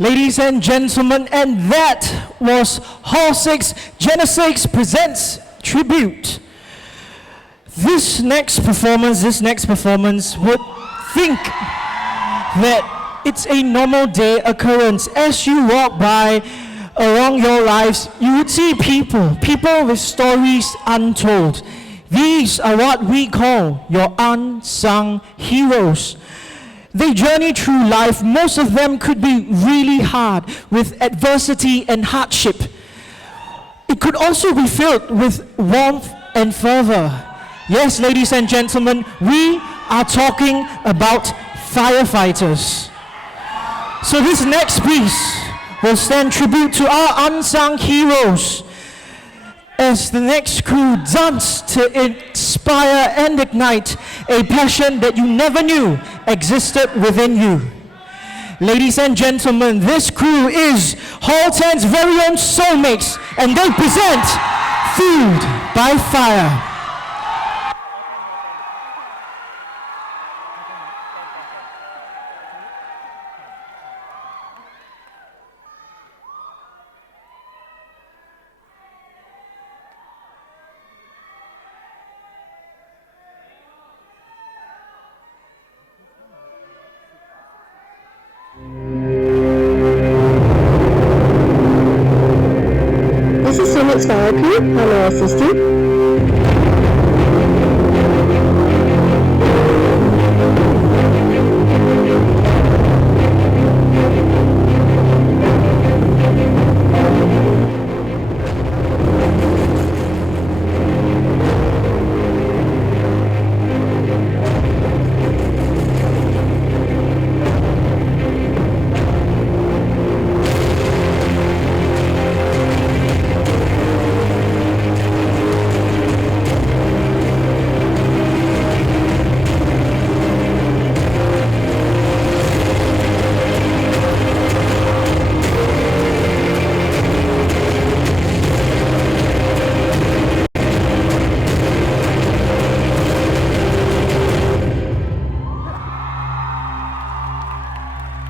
Ladies and gentlemen, and that was Hall 6 Genesis Presents Tribute. This next performance would think that it's a normal day occurrence. As you walk by along your lives, you would see people with stories untold. These are what we call your unsung heroes. They journey through life. Most of them could be really hard with adversity and hardship. It could also be filled with warmth and fervor. Yes, ladies and gentlemen, we are talking about firefighters. So this next piece will stand tribute to our unsung heroes as the next crew dance to inspire and ignite a passion that you never knew existed within you. Ladies and gentlemen, this crew is Hall 10's very own soulmates, and they present Food by Fire. Fire crew, how may I assist you?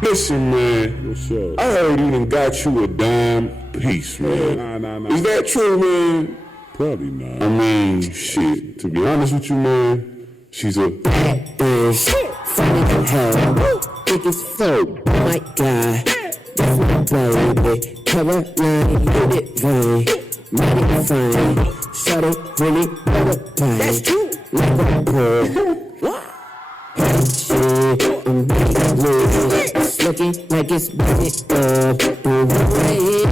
Listen, man. What's up? I heard you done got you a dime piece, man. Nah. Is that true, man? Probably not. I mean, shit, to be honest with you, man, she's a bad bitch, funny to hell, thick as fuck, my God, that's my baby, Caroline, you did fine, mighty fine, shut it, really, overtime, that's true, like a pro, shit, I'm big blue, it's looking like it's big up, don't worry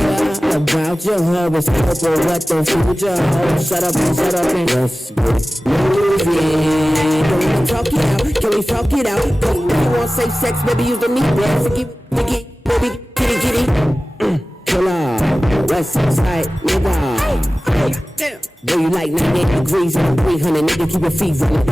about your horoscope or what the future holds, shut up and let's get moving. Can we talk it out? Can we talk it out? Cause when you want safe sex, baby, use the meat bread. Forgive, baby, kitty. Chill out, west side, nigga. Boy, you like 98 degrees and 300, nigga, keep your feet running.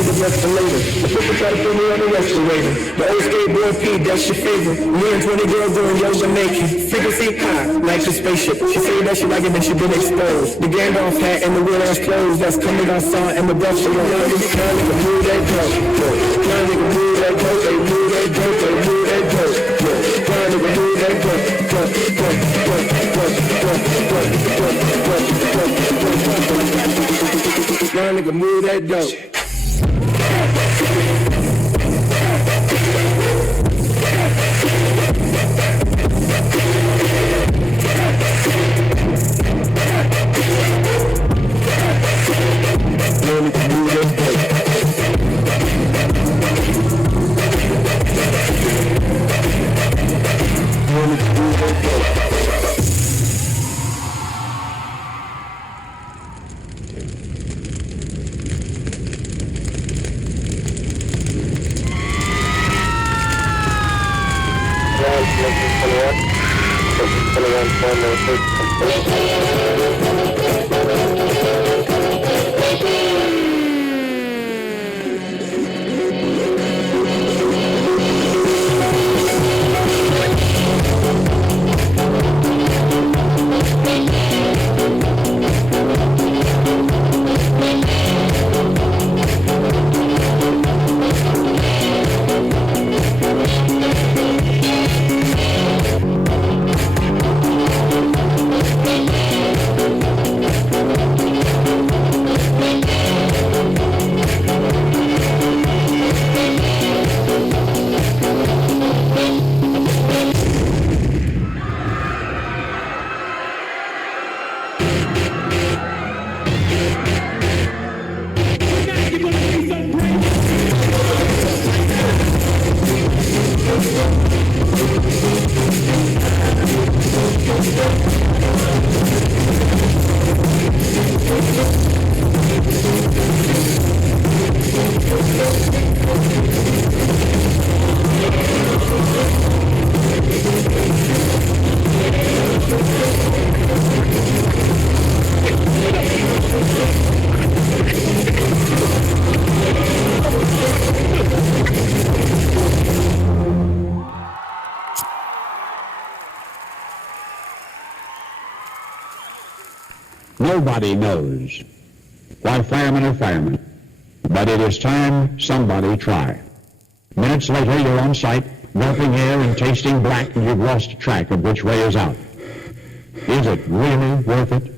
The escalator. The people try to put me on the respirator. The old skateboard Pete, that's your favorite. Me and 20 girls doing yoga naked. Frequency high, like a spaceship. She say that she like it, then she been exposed. The Gandalf hat and the weird ass clothes that's coming outside and the breath she gon' learn. This kind nigga move that dope. Kind nigga move that dope. They move that dope. They move that dope. Kind nigga move that dope. Kind nigga move that dope. Nobody knows why firemen are firemen, but it is time somebody try. Minutes later, you're on site, gulping air and tasting black, and you've lost track of which way is out. Is it really worth it?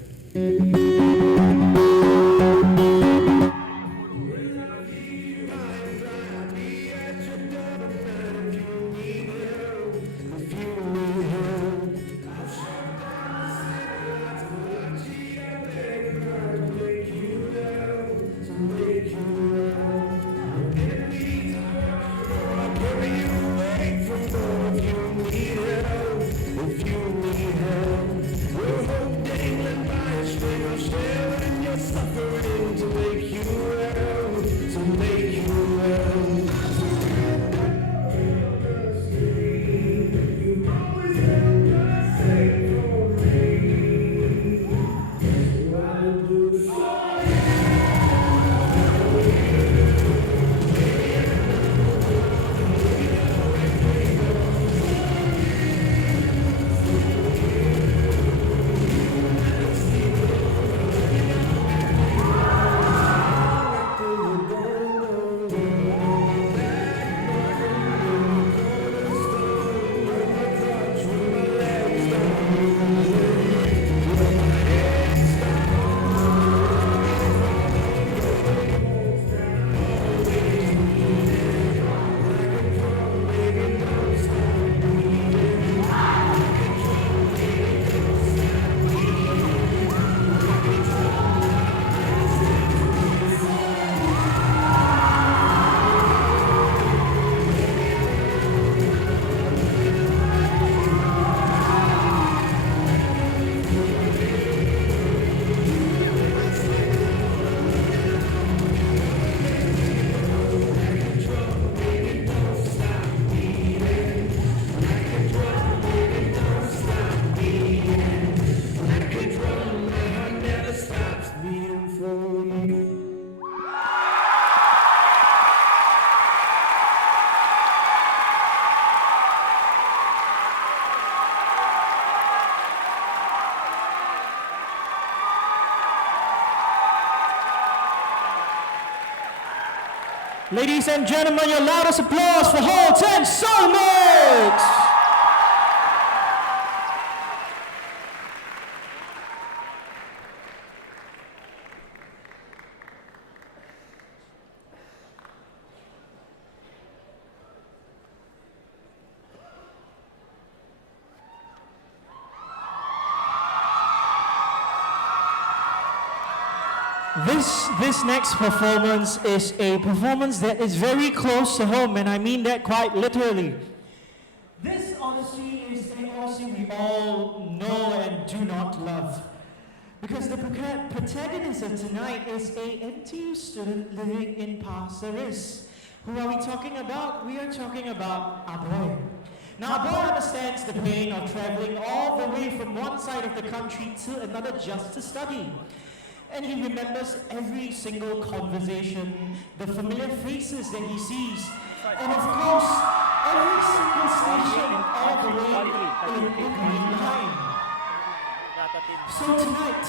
Ladies and gentlemen, your loudest applause for Hall 10 Soulmates! This next performance is a performance that is very close to home, and I mean that quite literally. This Odyssey is an Odyssey we all know and do not love. Because the protagonist of tonight is a NTU student living in Pasir Ris. Who are we talking about? We are talking about Aboy. Now, Aboy understands the pain of traveling all the way from one side of the country to another just to study. And he remembers every single conversation, the familiar faces that he sees, and of course, every single station all the way in the Green Line. So tonight,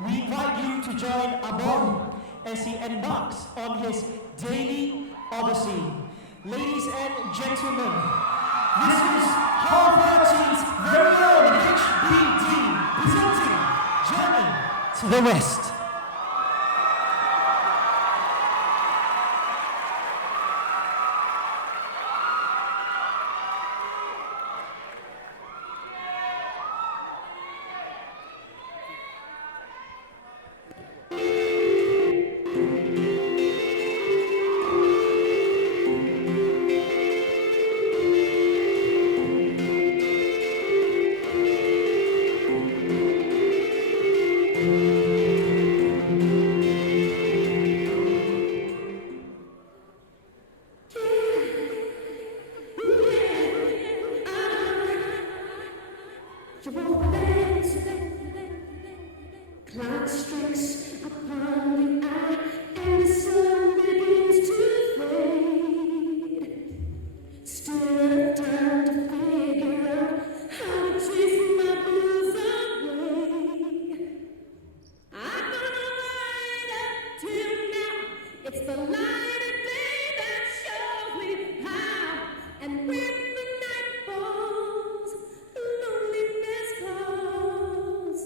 we invite you to join Aboy as he embarks on his daily Odyssey. Ladies and gentlemen, this is Hall 13's very own HBD presenting Journey to the West. Clock strikes upon the eye, and the sun begins to fade. Still time to figure out how to chase my blues away. I'm gonna ride up till now. It's the light of day that shows me how. And when the night falls, loneliness calls.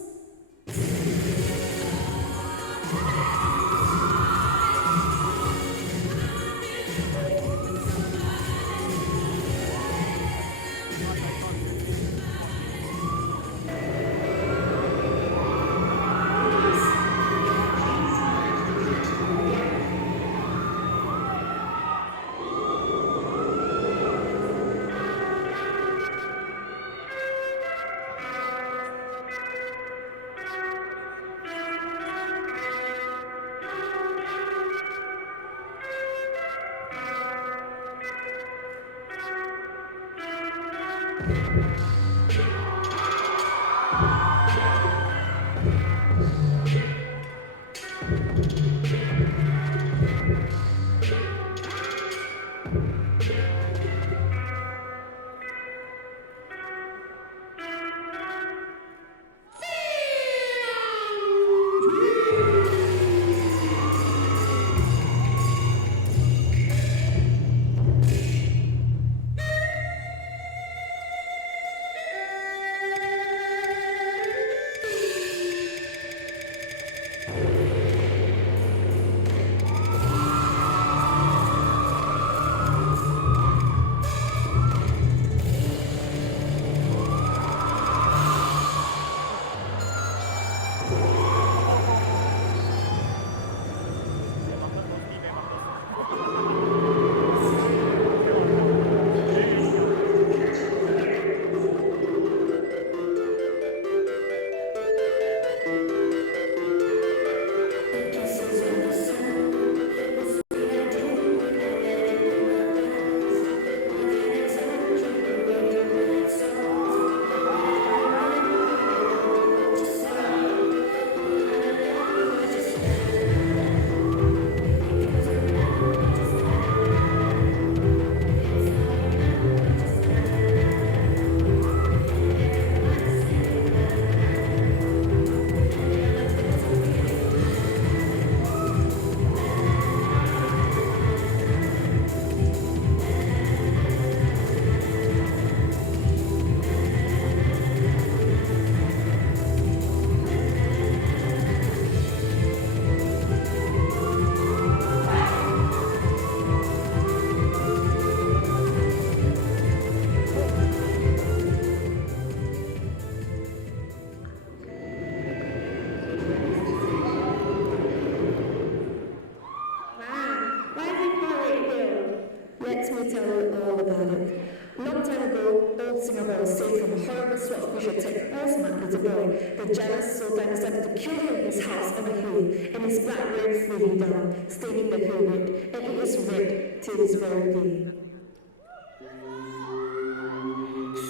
to tell you all about it. Long time ago, old Singapore was saved from a horrible sword which attacked Osman as a boy. The jealous Sultan decided to kill him in his house on a hill, and his blood ran freely down, staining the hill red, and it is red till this very day.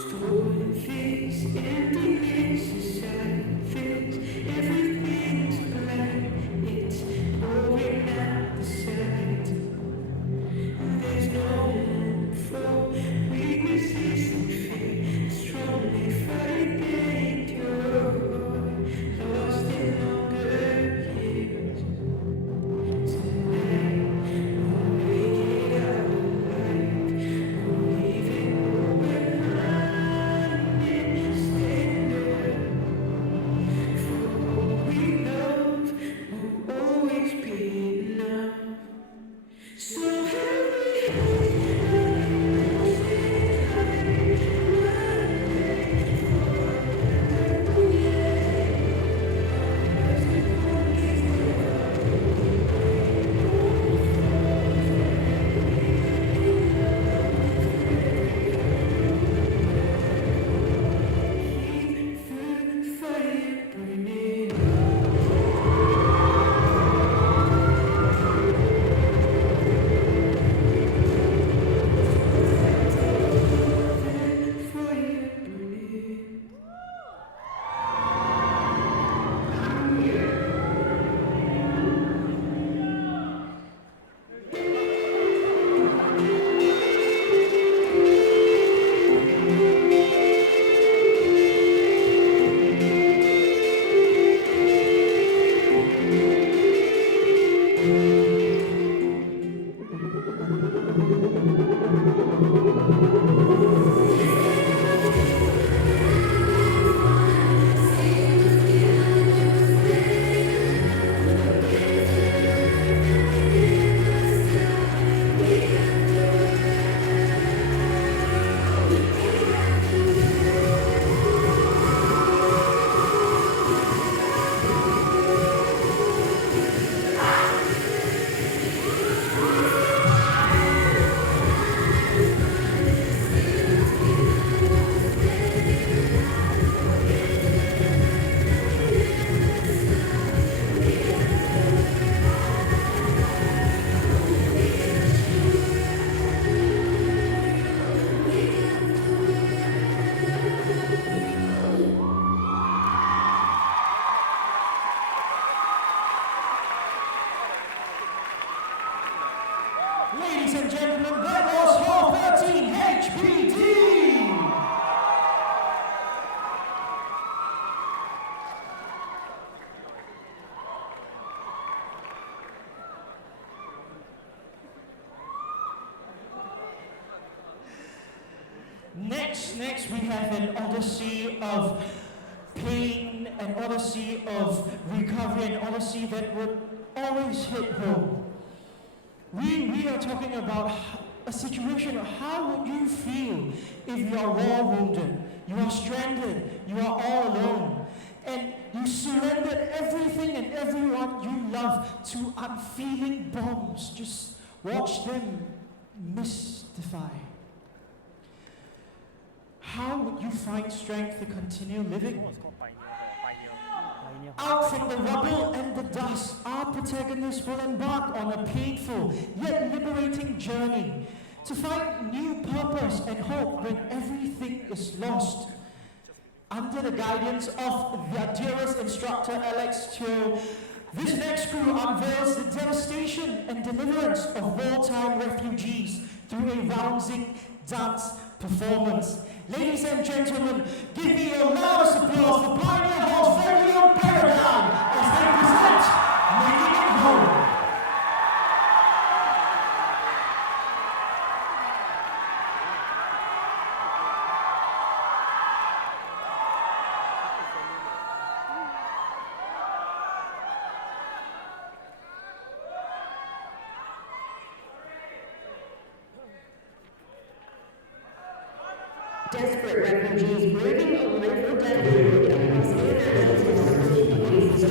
Stolen things, emptiness, sad things, everything's black, it's pouring out the sight. There's no room for weaknesses and fear, strongly fight and endure, lost in longer years. Tonight, we'll make it out alive, we'll leave it all behind and stand up. For all we love will always be enough. So Ladies and gentlemen, that was Hall 13 HBD! Next we have an odyssey of pain, an odyssey of recovery, an odyssey that would always hit home. We are talking about a situation of how would you feel if you are war wounded, you are stranded, you are all alone, and you surrendered everything and everyone you love to unfeeling bombs. Just watch them mystify. How would you find strength to continue living? Out from the rubble and the dust, our protagonists will embark on a painful yet liberating journey to find new purpose and hope when everything is lost. Under the guidance of their dearest instructor, Alex Teo, this next crew unveils the devastation and deliverance of wartime refugees through a rousing dance performance. Ladies and gentlemen, give me your loudest applause for Pioneer Hall's very own Paradigm as they present Making It Home. Desperate refugees braving a life or death period across international communities.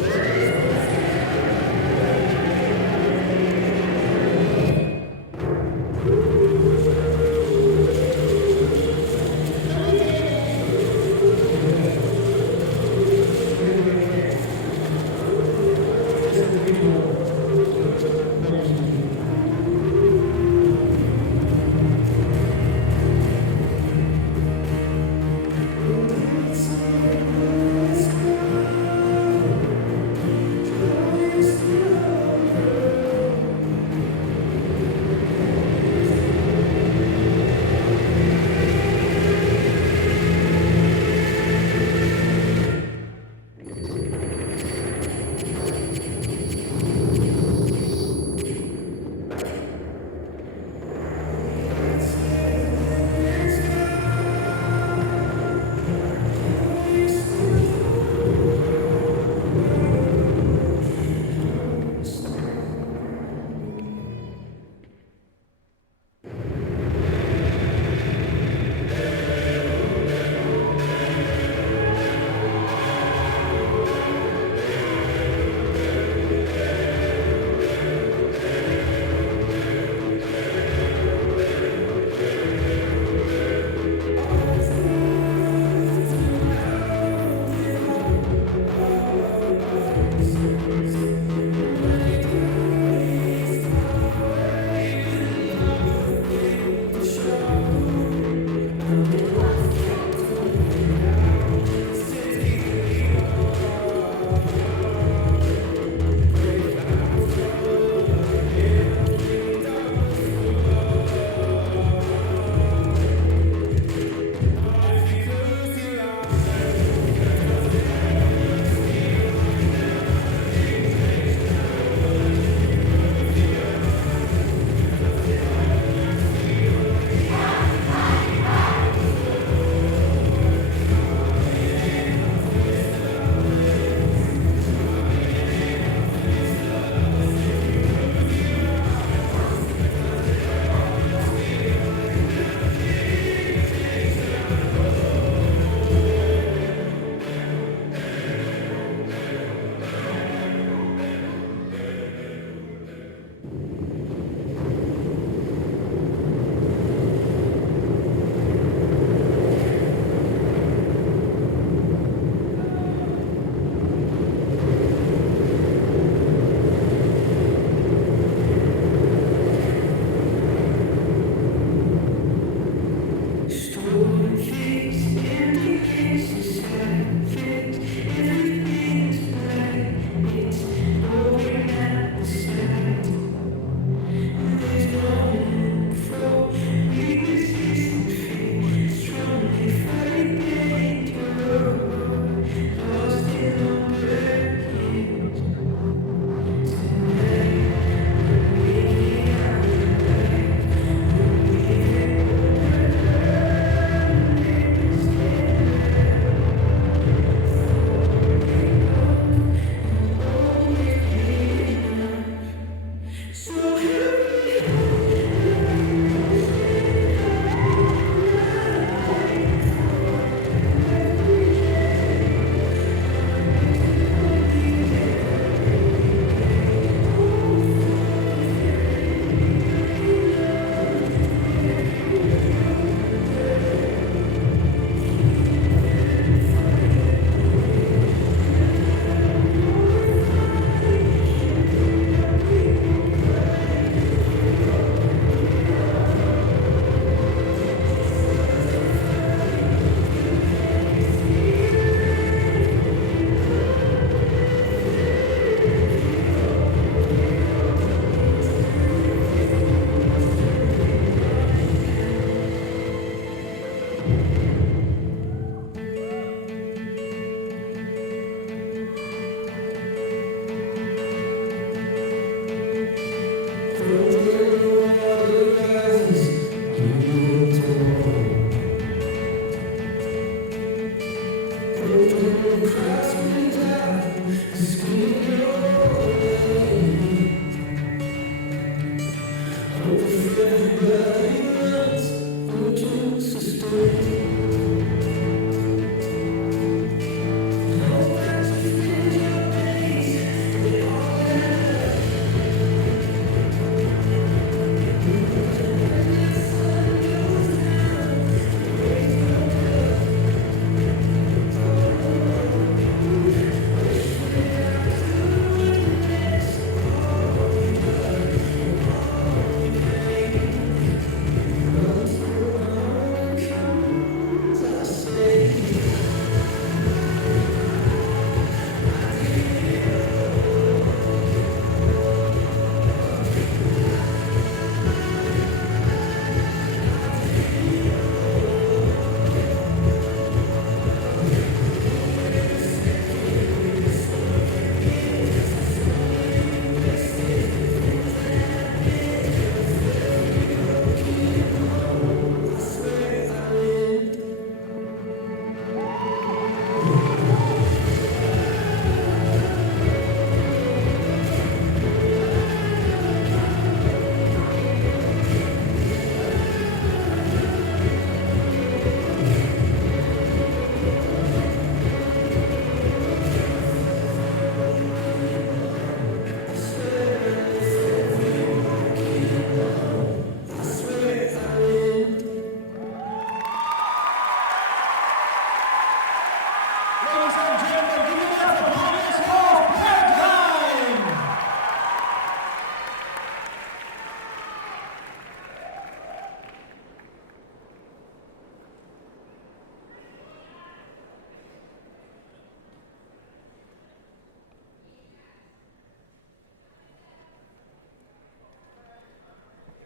Ladies and gentlemen, give it up for Crescent Hall Paradigm!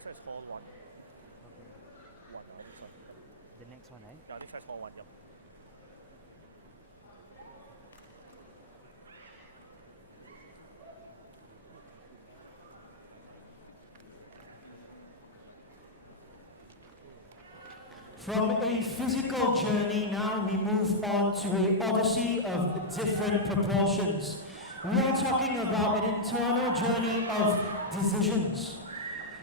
First hall one. Okay. One. This one. The next one, eh? Yeah, this first hall one. Yep. From a physical journey, now we move on to an odyssey of different proportions. We are talking about an internal journey of decisions.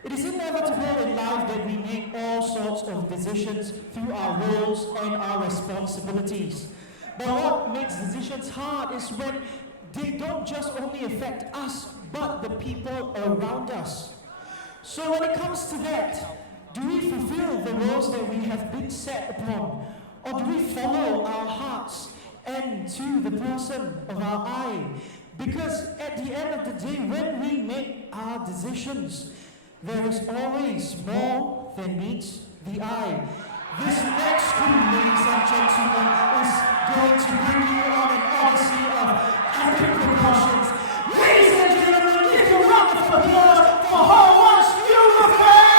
It is inevitable in life that we make all sorts of decisions through our roles and our responsibilities. But what makes decisions hard is when they don't just only affect us, but the people around us. So when it comes to that, do we fulfill the roles that we have been set upon? Or do we follow our hearts and to the person of our eye? Because at the end of the day, when we make our decisions, there is always more than meets the eye. This next group, ladies and gentlemen, is going to bring you on an odyssey of epic proportions. Ladies and gentlemen, give a round of applause for Howard's Unified!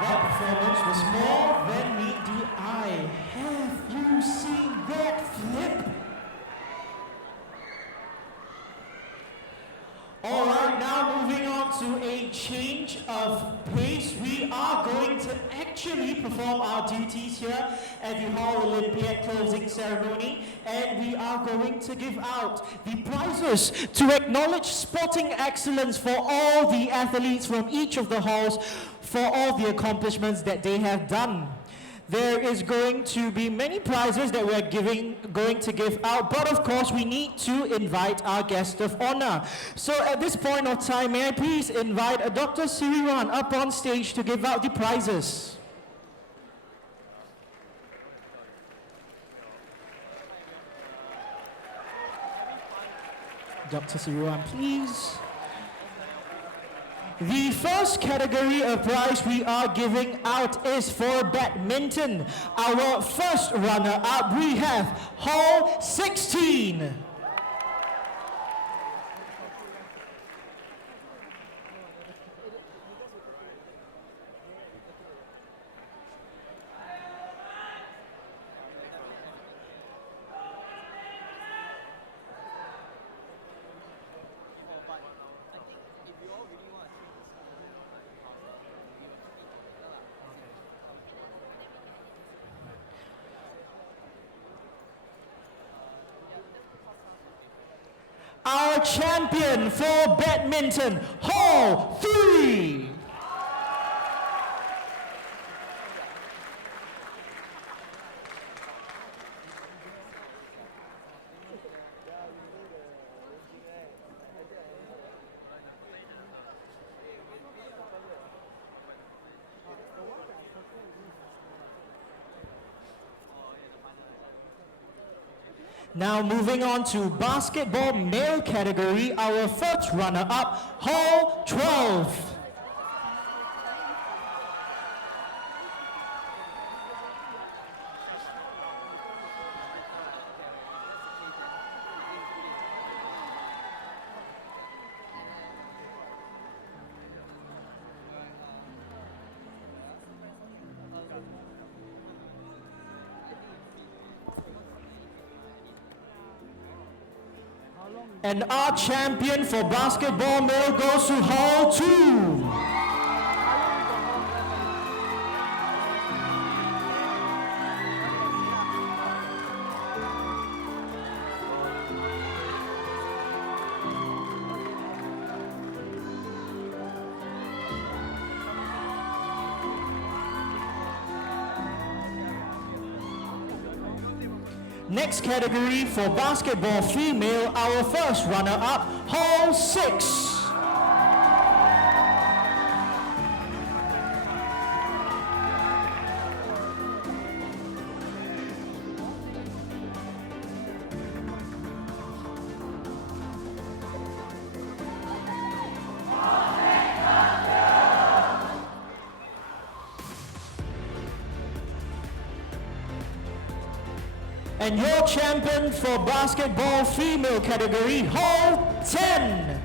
That performance was more than meet the eye. Have you seen that flip? Alright, now moving on to a change of pace. We are going to actually perform our duties here at the Hall Olympiad closing ceremony, and we are going to give out the prizes to acknowledge sporting excellence for all the athletes from each of the halls for all the accomplishments that they have done. There is going to be many prizes that we're going to give out, but of course we need to invite our guest of honor. So at this point of time, may I please invite Dr. Siriwan up on stage to give out the prizes. Dr. Siriwan, please. The first category of prize we are giving out is for badminton. Our first runner-up, we have Hall 16. Our champion for badminton, Hall 3. Now moving on to basketball male category, our first runner-up, Hall 12. And our champion for basketball male goes to Hall 2. Next category for basketball female, our first runner-up, Hall 6. And your champion for basketball female category, Hall 10.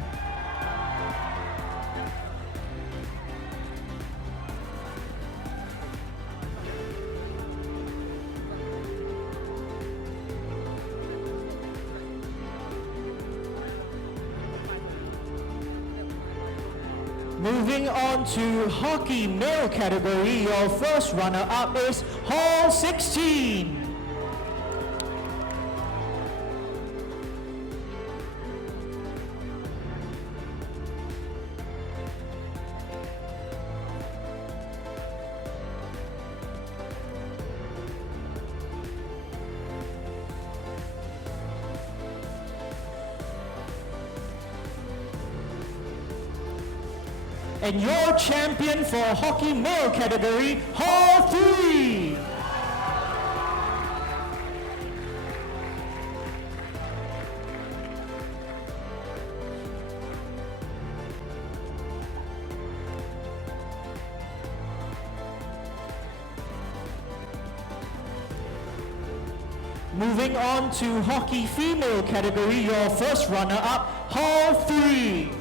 Moving on to hockey male category, your first runner-up is Hall 16. And your champion for hockey male category, Hall 3. Moving on to hockey female category, your first runner-up, Hall 3.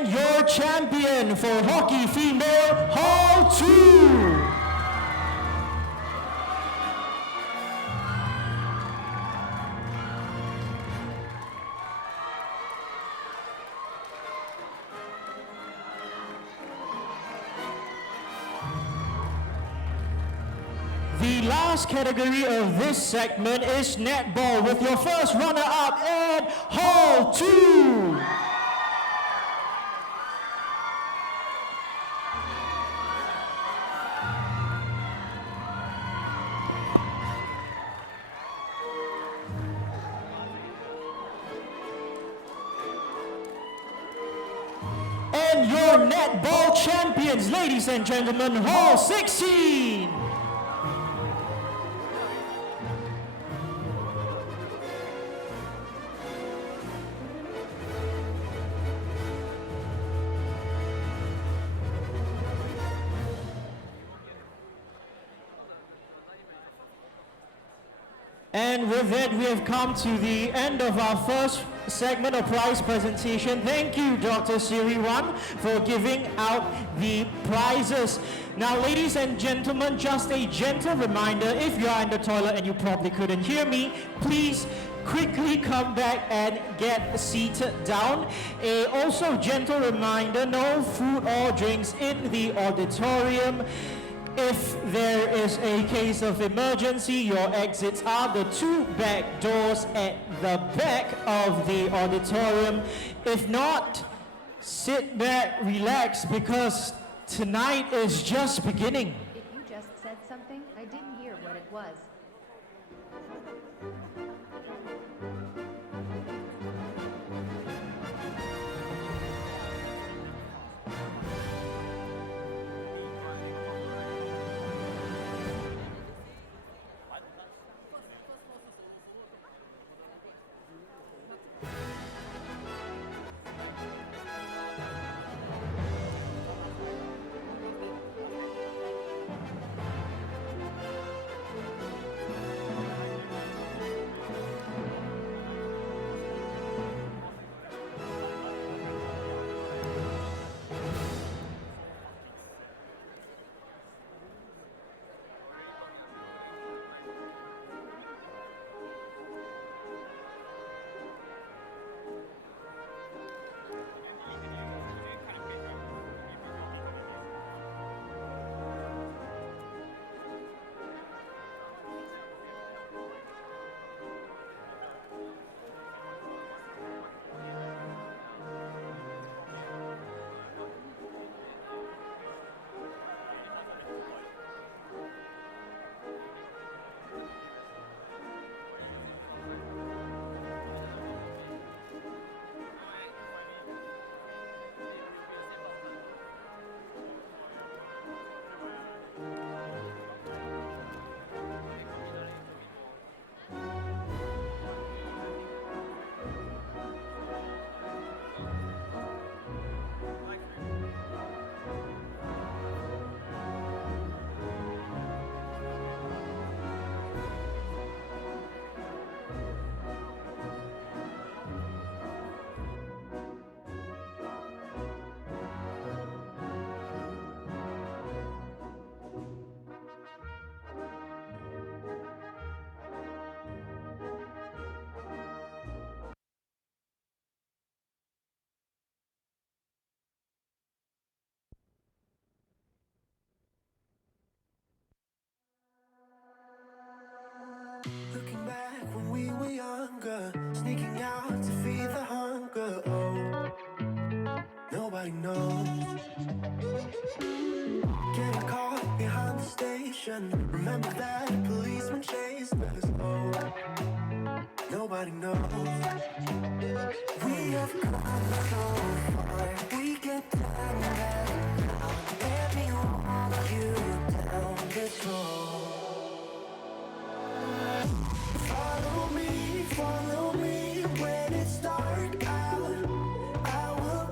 And your champion for Hockey Female Hall 2. The last category of this segment is netball with your first runner-up in Hall 2. And your netball champions, ladies and gentlemen, Hall 16. And with that, we have come to the end of our first segment of prize presentation. Thank you, Dr. Siri-Wan, for giving out the prizes. Now, ladies and gentlemen, just a gentle reminder, if you are in the toilet and you probably couldn't hear me, please quickly come back and get seated down. A also gentle reminder, no food or drinks in the auditorium. If there is a case of emergency, your exits are the two back doors at the back of the auditorium. If not, sit back, relax, because tonight is just beginning. If you just said something, I didn't hear what it was. Looking back when we were younger, sneaking out to feed the hunger. Oh, nobody knows. Getting caught behind the station. Remember that policeman chased us. Oh, nobody knows. We have come so far. We can turn back now. Let me walk you down this road. Follow me when it's dark out. I will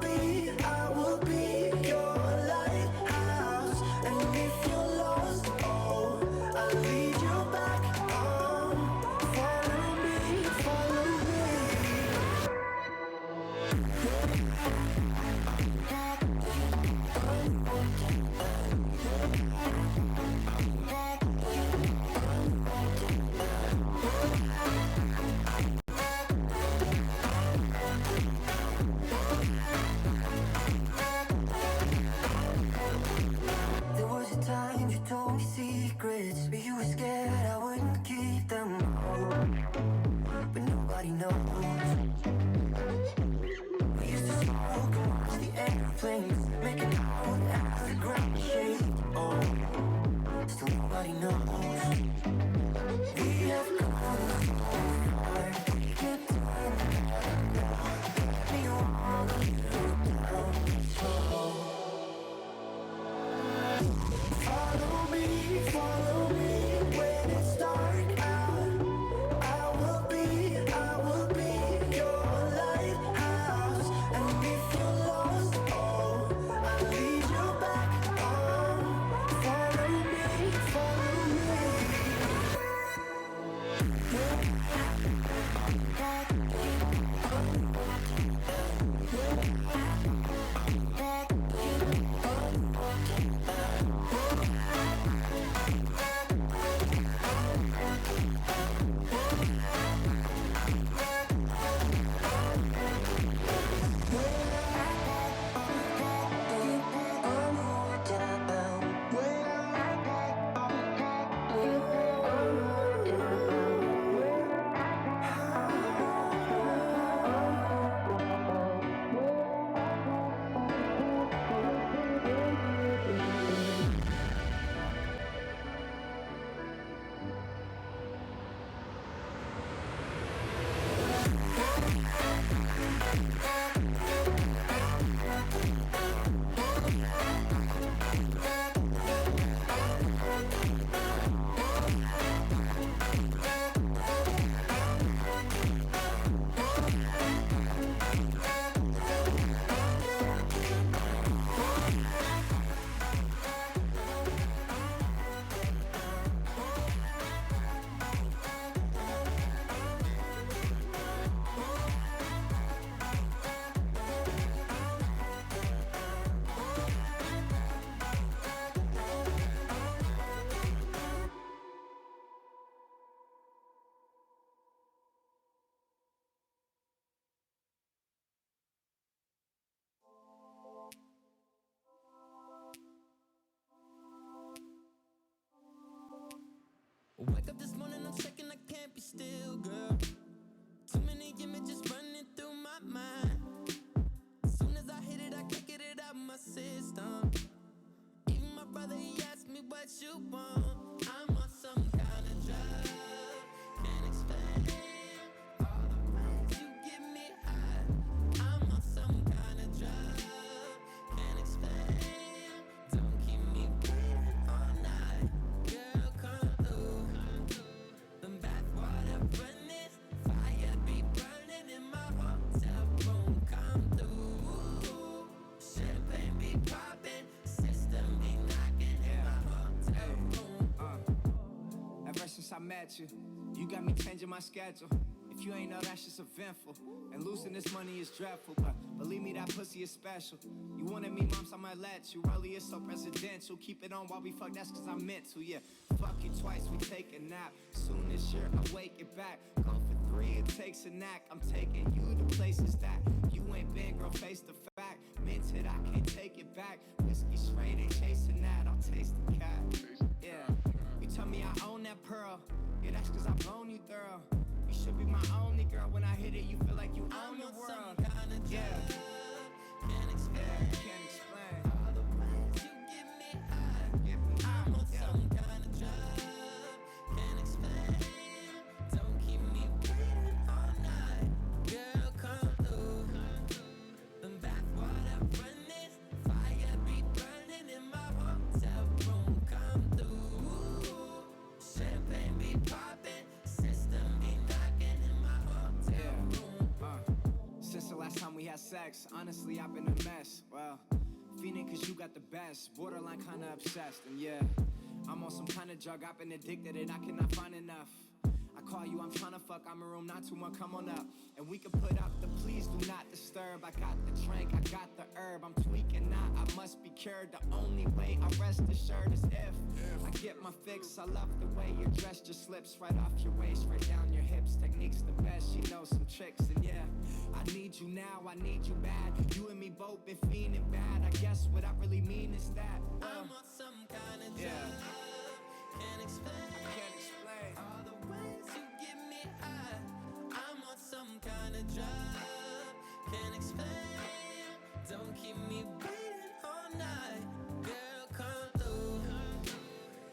be your lighthouse. And if you're lost, oh, I'll lead you back home. Follow me, follow me. be still, girl. Too many images running through my mind. As soon as I hit it, I can't get it out of my system. Even my brother, he asked me what you want. I'm on some kind of drug. Can't explain all the ways you get me high. I'm on some kind of drug. Can't explain. Don't keep me waiting all night. Girl, come through. The bathwater running, fire be burning in my hotel room. Come through. Champagne be popping, system be knocking in my hotel room. Ever since I met you, you got me changing my schedule. If you ain't know, that shit's eventful. And losing this money is dreadful, but believe me, that pussy is special. You wanted me, mom, so I might let you. Early is so presidential. Keep it on while we fuck, that's cause I meant to, yeah. Fuck you twice, we take a nap. Soon this year, I wake it back. Go for 3, it takes a knack. I'm taking you to places that you ain't been, girl, face the fact. Minted, I can't take it back. Whiskey straight, ain't chasing that. I'll taste the cat. Yeah, you tell me I own that pearl. Yeah, that's cause I blown you thorough. You should be my only girl. When I hit it, you feel like you own the world. Some kind of Yeah, can't explain. can't explain. All the ways you get me high. Get me high, I'm on yeah. some kind of drug. Can't explain. Don't keep me waiting all night. Girl, come through. The bathwater running, fire be burning in my hotel room. Come through. Champagne be popping, system be knocking in my hotel room. Since the last time we had sex, honestly, I've been a mess. Well, fiending cause you got the best. Borderline kinda obsessed, and yeah, I'm on some kind of drug. I've been addicted and I cannot find enough. I call you, I'm tryna fuck, I'm in room 921, come on up. And we can put up the please do not disturb. I got the drink, I got the herb. I'm tweaking now, I must be cured. The only way I rest assured is if I get my fix. I love the way your dress just slips right off your waist, right down your hips. Technique's the best, she knows some tricks. And yeah, I need you now, I need you bad. You and me both been fiending bad. I guess what I really mean is that I'm on some kind of drug. yeah. Can't explain. I can't explain. All the ways you get me high. I'm on some kind of drug. Can't explain. Don't keep me waiting all night. Girl, come through.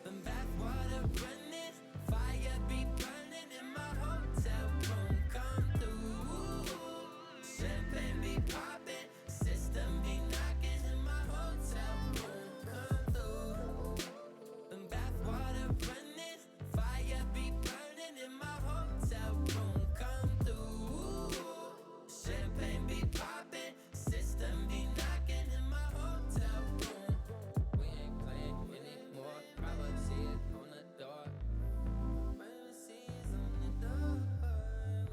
The bathwater running, fire be burning in my hotel room. Come through. Champagne be popping, system be knocking in my hotel room. Come through. The bathwater running, fire be burning in my hotel room. Come through. Champagne be popping, system be knocking in my hotel room. We ain't playing anymore. Privacy is on the door. Privacy is on the door.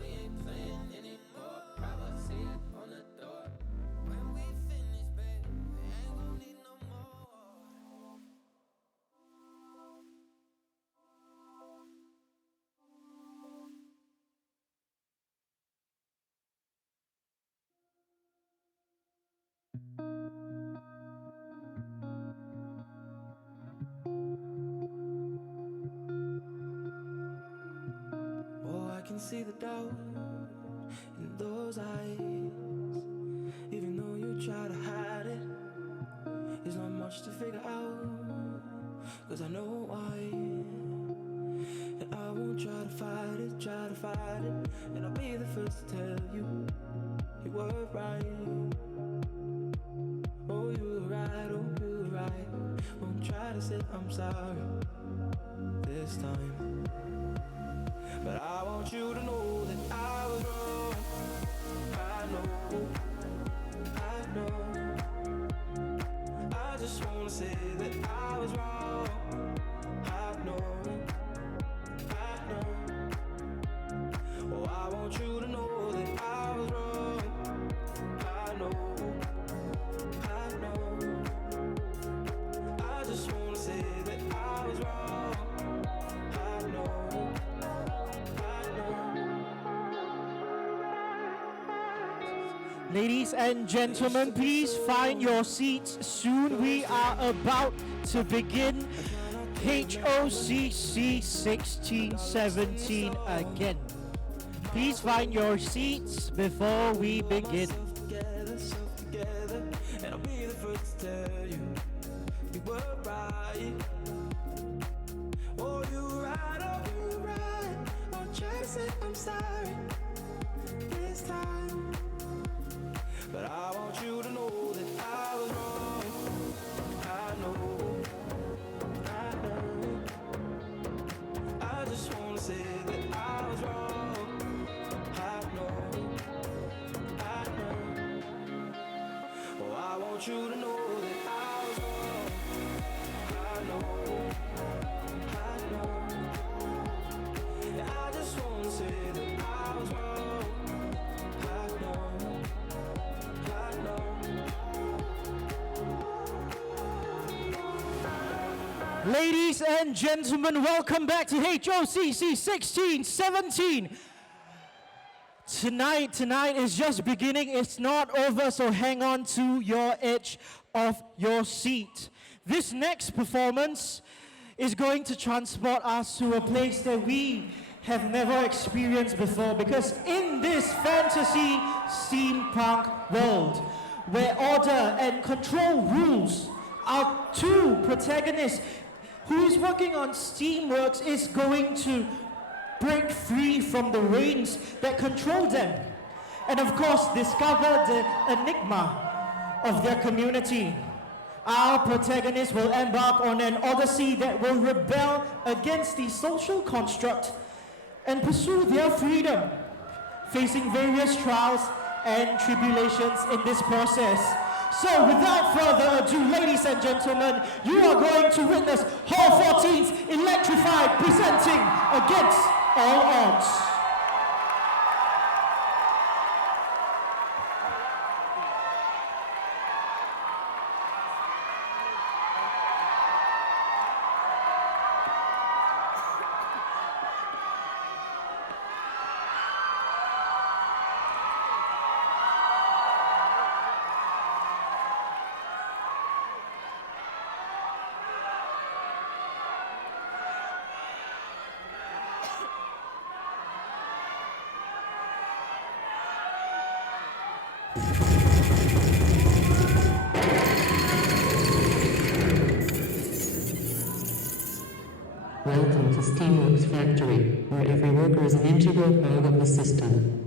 We ain't playing anymore. Privacy is on the door. When we finish, baby, we ain't gon' need no more. Oh, I can see the doubt in those eyes. Even though you try to hide it, there's not much to figure out. Cause I know why. And I won't try to fight it, And I'll be the first to tell you, you were right. Oh, you were right, Won't try to say I'm sorry this time. But I want you to know that I was wrong. I know. I just wanna say that I was wrong. I know. Oh, I want you to know that I was wrong. I know. I just wanna say that I was wrong. I know. Ladies and gentlemen, please find your seats. Soon we are about to begin HOCC 1617 again. Please find your seats before we begin. And I'll be the first to tell you, you were right. Oh, you were right, oh, you were right. I'll try to say I'm sorry this time, but I want you to know that I was wrong. I know. I just wanna say that I was wrong. I know. Oh, I want you to know that I was wrong. I know. Yeah, I just wanna say that I was wrong. I know. Ladies and gentlemen, welcome back to HOCC 1617. Tonight is just beginning. It's not over, so hang on to your edge of your seat. This next performance is going to transport us to a place that we have never experienced before, because in this fantasy steampunk world where order and control rules, our two protagonists who is working on Steamworks is going to break free from the reins that control them, and of course discover the enigma of their community. Our protagonists will embark on an odyssey that will rebel against the social construct and pursue their freedom, facing various trials and tribulations in this process. So without further ado, ladies and gentlemen, you are going to witness Hall 14's Electrified presenting Against All Odds. Welcome to Steamworks Factory, where every worker is an integral part of the system.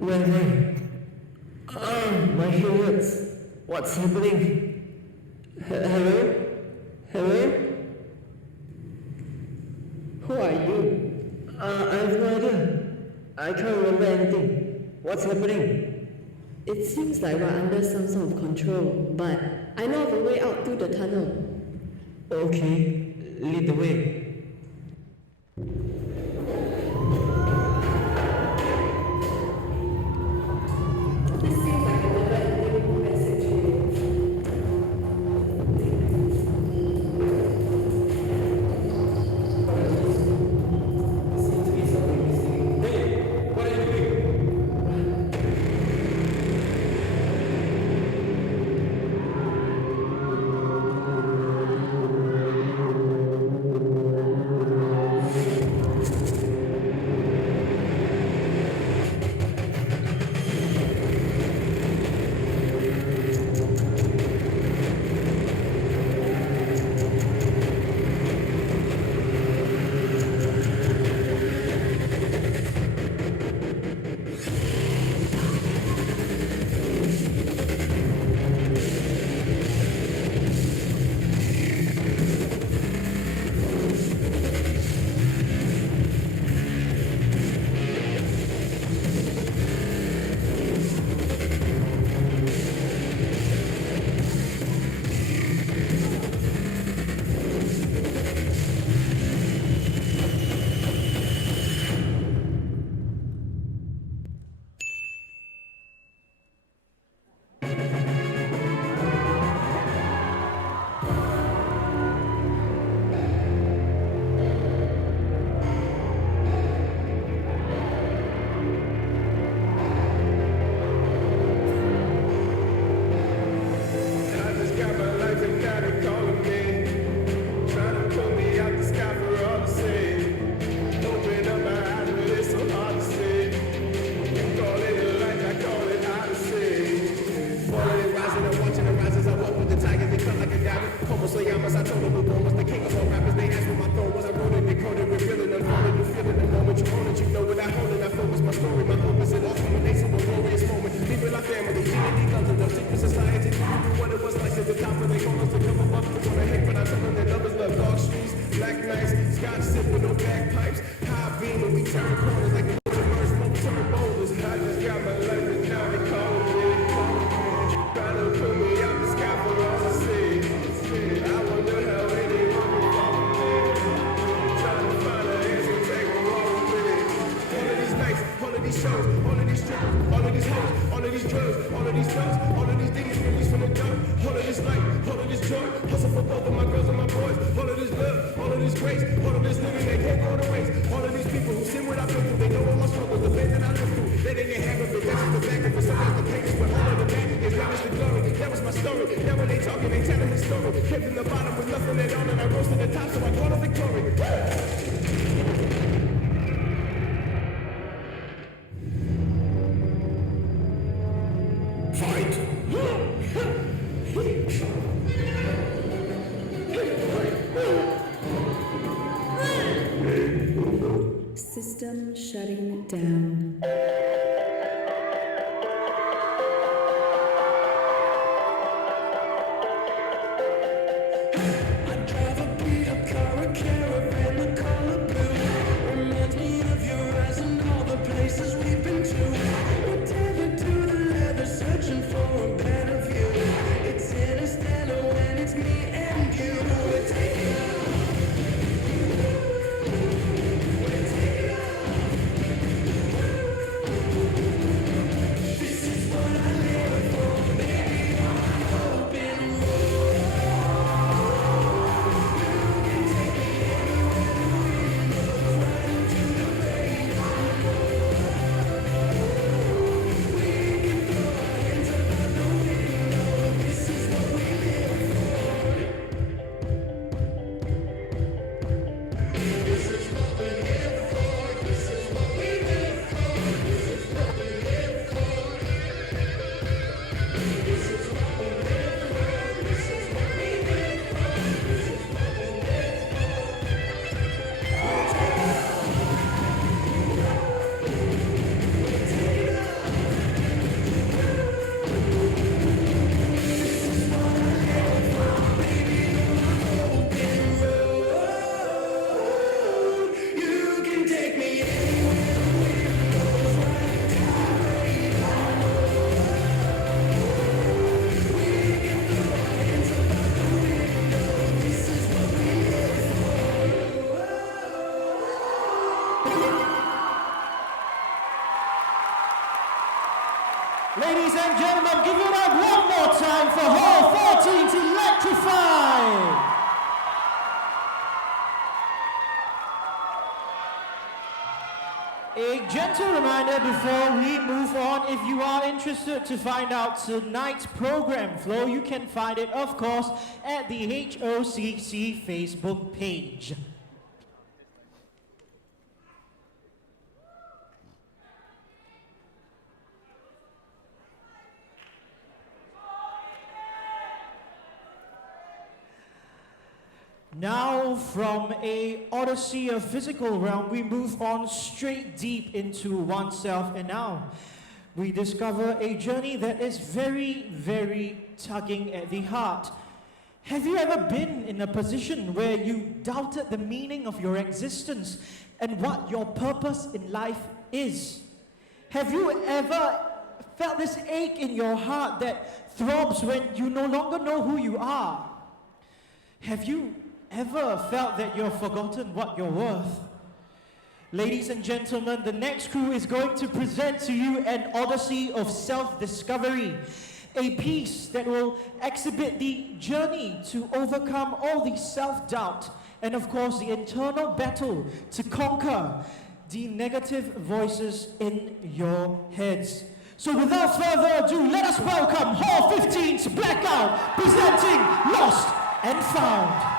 Where? My head hurts. What's happening? Hello? Hello? Who are you? I have no idea. I can't remember anything. What's happening? It seems like we're under some sort of control, but I know of a way out through the tunnel. Okay, lead the way. promise I told them the one was the king of all rappers. They asked for my throne, what I wrote it, they quoted, revealing, unfolding, you feeling the moment you own it. You know without holding, I focus my story. My hope is it all culminates in a glorious moment. People are family, unity, guns, and no secret society. You knew what it was like at the top when they call us to come up. They wanna hate, but I tell them that numbers love dog streets, black nights, scotch sip with no bagpipes, high beam when we turn corners like the merge, smoke turn boulders. I just got my life and now they calling me. Trying to put me out the sky for all to see. I wonder how anyone will follow me. Trying to find an answer, take a walk with it. All of these nights, all of these shows, all of these trips, all of these hoes, all of these drugs, all of these drugs, all of these things released from the dirt. All of this light, all of this joy, hustle for both of my girls and my boys. All of this love, all of this grace, all of this living, they can't go to waste. All of these people who see what I've been through, they know all my struggles, the pain that I lived through. They didn't have it, but that's just the fact of it. Some of the pages, but all of the magic is now is the glory. That was my story. Now when they talking, they telling his story. Kept in the bottom with nothing at all, and I rose to the top, so I call it victory. Fight! System shutting down. Ladies and gentlemen, give it up one more time for Hall 14 to electrify. A gentle reminder before we move on, if you are interested to find out tonight's program flow, you can find it, of course, at the HOCC Facebook page. Now, from a Odyssey of physical realm, we move on straight deep into oneself, and now we discover a journey that is very, very tugging at the heart. Have you ever been in a position where you doubted the meaning of your existence and what your purpose in life is? Have you ever felt this ache in your heart that throbs when you no longer know who you are? Have you ever felt that you've forgotten what you're worth? Ladies and gentlemen, the next crew is going to present to you an odyssey of self-discovery, a piece that will exhibit the journey to overcome all the self-doubt and, of course, the internal battle to conquer the negative voices in your heads. So without further ado, let us welcome Hall 15's Blackout, presenting Lost and Found.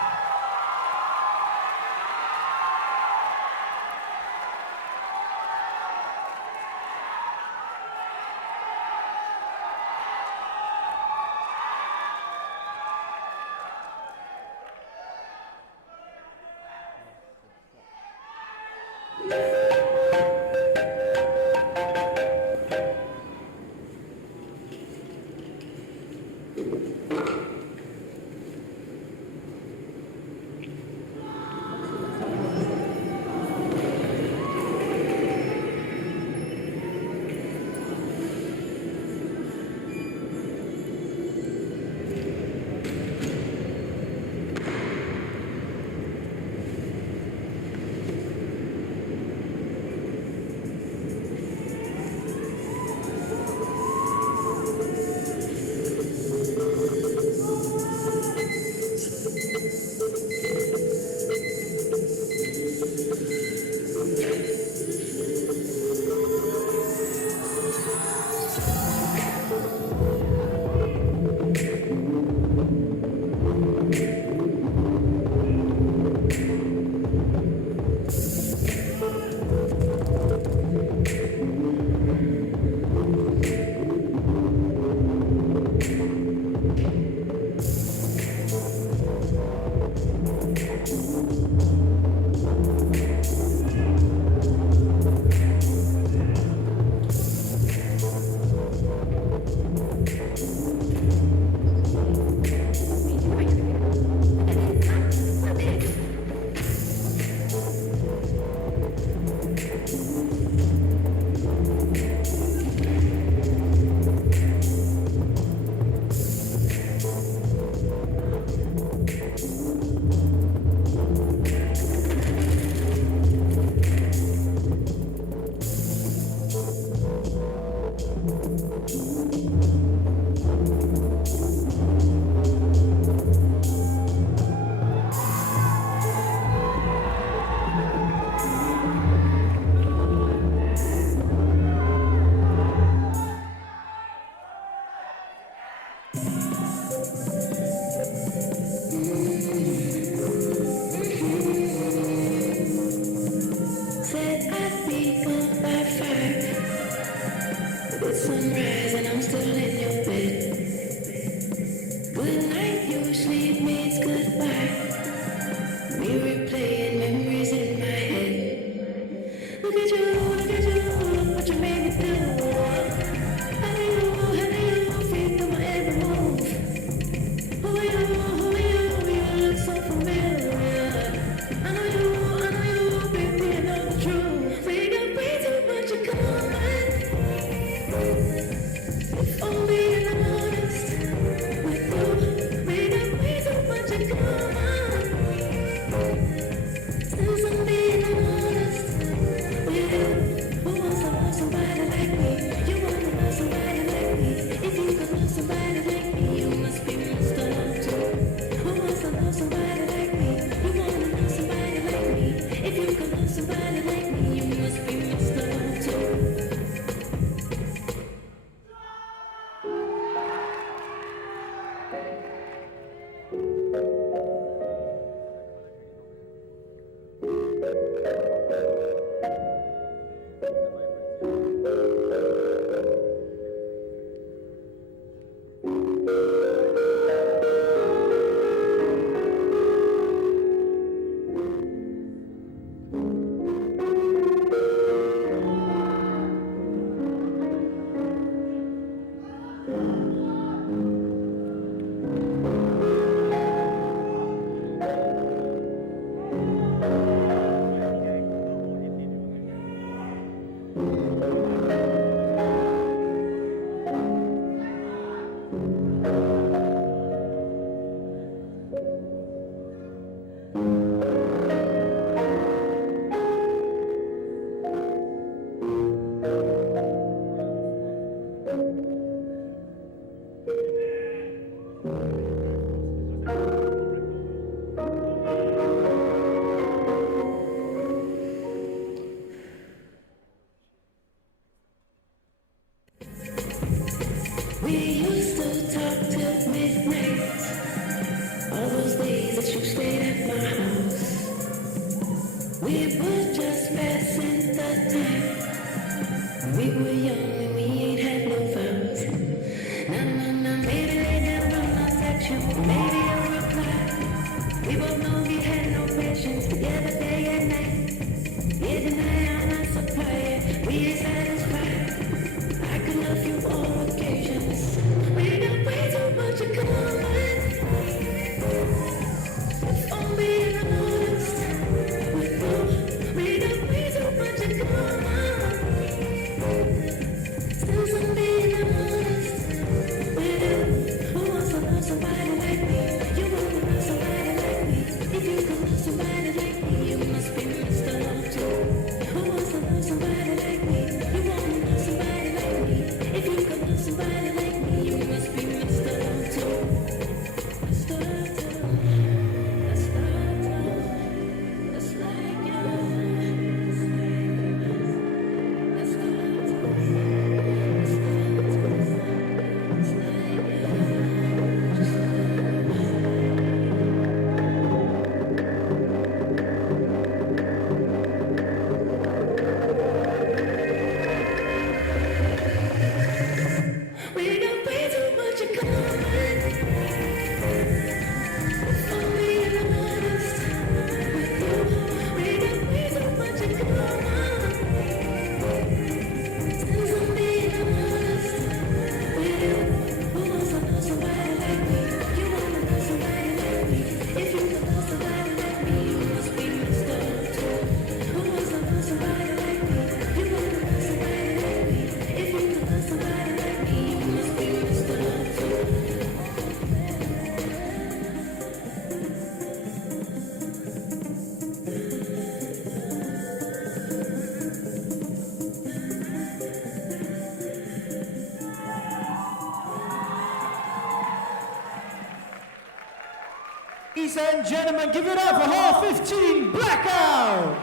Ladies and gentlemen, give it up for Hall 15 Blackout!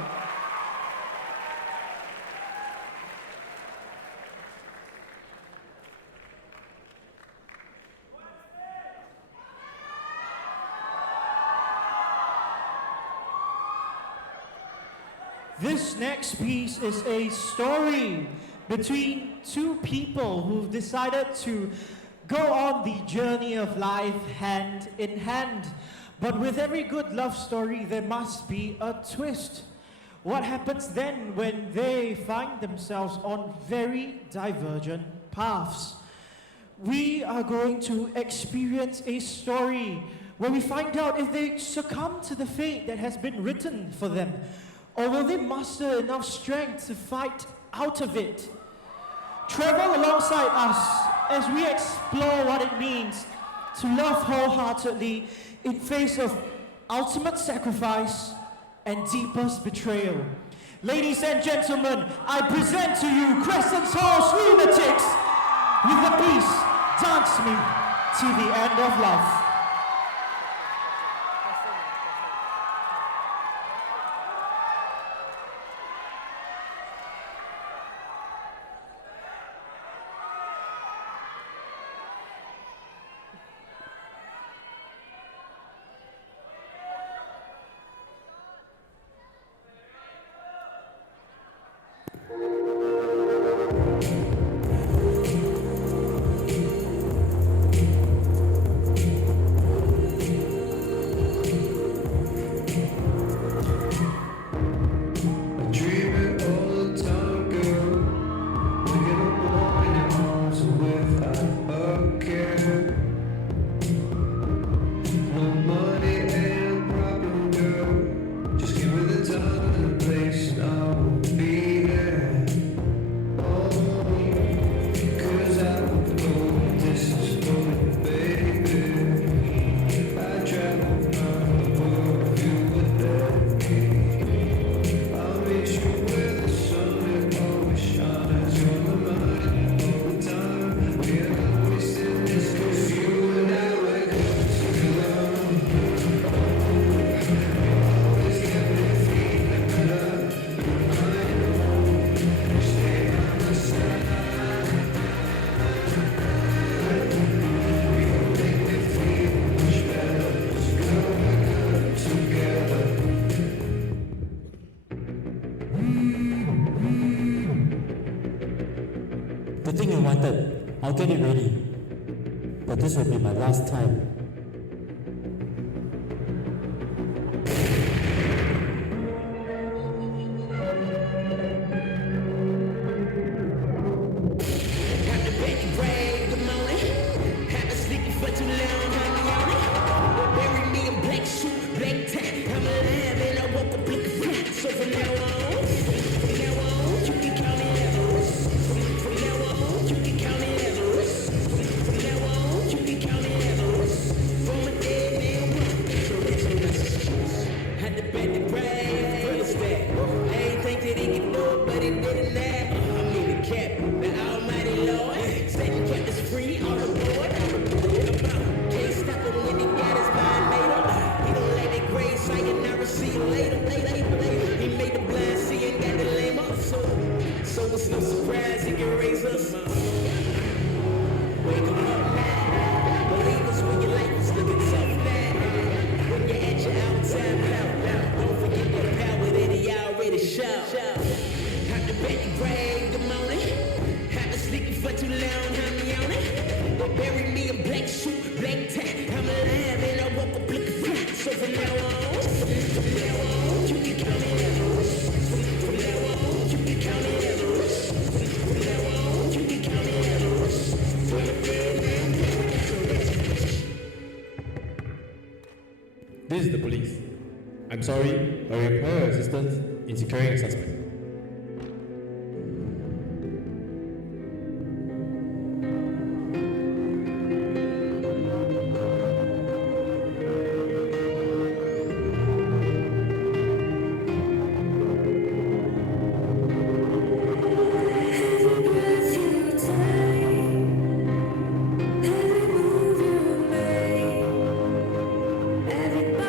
This next piece is a story between two people who've decided to go on the journey of life hand in hand. But with every good love story, there must be a twist. What happens then when they find themselves on very divergent paths? We are going to experience a story where we find out if they succumb to the fate that has been written for them, or will they muster enough strength to fight out of it? Travel alongside us as we explore what it means to love wholeheartedly in face of ultimate sacrifice and deepest betrayal. Ladies and gentlemen, I present to you Crescent Hall's Lunatics with the piece Dance Me to the End of Love. The thing you wanted, I'll get it ready. But this will be my last time. This is the police. I'm sorry, I require your assistance in securing a suspect. Everybody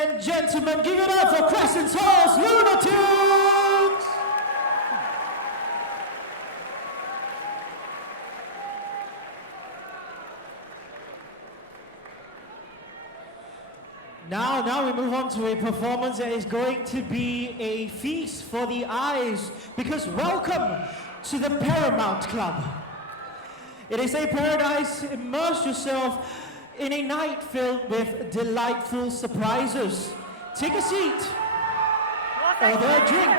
and gentlemen, give it up for Crescent Hall's Lunatics! Now we move on to a performance that is going to be a feast for the eyes, because welcome to the Paramount Club. It is a paradise. Immerse yourself in a night filled with delightful surprises. Take a seat, order a drink,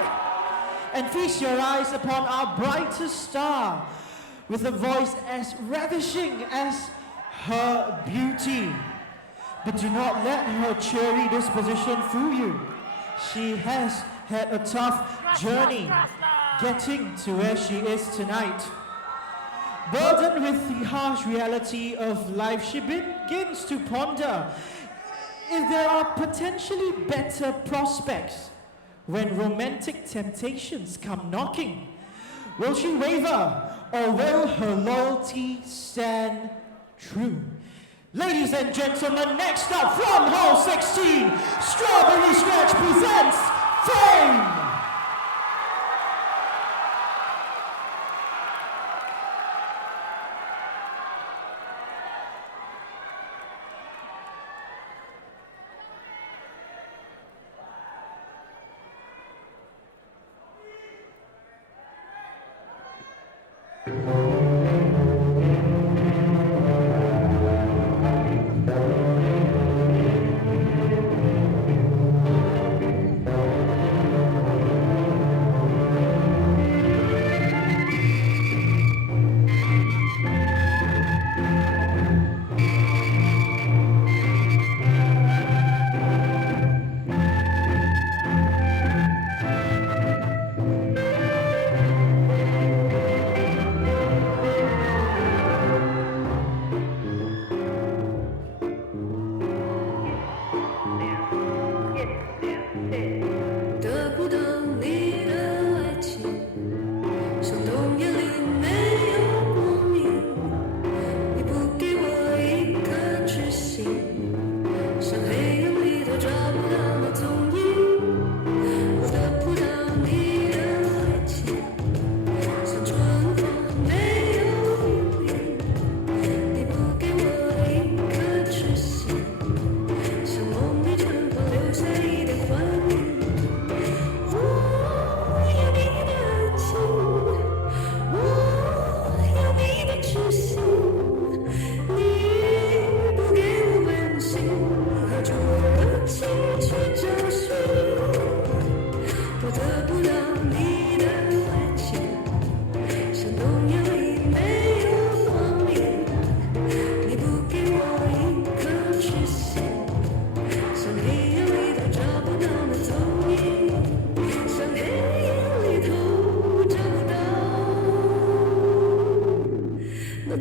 and feast your eyes upon our brightest star with a voice as ravishing as her beauty. But do not let her cheery disposition fool you. She has had a tough journey getting to where she is tonight. Burdened with the harsh reality of life, she begins to ponder if there are potentially better prospects when romantic temptations come knocking. Will she waver, or will her loyalty stand true? Ladies and gentlemen, next up from Hall 16, Strawberry Scratch presents Fame!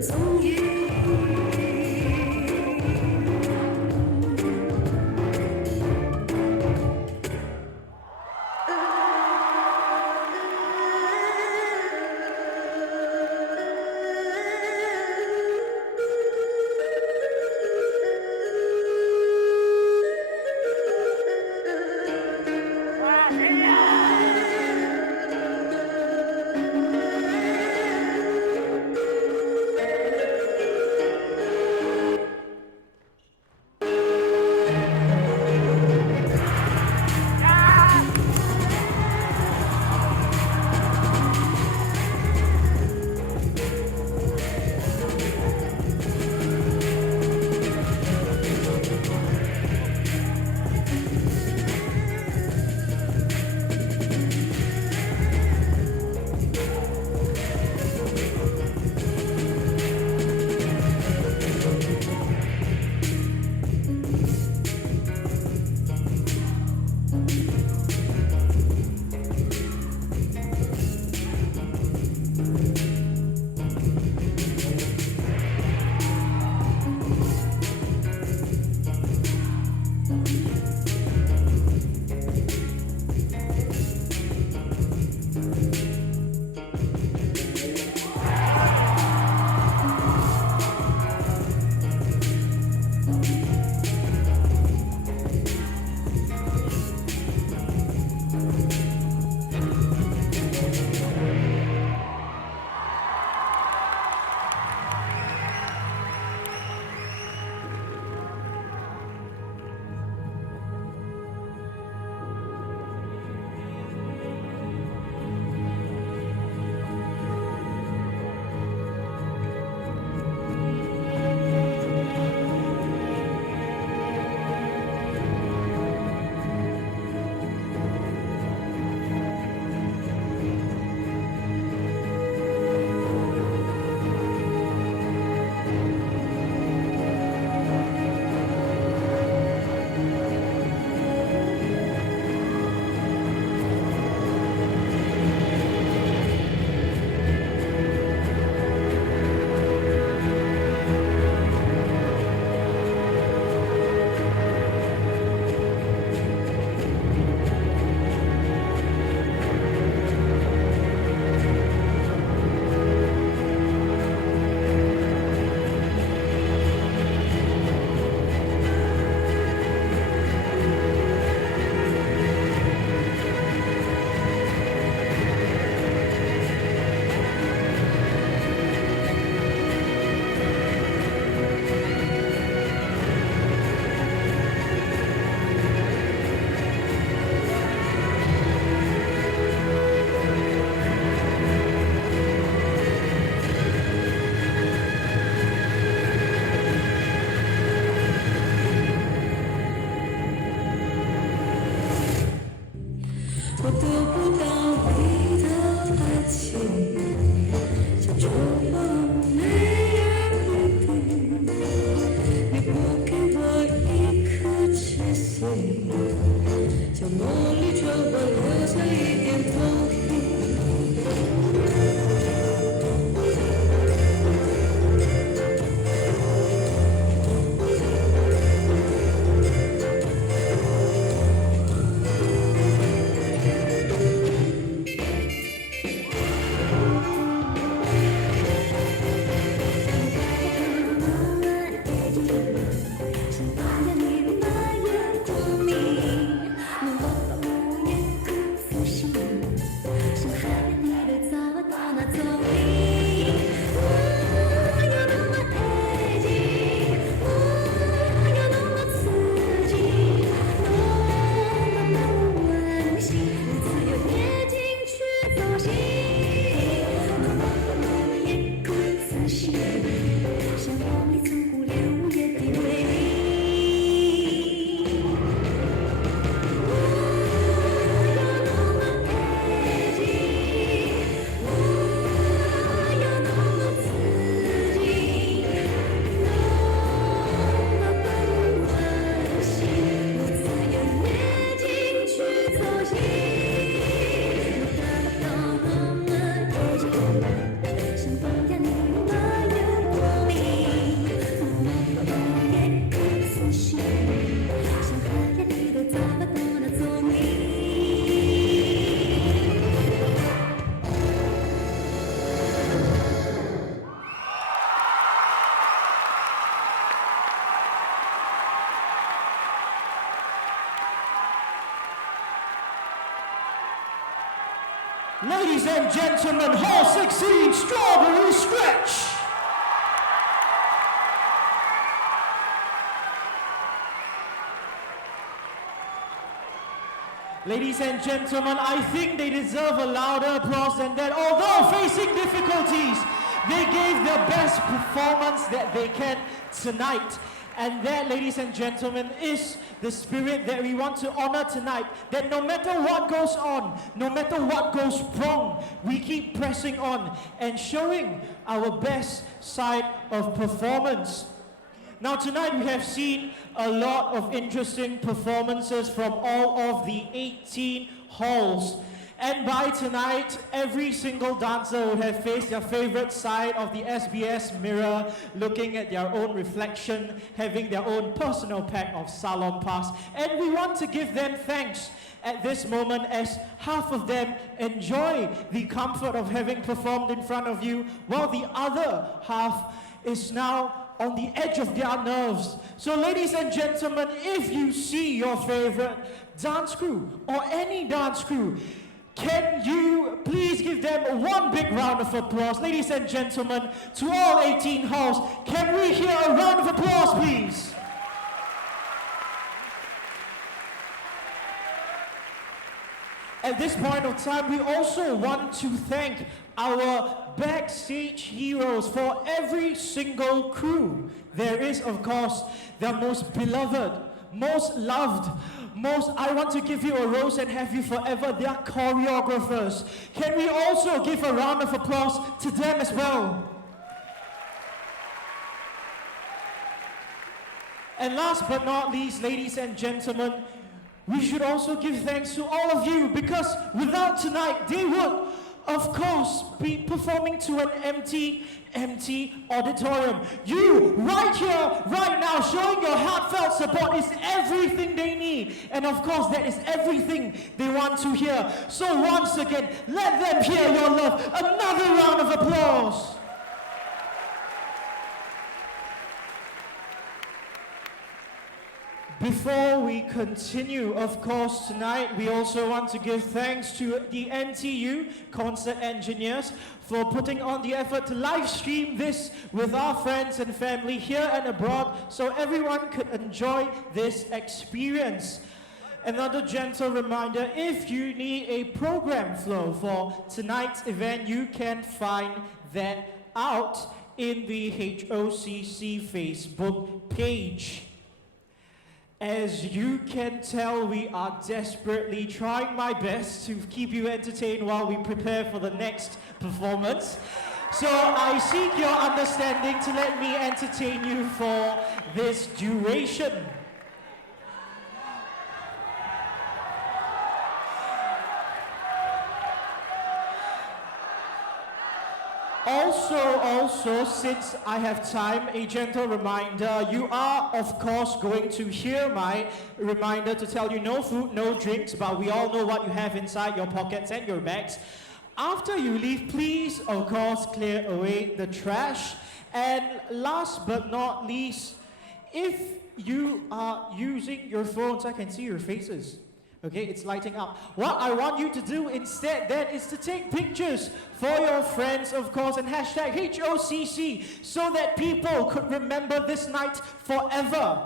It's on you. Ladies and gentlemen, Hall 16, Strawberry Stretch. Ladies and gentlemen, I think they deserve a louder applause than that. Although facing difficulties, they gave their best performance that they can tonight. And that, ladies and gentlemen, is the spirit that we want to honor tonight. That no matter what goes on, no matter what goes wrong, we keep pressing on and showing our best side of performance. Now tonight we have seen a lot of interesting performances from all of the 18 halls. And by tonight, every single dancer would have faced their favorite side of the SBS mirror, looking at their own reflection, having their own personal pack of salon pass. And we want to give them thanks at this moment, as half of them enjoy the comfort of having performed in front of you, while the other half is now on the edge of their nerves. So ladies and gentlemen, if you see your favorite dance crew or any dance crew, can you please give them one big round of applause? Ladies and gentlemen, to all 18 halls, can we hear a round of applause, please? At this point of time, we also want to thank our backstage heroes for every single crew. There is, of course, the most beloved, most loved, most I want to give you a rose and have you forever, their choreographers. Can we also give a round of applause to them as well? And last but not least, ladies and gentlemen, we should also give thanks to all of you, because without tonight, they would, of course, be performing to an empty auditorium. You, right here, right now, showing your heartfelt support is everything they need. And of course, that is everything they want to hear. So once again, let them hear your love. Another round of applause. Before we continue, of course, tonight we also want to give thanks to the NTU concert engineers for putting on the effort to live stream this with our friends and family here and abroad, so everyone could enjoy this experience. Another gentle reminder, if you need a program flow for tonight's event, you can find that out in the HOCC Facebook page. As you can tell, we are desperately trying my best to keep you entertained while we prepare for the next performance. So I seek your understanding to let me entertain you for this duration. Also, since I have time, a gentle reminder, you are, of course, going to hear my reminder to tell you no food, no drinks, but we all know what you have inside your pockets and your bags. After you leave, please, of course, clear away the trash. And last but not least, if you are using your phones, I can see your faces. Okay, it's lighting up. What I want you to do instead then is to take pictures for your friends, of course, and hashtag HOCC, so that people could remember this night forever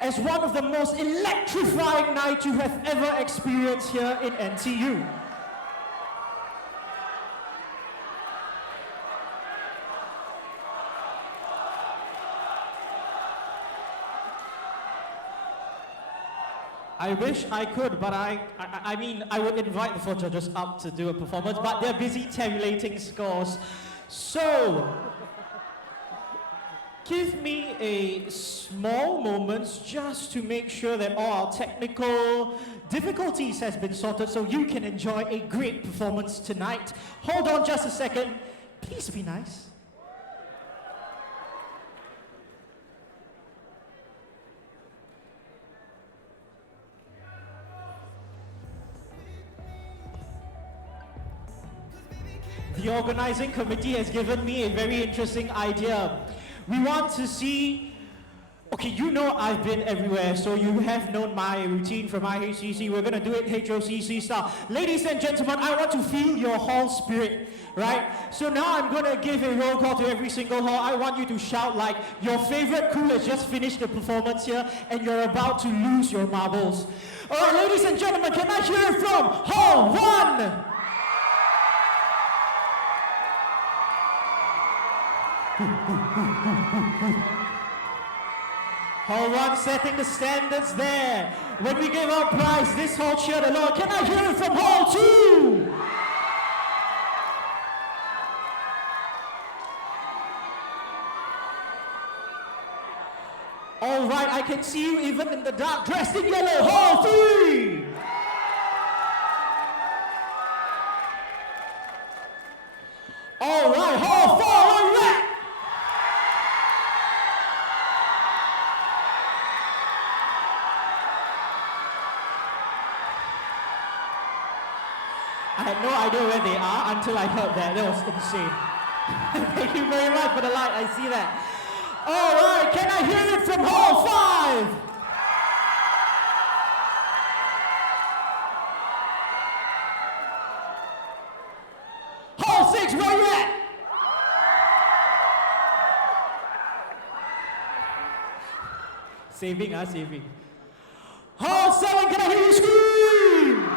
as one of the most electrifying nights you have ever experienced here in NTU. I wish I could, but I mean, I would invite the four judges up to do a performance, but they're busy tabulating scores. So, give me a small moment just to make sure that all our technical difficulties has been sorted so you can enjoy a great performance tonight. Hold on just a second. Please be nice. The organizing committee has given me a very interesting idea. We want to see Okay, you know I've been everywhere, so you have known my routine from IHCC. We're gonna do it HOCC style. Ladies and gentlemen, I want to feel your hall spirit, right? So now I'm gonna give a roll call to every single hall. I want you to shout like your favorite crew has just finished the performance here and you're about to lose your marbles. All right, ladies and gentlemen, can I hear it from Hall 1? Hall 1 setting the standards there. When we gave our prize, this hall cheered a lot. Can I hear it from Hall 2? All right, I can see you even in the dark, dressed in yellow. Hall 3! All right, Hall 4, all right! I had no idea where they are until I heard that. That was insane. Thank you very much for the light. I see that. All right, can I hear it from Hall 5? Hall 6, where you at? Saving, saving. Hall 7, can I hear you scream?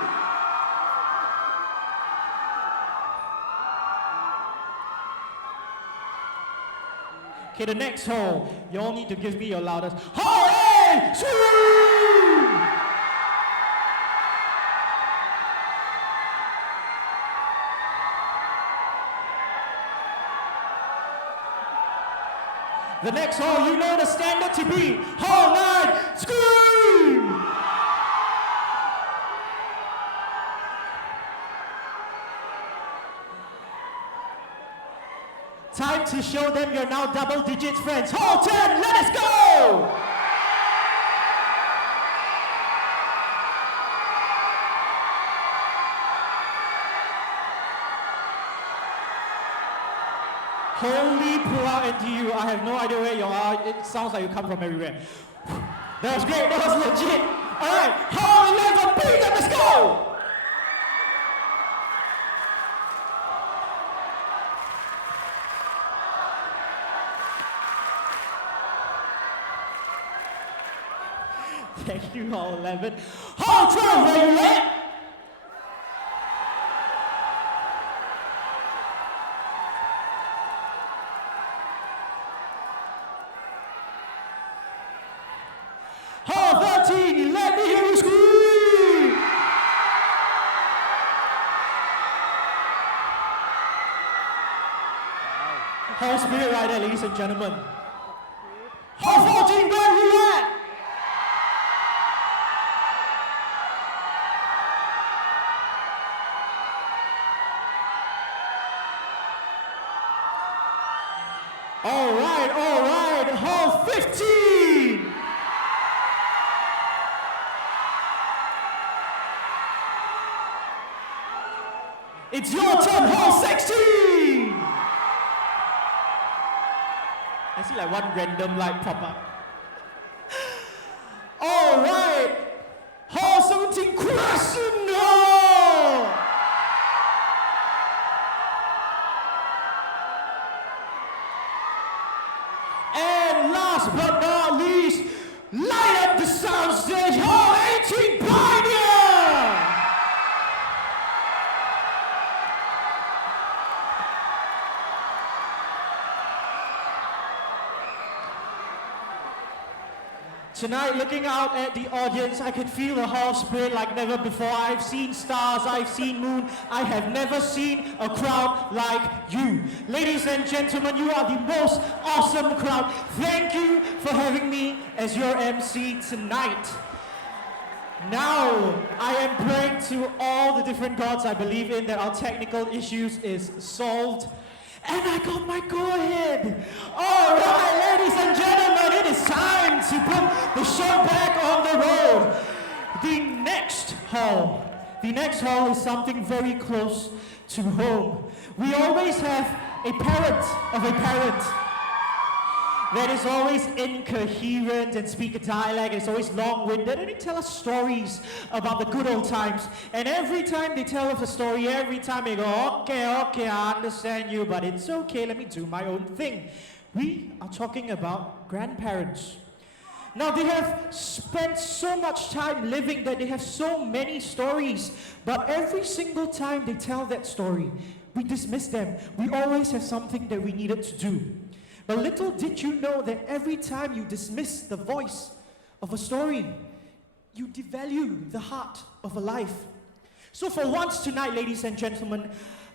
Okay, the next hall, you all need to give me your loudest. Hall A, scream! The next hall, you know the standard to be. Hall 9, scream! Time to show them you're now double digits friends. Hall 10, let us go! Holy pull out NTU. I have no idea where you are. It sounds like you come from everywhere. That was great, that was legit. All right, Hall 11, Peter, let's go! Thank you, Hall 11. Hall 12, where you at? Hall 13, let me hear you scream! Hall spirit right there, ladies and gentlemen. Hall 14, where you at? All right, Hall 15! It's your turn, Hall 16! I see like one random light pop up. All right, Hall 17, Crescent Hall! And last but not least, light up the soundstage, Hall 18, Pioneer! Tonight, looking out at the audience, I can feel the hall spirit like never before. I've seen stars, I've seen moon. I have never seen a crowd like you. Ladies and gentlemen, you are the most awesome crowd. Thank you for having me as your MC tonight. Now, I am praying to all the different gods I believe in that our technical issues is solved. And I got my go-ahead. All right, ladies and gentlemen, it is time to put the show back on the road. The next hall is something very close to home. We always have a parent of a parent. that is always incoherent and speak a dialect, it's always long-winded, and they tell us stories about the good old times. And every time they tell us a story, every time they go, okay, I understand you, but it's okay, let me do my own thing. We are talking about grandparents. Now, they have spent so much time living that they have so many stories, but every single time they tell that story, we dismiss them. We always have something that we needed to do. But little did you know that every time you dismiss the voice of a story, you devalue the heart of a life. So for once tonight, ladies and gentlemen,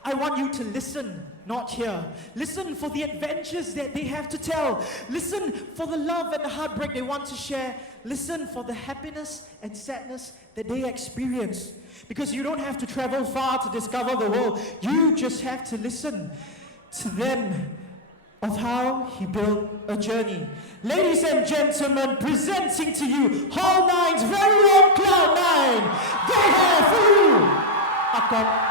I want you to listen, not hear. Listen for the adventures that they have to tell. Listen for the love and the heartbreak they want to share. Listen for the happiness and sadness that they experience. Because you don't have to travel far to discover the world. You just have to listen to them of how he built a journey. Ladies and gentlemen, presenting to you Hall 9's very own Cloud 9. They have for you Akong.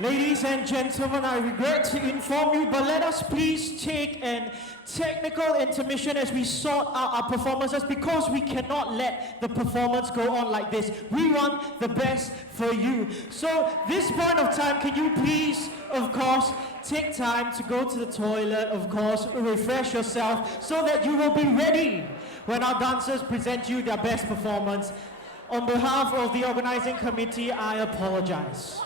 Ladies and gentlemen, I regret to inform you, but let us please take an technical intermission as we sort out our performances because we cannot let the performance go on like this. We want the best for you. So, this point of time, can you please, of course, take time to go to the toilet, of course, refresh yourself so that you will be ready when our dancers present you their best performance. On behalf of the organizing committee, I apologize.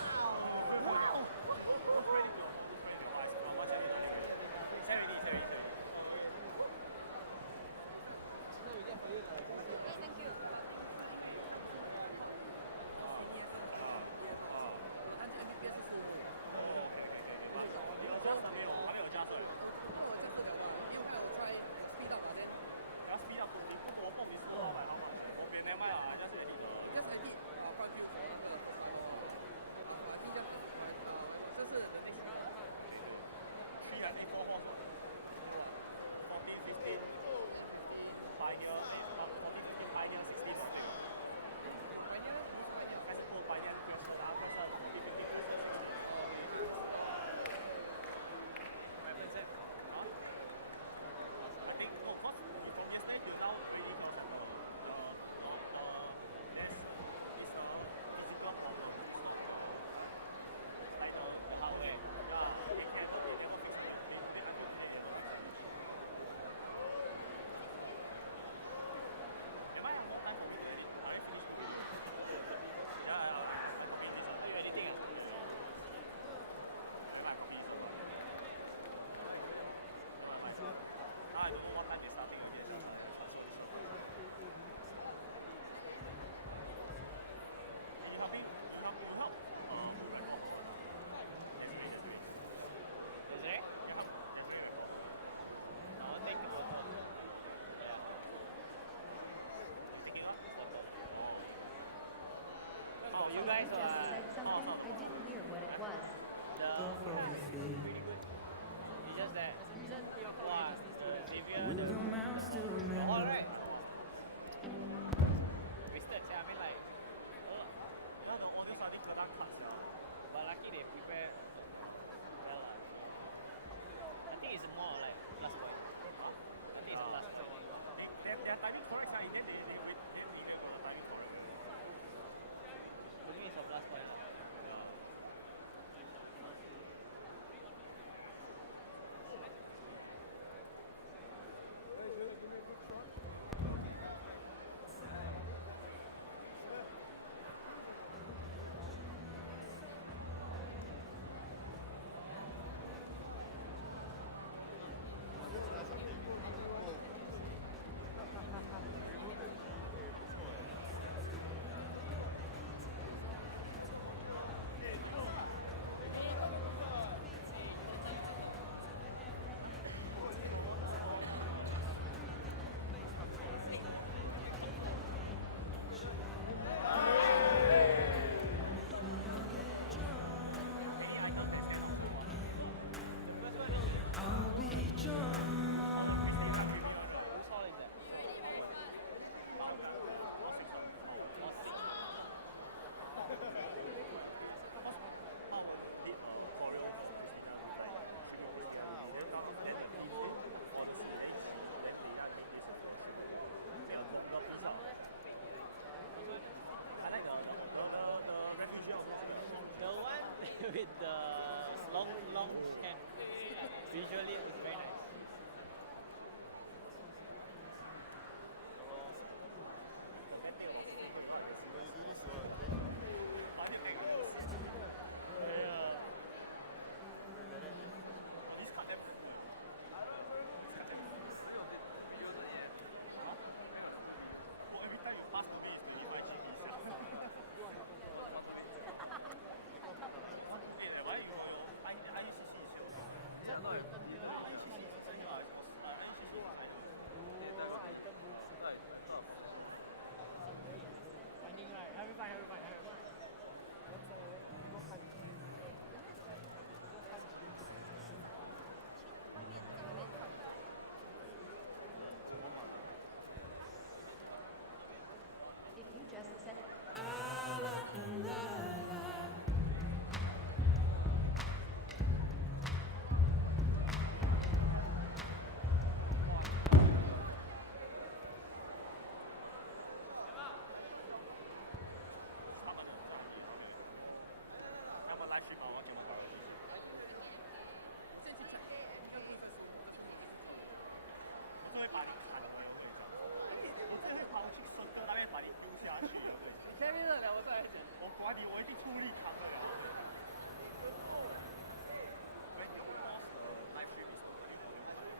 You guys just said something. I didn't hear what it was. It's just that. Wow, Xavier. Alright. Wasted, I mean like. You know the audio starting to that class. But lucky they prepare well. I think it's more like last point. I think it's the last point. Their timing correct, then they email the timing correct. For me it's of last point. With the long hand. Visually it's very nice. If you just said 管理，我一定出力扛得了。When you pause the live stream, it's totally volume cut.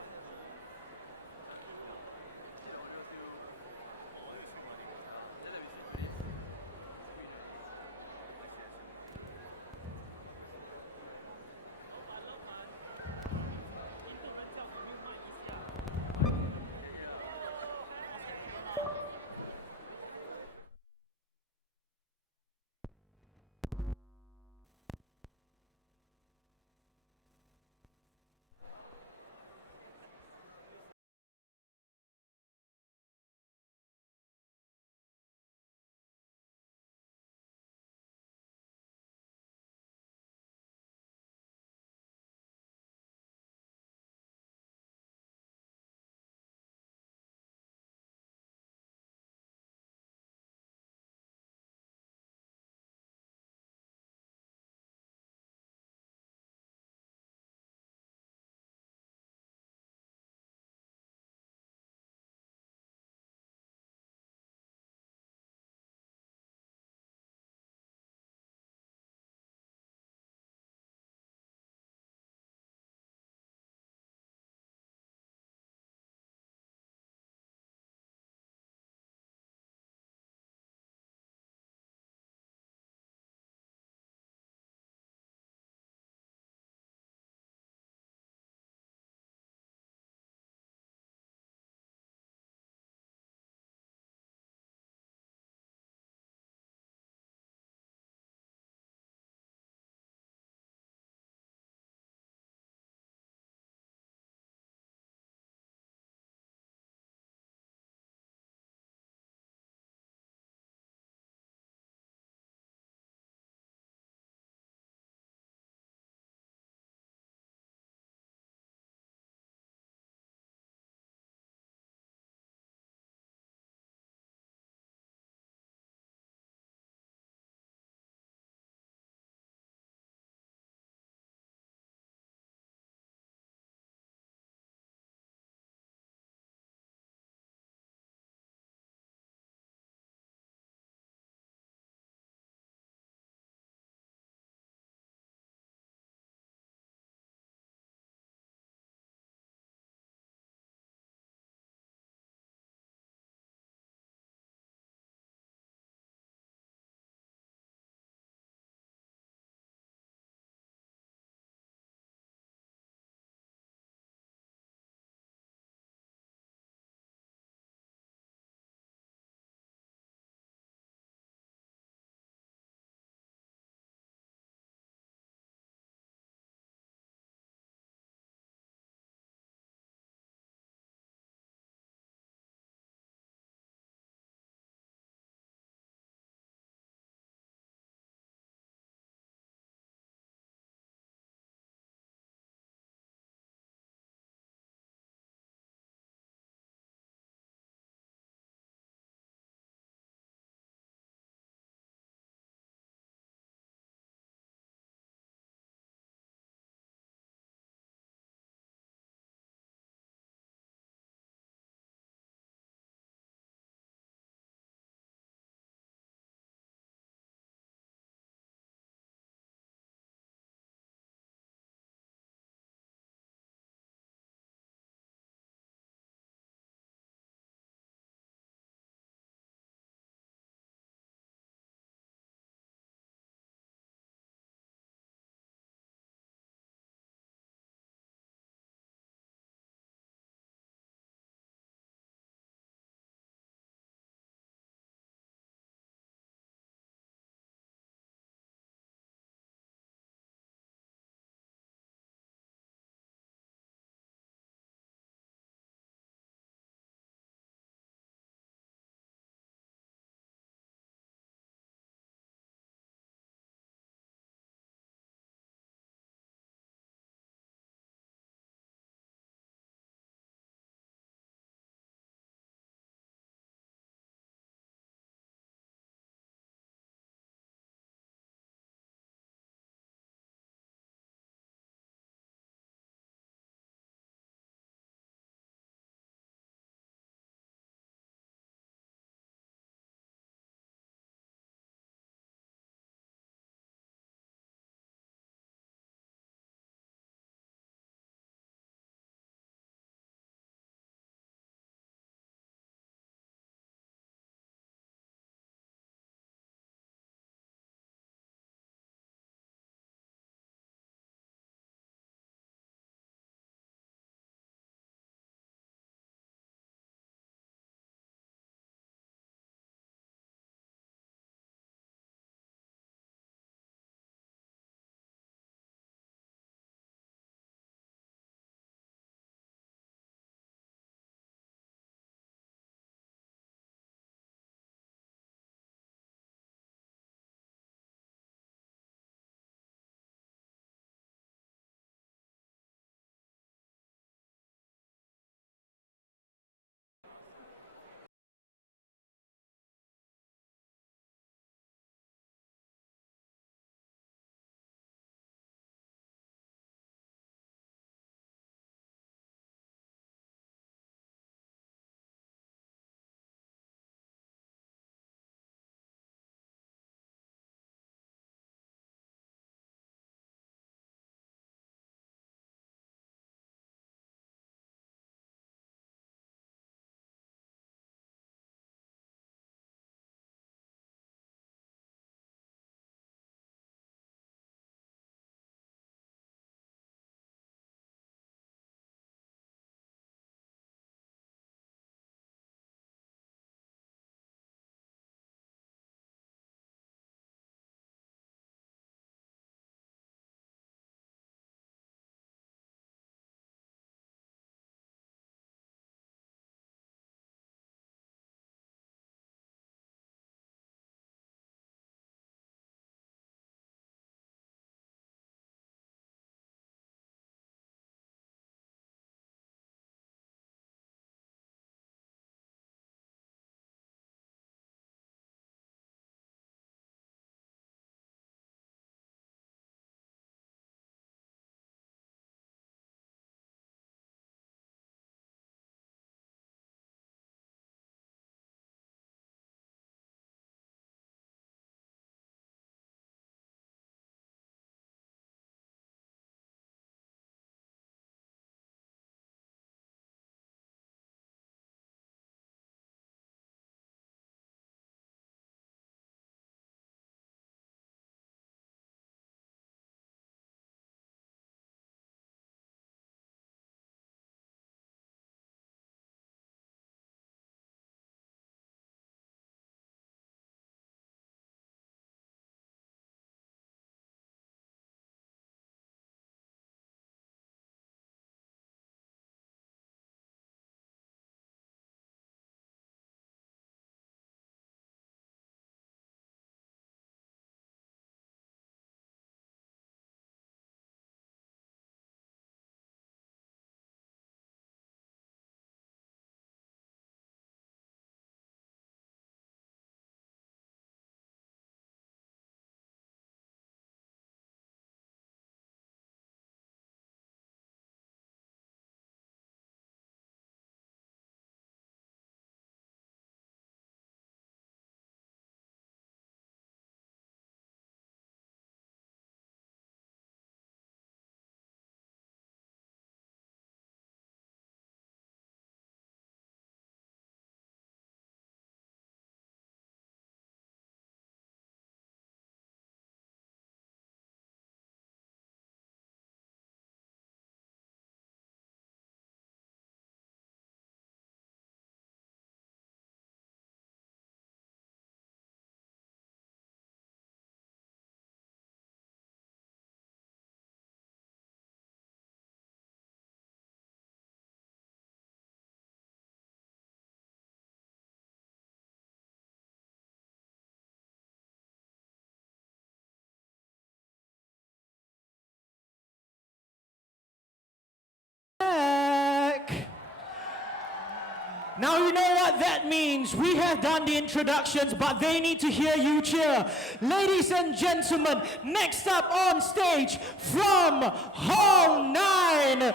Now you know what that means. We have done the introductions, but they need to hear you cheer. Ladies and gentlemen, next up on stage from Hall 9.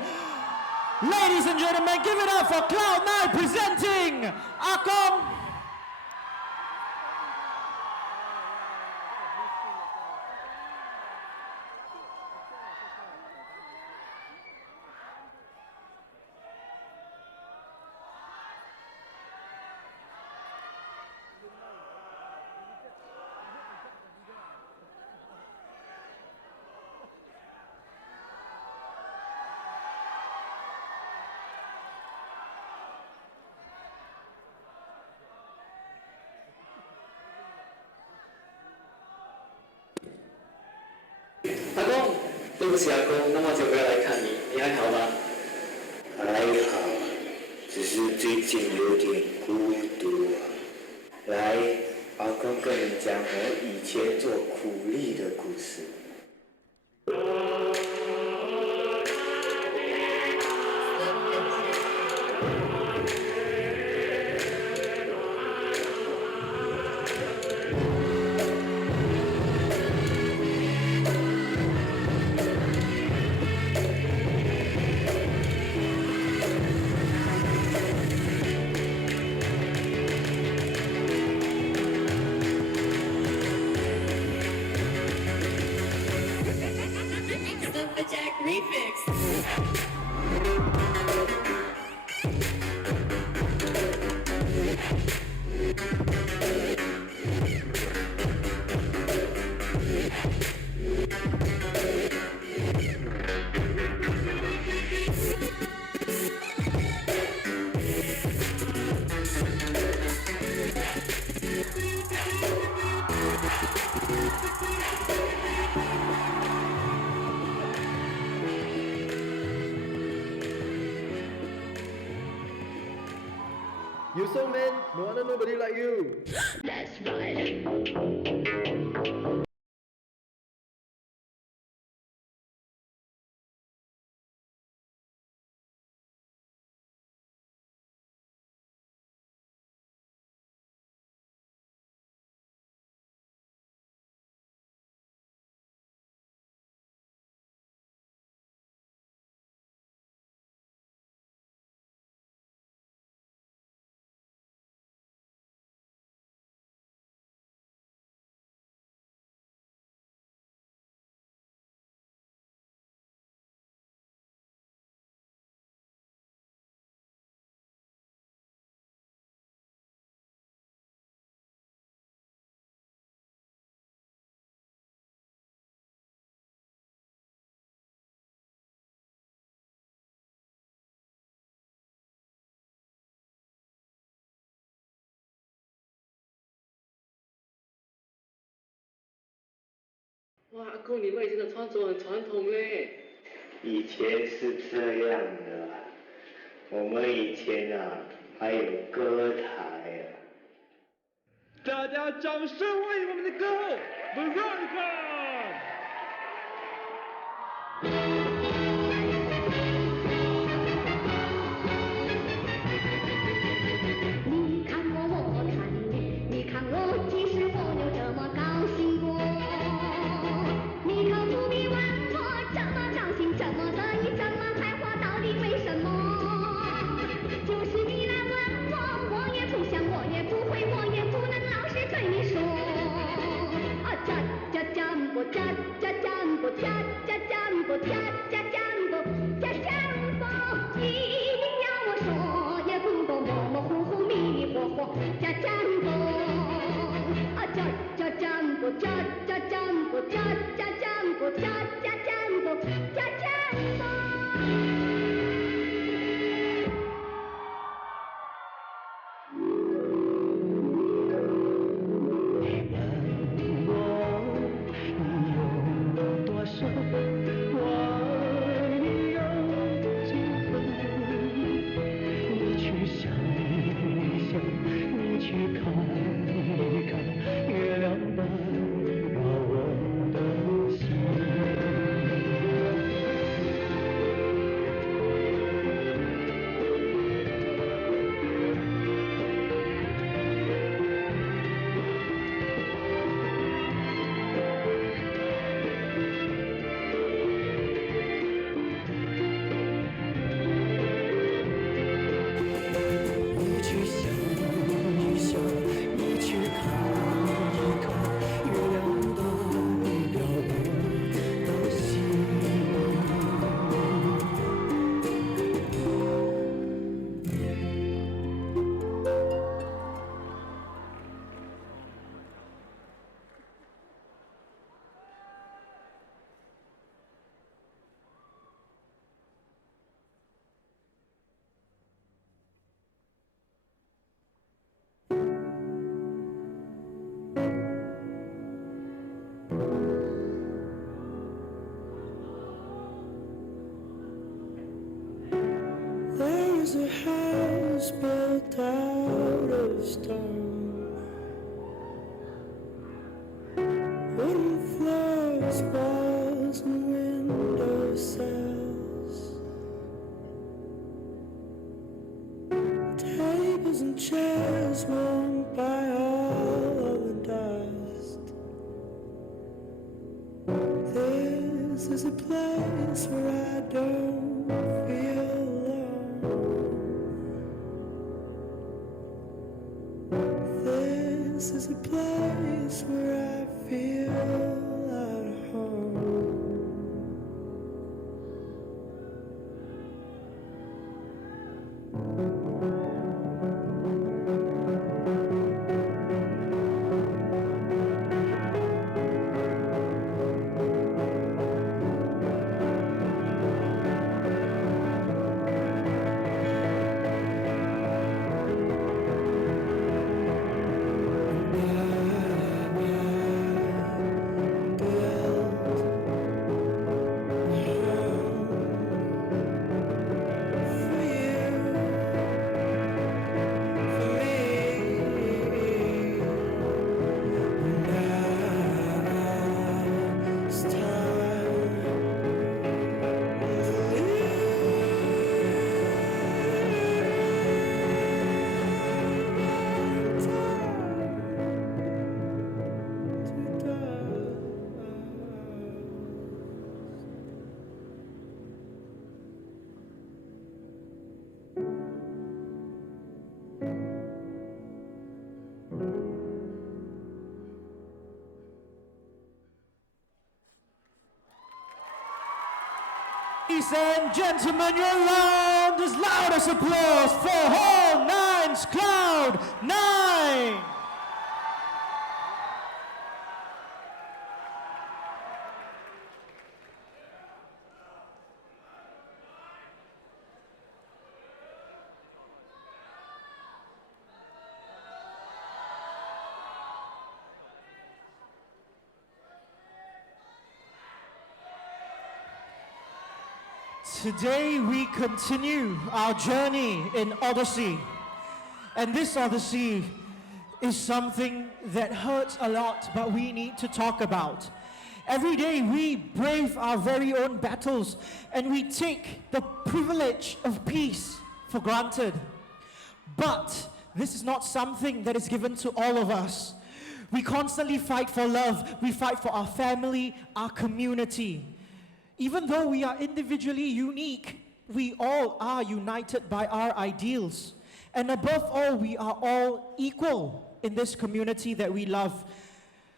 Ladies and gentlemen, give it up for Cloud9 presenting Akong.阿公，对不起阿公，那么久没有来看你，你还好吗？还好，只是最近有点孤独。来，阿公跟你讲我以前做苦力的故事。You so man, no other nobody like you. That's right. 哇，阿公，你们以前的穿着很传统嘞。以前是这样的，我们以前啊还有歌台啊。大家掌声欢迎我们的歌后 Veronica。你看过我看你，你看我，其实我有这么高兴过。你看不必问我这么高兴，这么乐意，这么开花，到底为什么？就是你来问我，我也不想，我也不会，我也不能老实对你说。啊，这 was a house built out of stone. Wooden floors, walls, and window sills. Tables and chairs worn by all of the dust. This is a place where I don't feel alone. This is a place where I feel at home. Ladies and gentlemen, your loudest applause for Hall 9's Cloud 9! Today we continue our journey in Odyssey. And this Odyssey is something that hurts a lot, but we need to talk about. Every day we brave our very own battles and we take the privilege of peace for granted. But this is not something that is given to all of us. We constantly fight for love. We fight for our family, our community. Even though we are individually unique, we all are united by our ideals. And above all, we are all equal in this community that we love.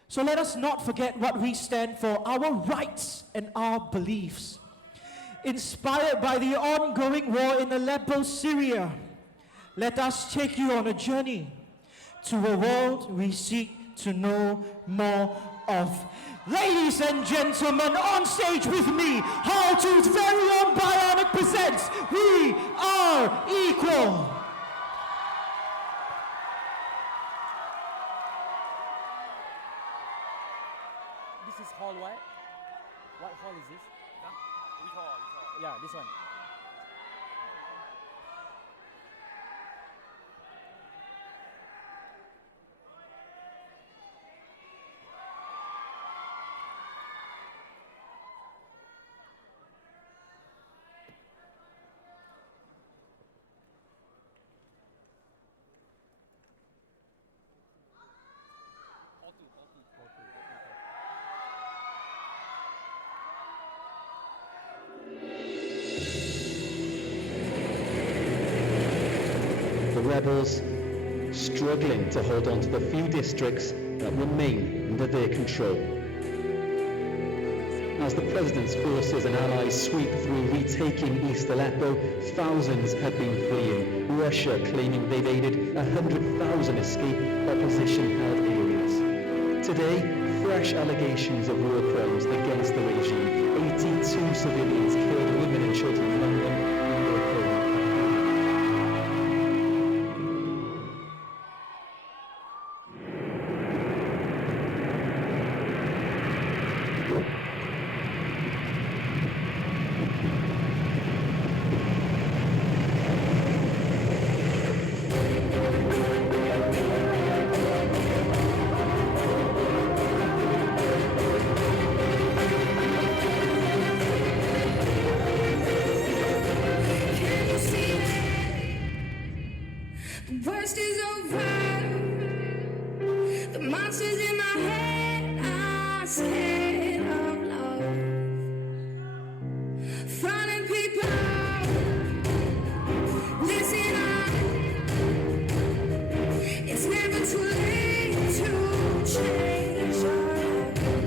So let us not forget what we stand for, our rights and our beliefs. Inspired by the ongoing war in Aleppo, Syria, let us take you on a journey to a world we seek to know more of. Ladies and gentlemen, on stage with me, Hall 2's very own Bionic presents We Are Equal. This is hall what? What hall is this? Huh? Which hall? Yeah, this one. Rebels struggling to hold on to the few districts that remain under their control. As the President's forces and allies sweep through retaking East Aleppo, thousands have been fleeing, Russia claiming they've aided 100,000 escape opposition-held areas. Today, fresh allegations of war crimes against the regime. 82 civilians killed, women and children among them, in their home. Worst is over. The monsters in my head are scared of love. Falling people, listen up. It's never too late to change your life.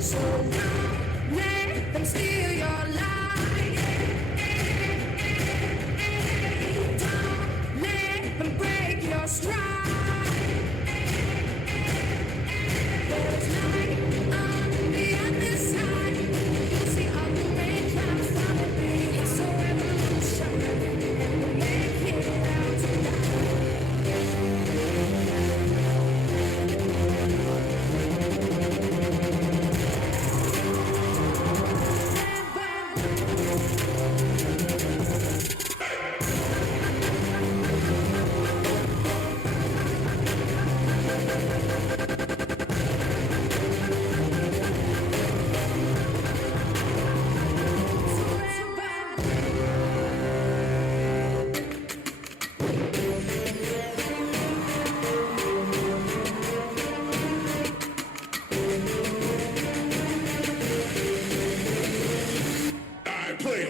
So don't let them steal your life. Don't let them break your stride. There's light on the other side. You see all the rain clouds follow me. It's a revolution, and we'll make it out tonight.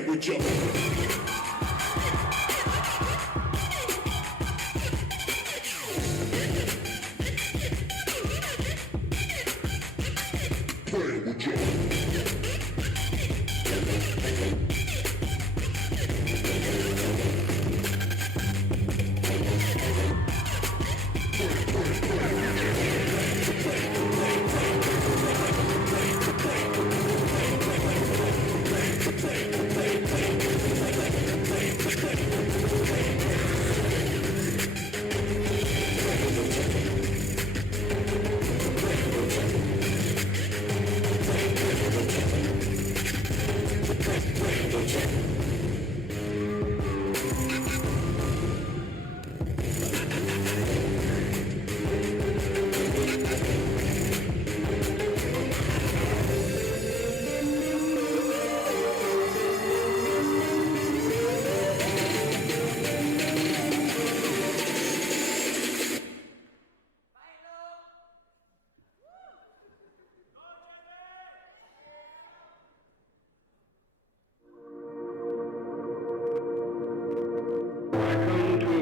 with you. Playing with you.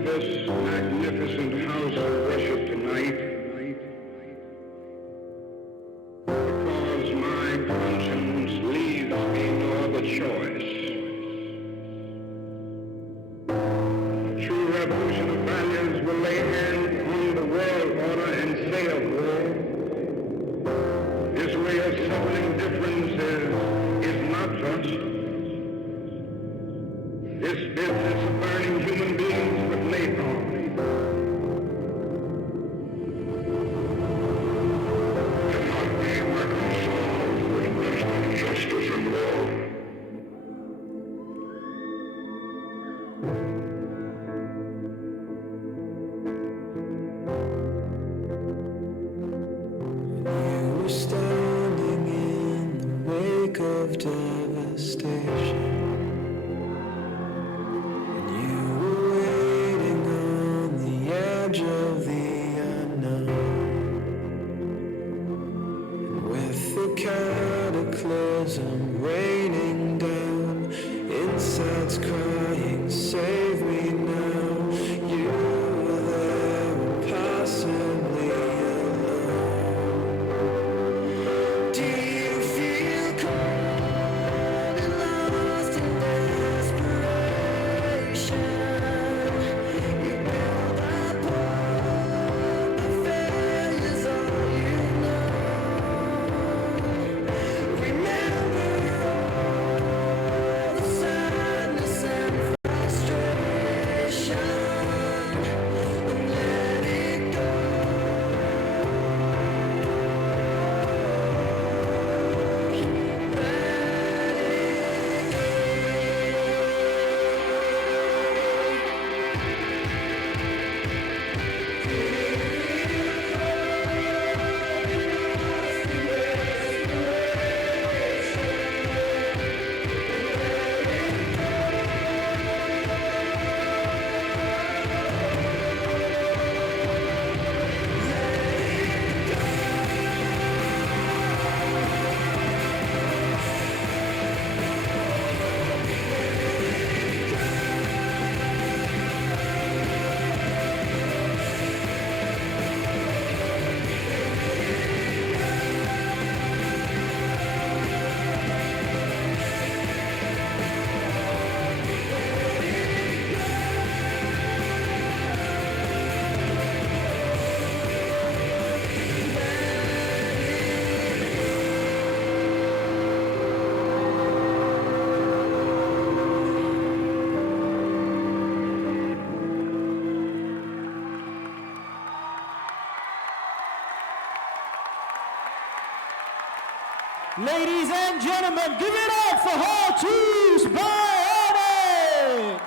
This magnificent house of worship tonight because my conscience leaves me no other choice. True revolution of values will lay hand on the world order and say of war, this way of settling differences is not just. This business of burning human beings with napalm cannot be reconciled with wisdom, justice, and law. You were standing in the wake of devastation. Of the unknown, with the cataclysm raining down, insides crying, save me now. You were there impossibly alone. Do you feel cold and lost in desperation? Remember all the sadness and frustration. Ladies and gentlemen, give it up for Hall 2's Bionic!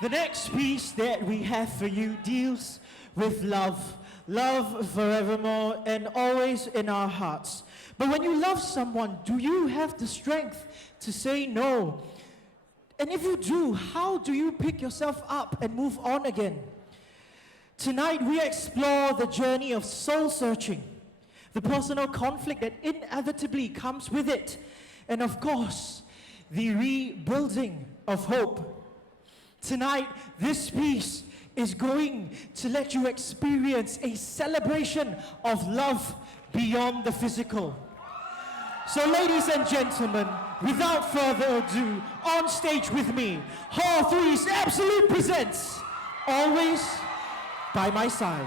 The next piece that we have for you deals with love. Love forevermore and always in our hearts. But when you love someone, do you have the strength to say no? And if you do, how do you pick yourself up and move on again? Tonight we explore the journey of soul searching, the personal conflict that inevitably comes with it, and of course, the rebuilding of hope. Tonight, this piece is going to let you experience a celebration of love beyond the physical. So ladies and gentlemen, without further ado, on stage with me, Hall 3's Absolute presents Always by My Side.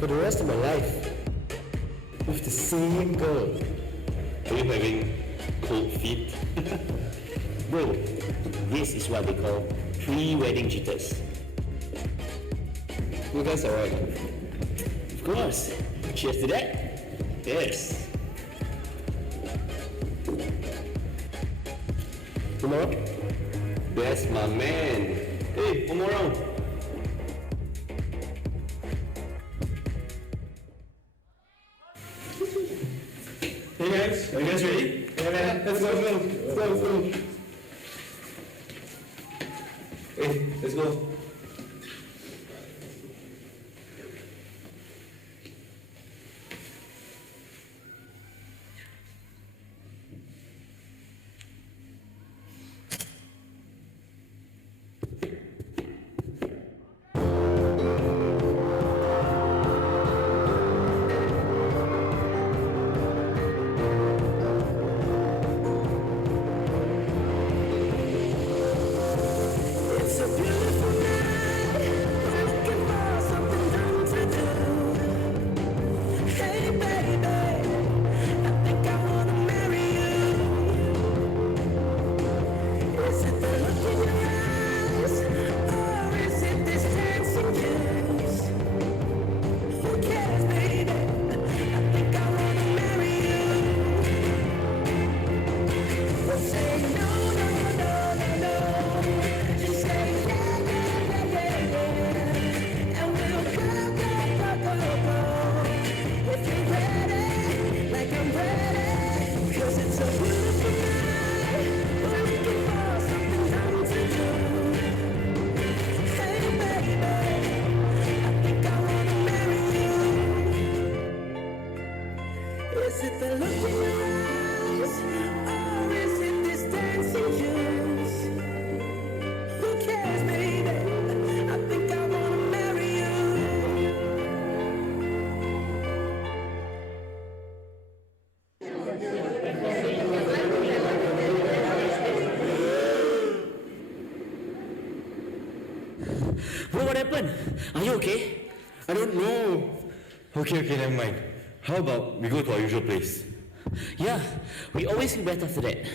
For the rest of my life, with the same girl. Are you having cold feet? Bro, this is what they call pre-wedding jitters. You guys are right. Of course. Cheers to that. Yes. Tomorrow? That's my man. Hey, one more round. Hey guys, are you guys ready? Yeah man, let's go. Hey, let's go. Bro, what happened? Are you okay? I don't know. Okay, never mind. How about we go to our usual place? Yeah, we always feel better after that.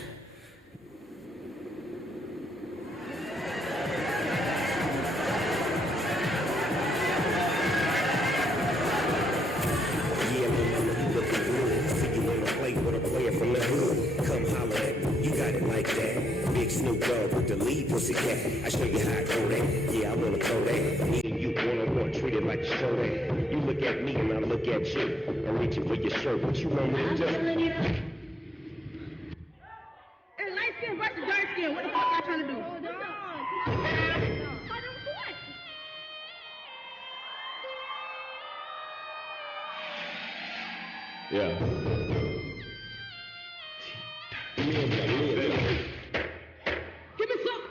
Come holler at me, you got it like that. Big Snoop Dogg with the lead pussycat. I show you how I go that. Yeah, I wanna throw that. Me and you one-on-one, treated like a show that. You look at me and I look at you. I'm reaching for your shirt, what you want me to do? It's light skin versus dark skin. What the fuck y'all trying to do? Yeah. Give me some.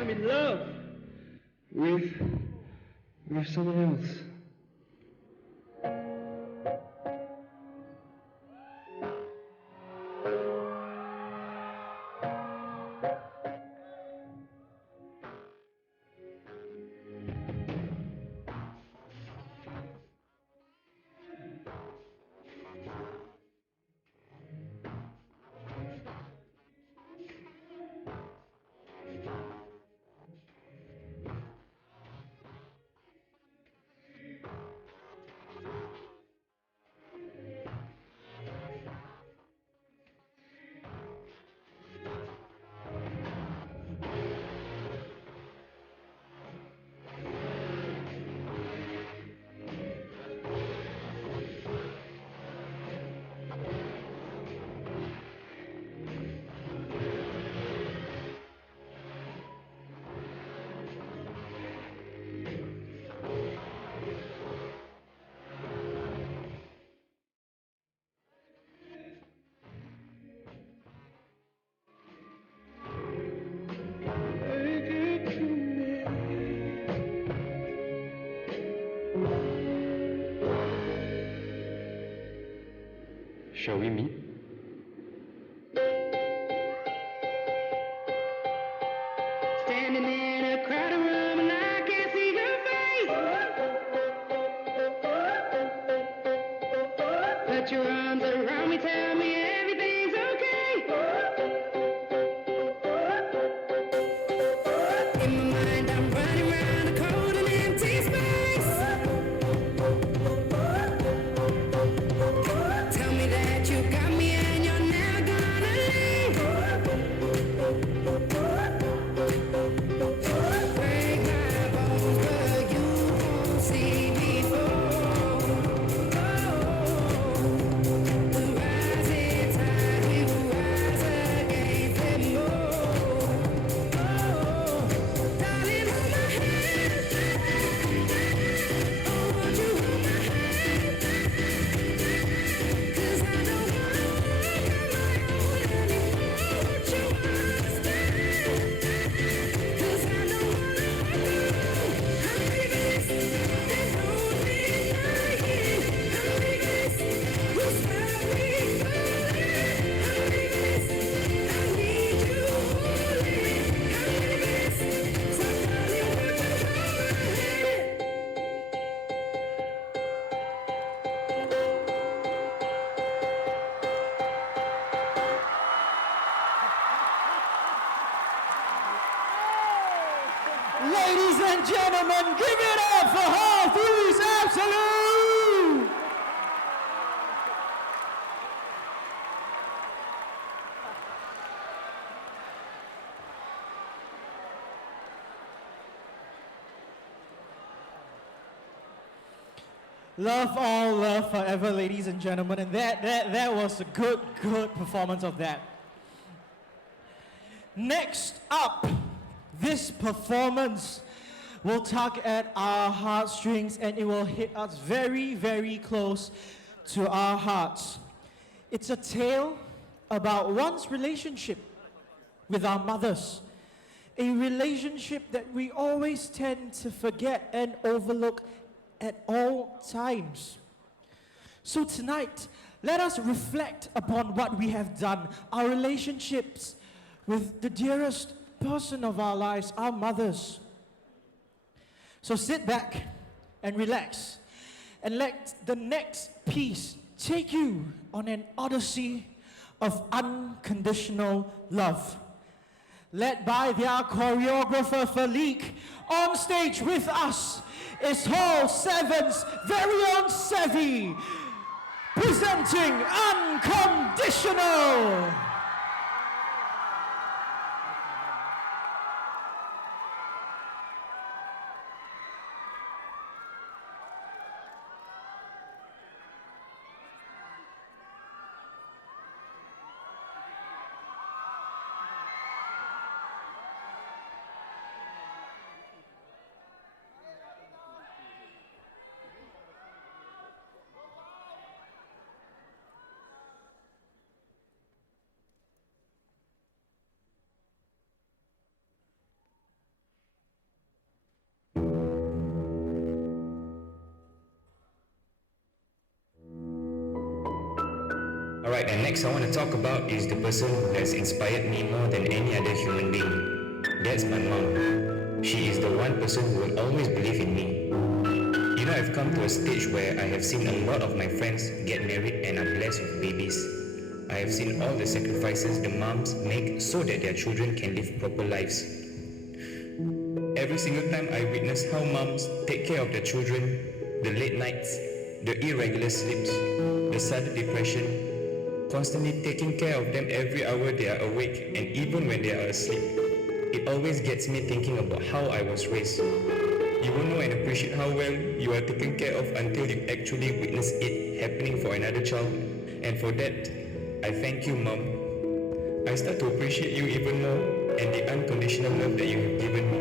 I'm in love with someone else. Shall we meet? Standing in a crowded room and I can't see your face. Put your arms around me, tell me everything's okay. In my mind, I'm running around a cold and empty space. Tell me that you got me and you're never gonna leave. Break my bones, but you won't see me fall. The rising tide will rise against them all. Darling, hold my hand. Oh, won't you hold my hand? 'Cause I don't wanna walk on my own anymore. Won't you understand? 'Cause I don't wanna walk alone. I'm leaving this. There's no denying. I'm leaving this. Who's stop me falling? I'm leaving this. I need you holding. I'm leaving this. So darling, won't you hold my hand? Ladies and gentlemen, give it up for Hall 3's Absolute! Love all, love forever, ladies and gentlemen, and that was a good performance of that. Next up, this performance will tug at our heartstrings and it will hit us very, very close to our hearts. It's a tale about one's relationship with our mothers, a relationship that we always tend to forget and overlook at all times. So tonight, let us reflect upon what we have done, our relationships with the dearest person of our lives, our mothers. So sit back and relax and let the next piece take you on an odyssey of unconditional love. Led by their choreographer Falik, on stage with us is Hall 7's very own Sevi, presenting Unconditional. Alright, and next I want to talk about is the person who has inspired me more than any other human being. That's my mom. She is the one person who will always believe in me. You know, I've come to a stage where I have seen a lot of my friends get married and are blessed with babies. I have seen all the sacrifices the moms make so that their children can live proper lives. Every single time I witness how moms take care of their children, the late nights, the irregular sleeps, the sudden depression, constantly taking care of them every hour they are awake and even when they are asleep, it always gets me thinking about how I was raised. You won't know and appreciate how well you are taken care of until you actually witness it happening for another child. And for that, I thank you, Mom. I start to appreciate you even more and the unconditional love that you have given me.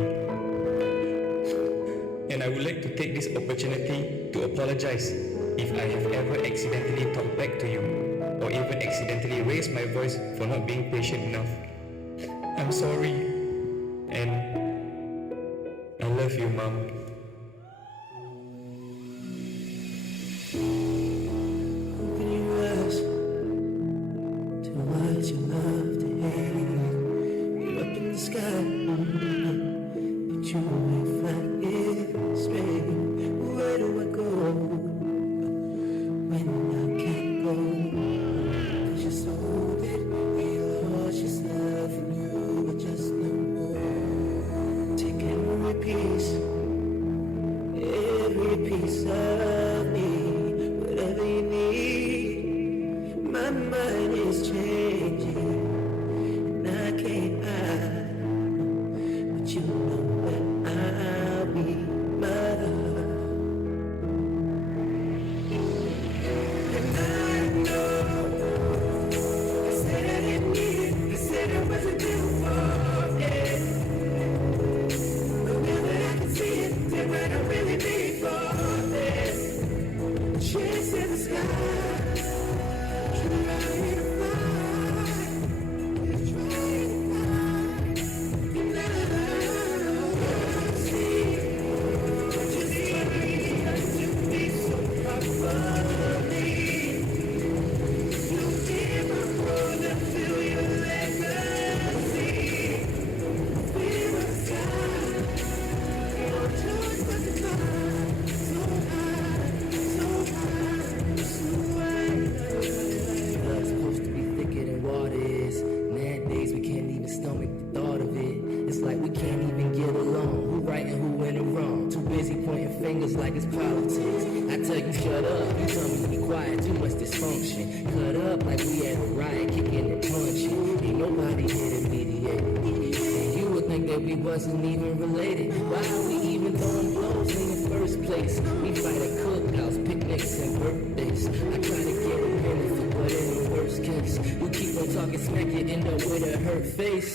And I would like to take this opportunity to apologize if I have ever accidentally talked back to you or even accidentally raised my voice for not being patient enough. I'm sorry, and I love you, Mom. Open your eyes to what you love to hate. You're up in the sky, but you ain't flying straight. Where do I go when I can't go? 'Cause you're so that he lost yourself and you were just no more. Take every piece of me, whatever you need. My mind is changing, and I can't hide. But you know that I'll be mother. And I know I said I didn't need it, I said I wasn't built for it. But now that I can see it, then what I really need for this. Chase in the sky, trying to find, trying to find. And I see, just trying to be so properly. You did my road and feel your legacy. We were sky, no choice but to climb so high, so high, so high. Blood's supposed to be thicker than water is. Nowadays we can't even stomach the thought of it. It's like we can't even get along. Who right and who in the wrong? Too busy pointing fingers like it's politics. I tell you shut up, you tell me to be quiet. Too much dysfunction. Cut up like we had a riot, kicking and punching. Ain't nobody here to mediate. And you would think that we wasn't even related. Why are we even throwing blows in the first place? We fight at cookouts, picnics, and birthdays. I try to get a benefit, but in the worst case, you keep on talking smack, you end up with a hurt face.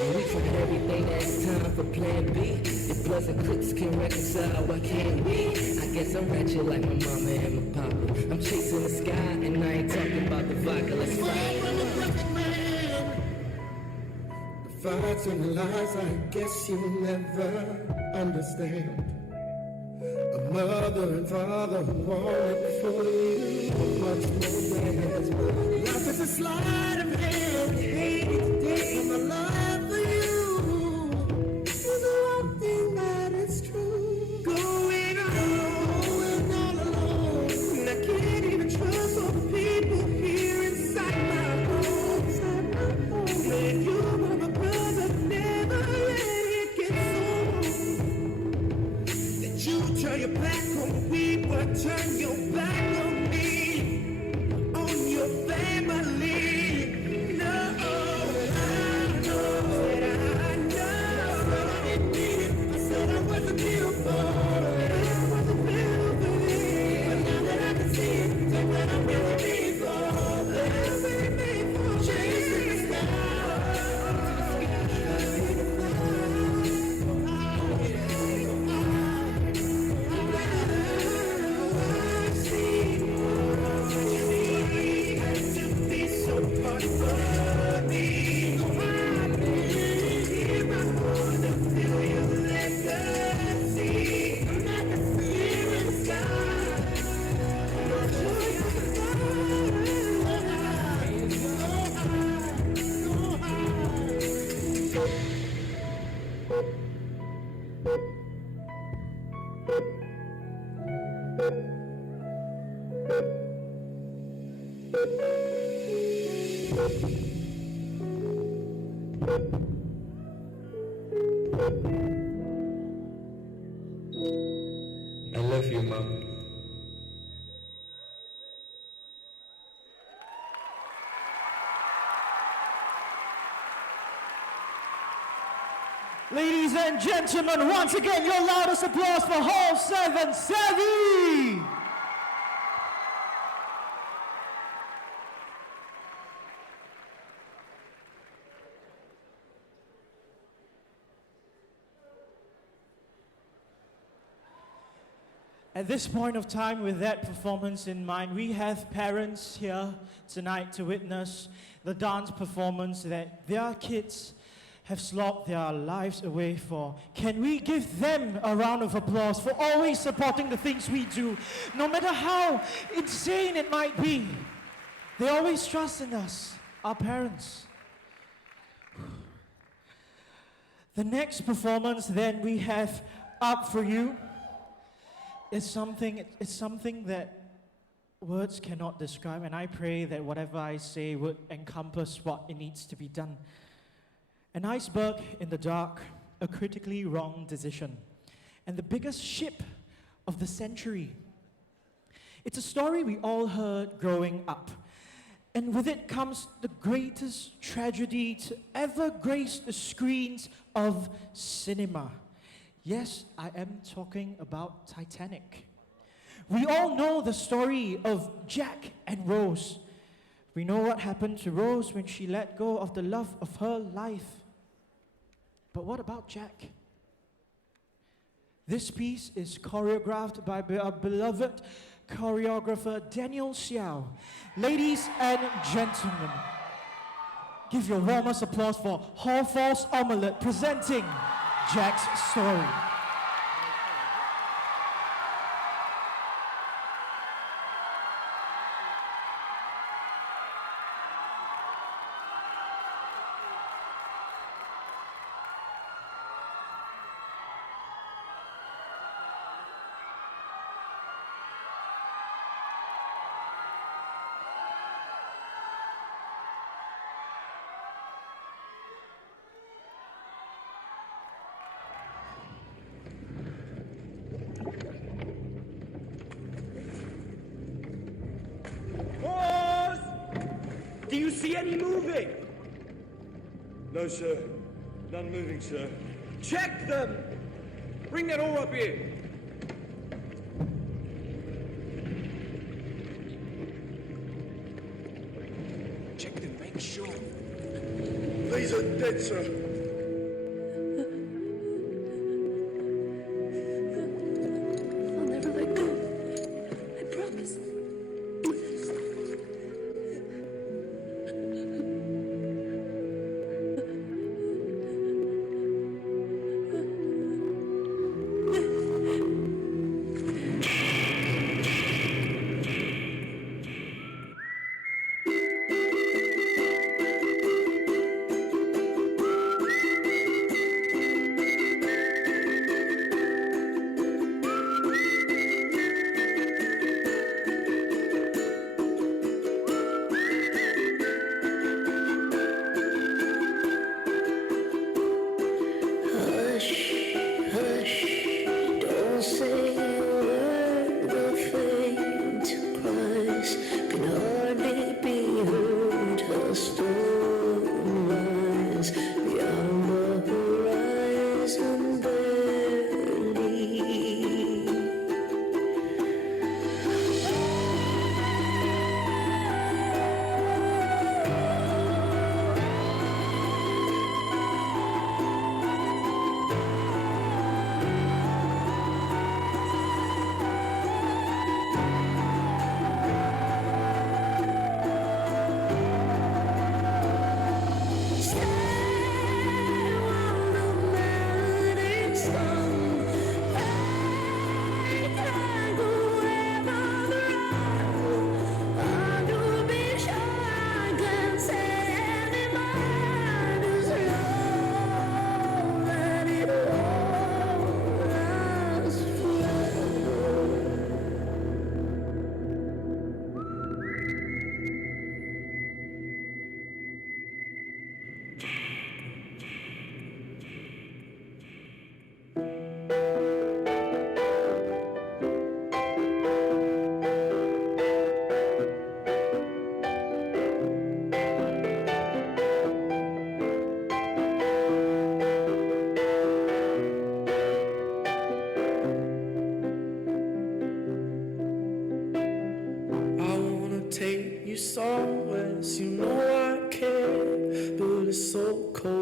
And we tried everything that's time for plan B. If Bloods and Crips can reconcile, why can't we? I guess I'm ratchet like my mama and my papa. I'm chasing the sky, and I ain't talking about the vodka. Let's fly. Fights and the lies I guess you'll never understand. A mother and father who wanted for you much more than life is a sleight of hand. You hate it today, but my love for you is the one thing that is true. Going all alone, and I can't even trust all the people here inside my home. Man, you were my brother, never let it get so that you turn your back on me, but turn your back on me, on your family. No, I I love you, Mom. Ladies and gentlemen, once again, your loudest applause for Hall 7, Savvy! At this point of time, with that performance in mind, we have parents here tonight to witness the dance performance that their kids have slogged their lives away for. Can we give them a round of applause for always supporting the things we do, no matter how insane it might be? They always trust in us, our parents. The next performance then we have up for you is something that words cannot describe, and I pray that whatever I say would encompass what it needs to be done. An iceberg in the dark, a critically wrong decision, and the biggest ship of the century. It's a story we all heard growing up, and with it comes the greatest tragedy to ever grace the screens of cinema. Yes, I am talking about Titanic. We all know the story of Jack and Rose. We know what happened to Rose when she let go of the love of her life. But what about Jack? This piece is choreographed by our beloved choreographer Daniel Xiao. Ladies and gentlemen, give your warmest applause for Hall 4's Omelette presenting Jack's story. Do you see any moving? No, sir. None moving, sir. Check them! Bring that all up here. Check them, make sure. These are dead, sir. I'll never let go. I promise.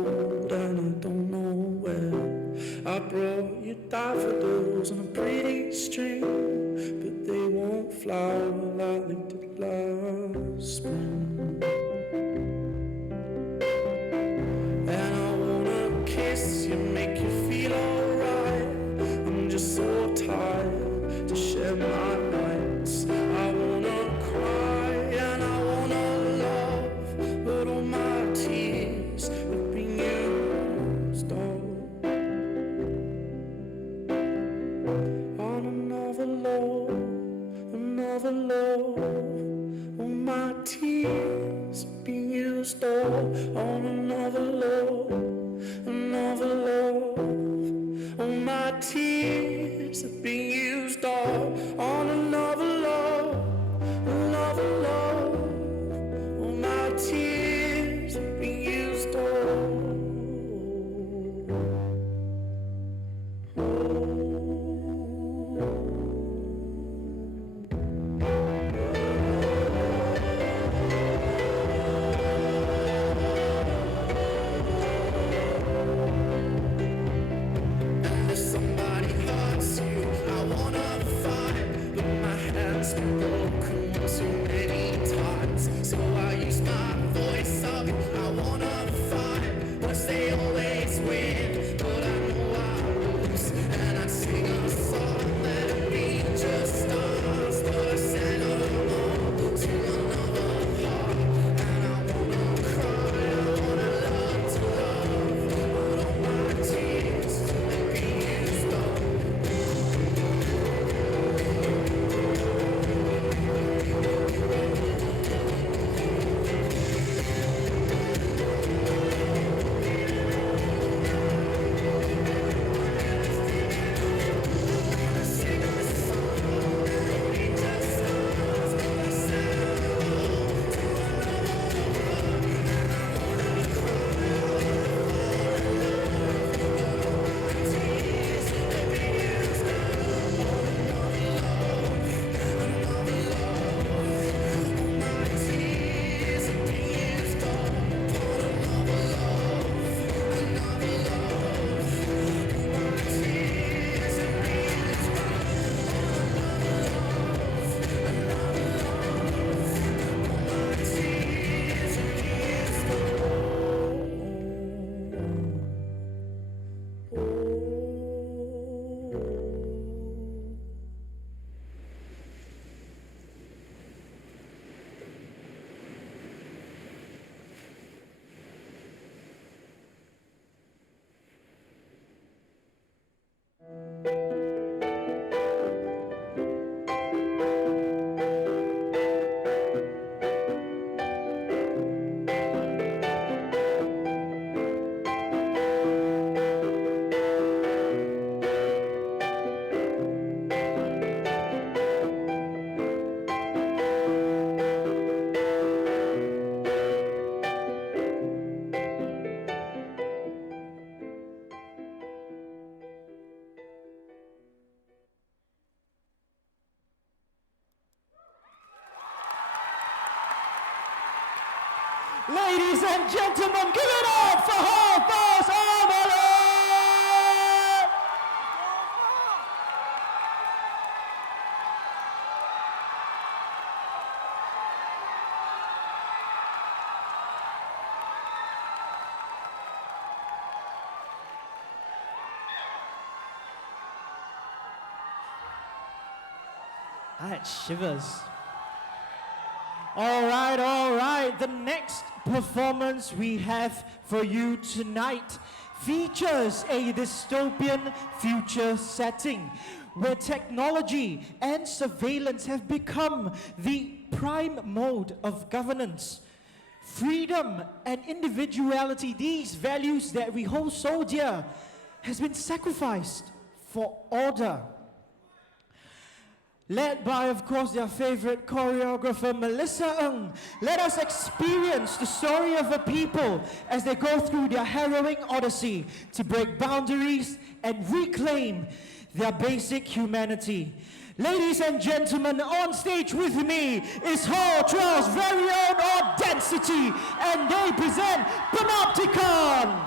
cold and I don't know where. I brought you daffodils on a pretty string, but they won't flower like they did last spring. And I wanna kiss you, make you feel alright. I'm just so tired to share my nights. I wanna cry and I wanna love, but all my tears have been used up on another love, another love. All my tears have been used up on another love, another love. All my tears have been used up on another love, another love. All my tears have been used up. And if somebody hurts you, I wanna fight, but my hand's been broken one too many times. So I use my voice up, I wanna fight, but they always win, but I know I lose. And I sing a song that it be just us, but I send them all to another heart. And I wanna cry, I wanna love to love, but all my tears have been used up. Ladies and gentlemen, give it up for Hall Boss Omelette! I had shivers. All right. The next performance we have for you tonight features a dystopian future setting where technology and surveillance have become the prime mode of governance. Freedom and individuality, these values that we hold so dear, has been sacrificed for order. Led by, of course, their favorite choreographer, Melissa Ng, let us experience the story of a people as they go through their harrowing odyssey to break boundaries and reclaim their basic humanity. Ladies and gentlemen, on stage with me is Hall 12's very own Audacity, and they present Panopticon.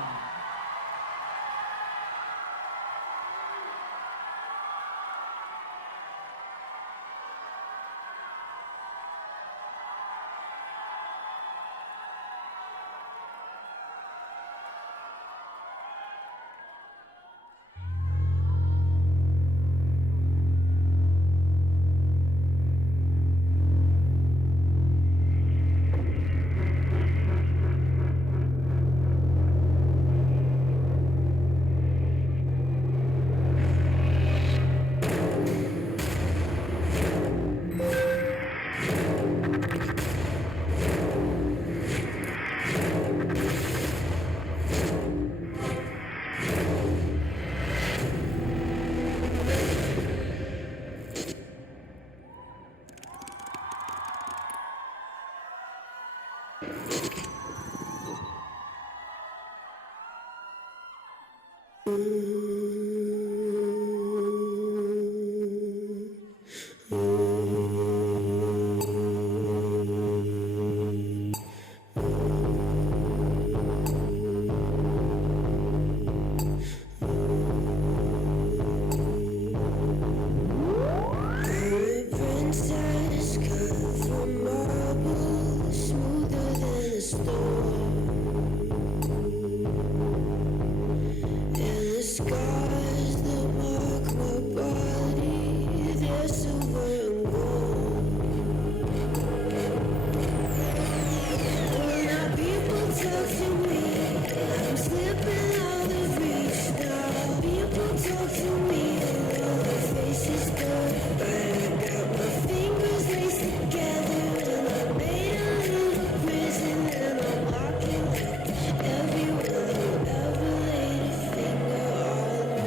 Princess cut from marble, smoother than a stone. And the scars that mark my body, they're silver and gold. When our people talk to me, I'm slipping out of reach now. People talk to me, their faces good, but I got my fingers laced together and I made a little prison and I'm locking up everyone who ever laid a finger on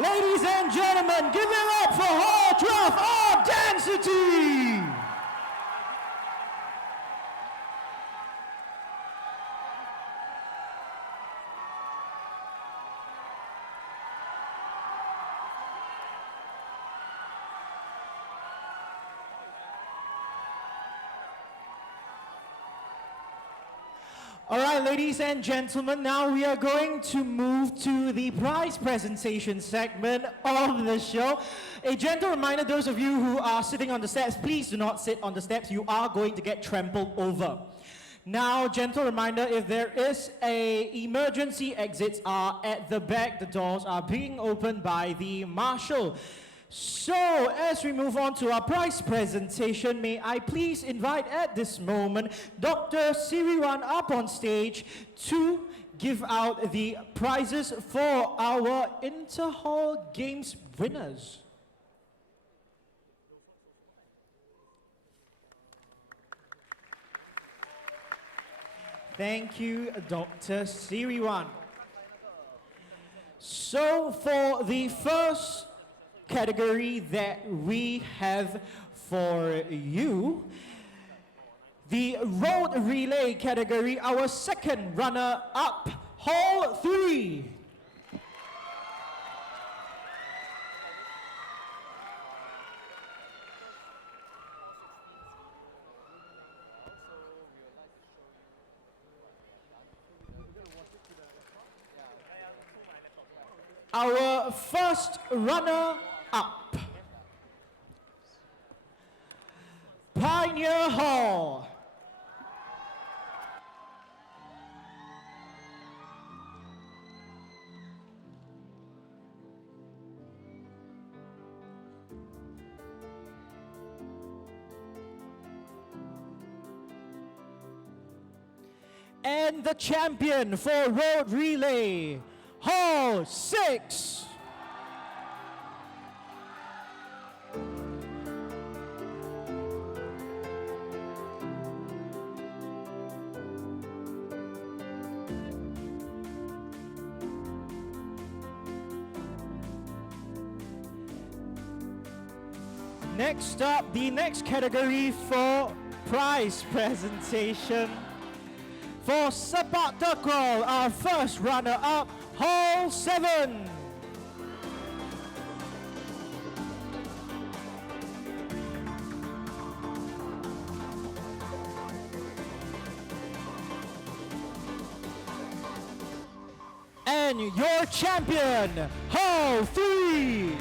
Ladies and gentlemen, give it up for Hall 12 Audacity! All right, ladies and gentlemen, now we are going to move to the prize presentation segment of the show. A gentle reminder, those of you who are sitting on the steps, please do not sit on the steps. You are going to get trampled over. Now, gentle reminder, if there is a emergency, exits are at the back. The doors are being opened by the marshal. So, as we move on to our prize presentation, may I please invite at this moment Dr. Siriwan up on stage to give out the prizes for our Inter-Hall Games winners. Thank you, Dr. Siriwan. So, for the first category that we have for you, the road relay category, our second runner-up, Hall 3. Our first runner-up, Pioneer Hall. And the champion for road relay, Hall 6. Next up, the next category for prize presentation. For Sepak Takraw, our first runner-up, Hall 7. And your champion, Hall 3.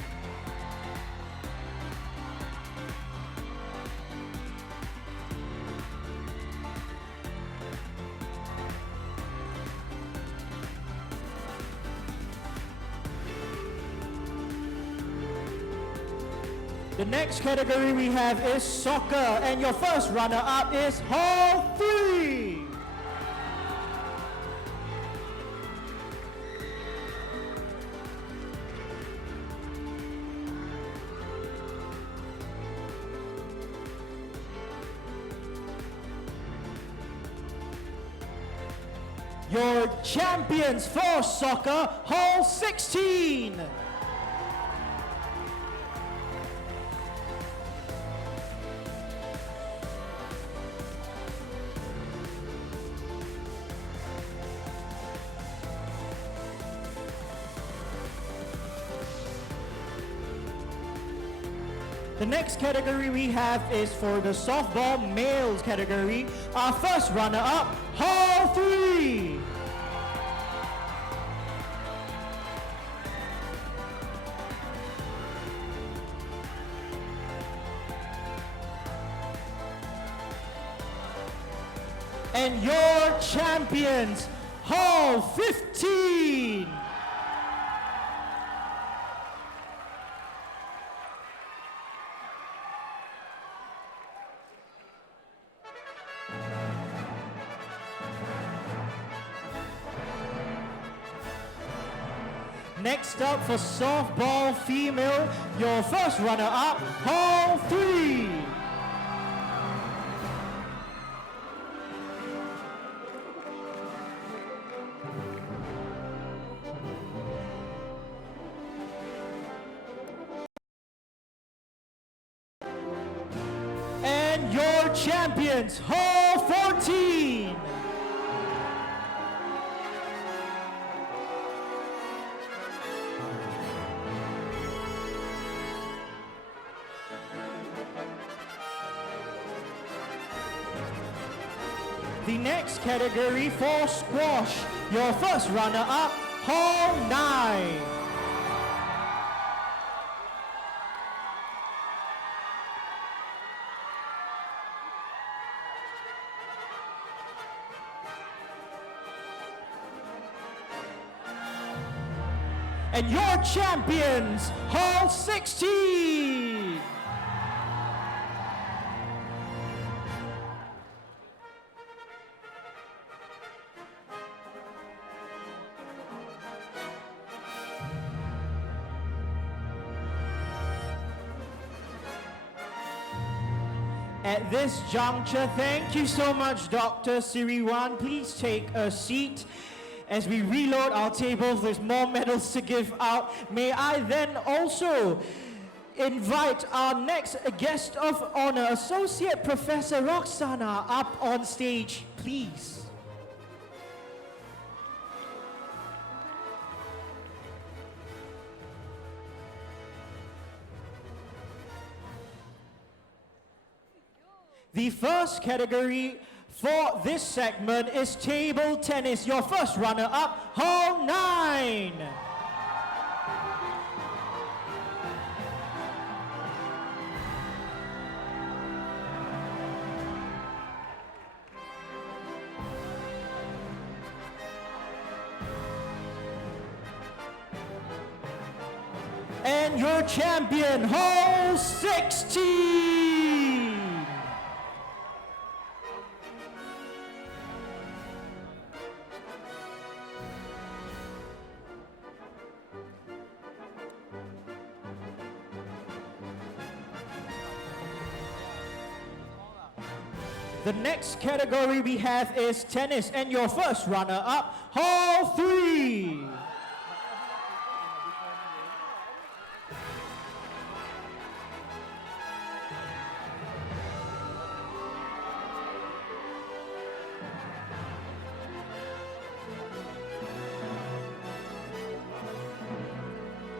The next category we have is soccer, and your first runner-up is Hall 3. Your champions for soccer, Hall 16. The next category we have is for the softball males category. Our first runner-up, Hall 3. And your champions, Hall 15. Next up for softball female, your first runner-up, Hall 3. champions, Hall 14. The next category for squash, your first runner-up, Hall 9. And your champions, Hall 16. At this juncture, thank you so much, Dr. Siriwan. Please take a seat. As we reload our tables, there's more medals to give out. May I then also invite our next guest of honor, Associate Professor Roxana, up on stage, please. The first category for this segment is table tennis. Your first runner-up, Hall 9. And your champion, Hall 16. The next category we have is tennis, and your first runner-up, Hall 3.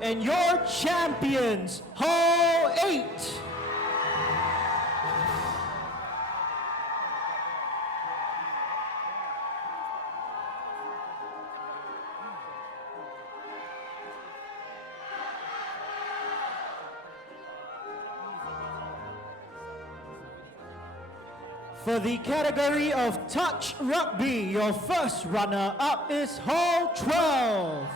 And your champions, Hall 8. For the category of touch rugby, your first runner-up is Hall 12.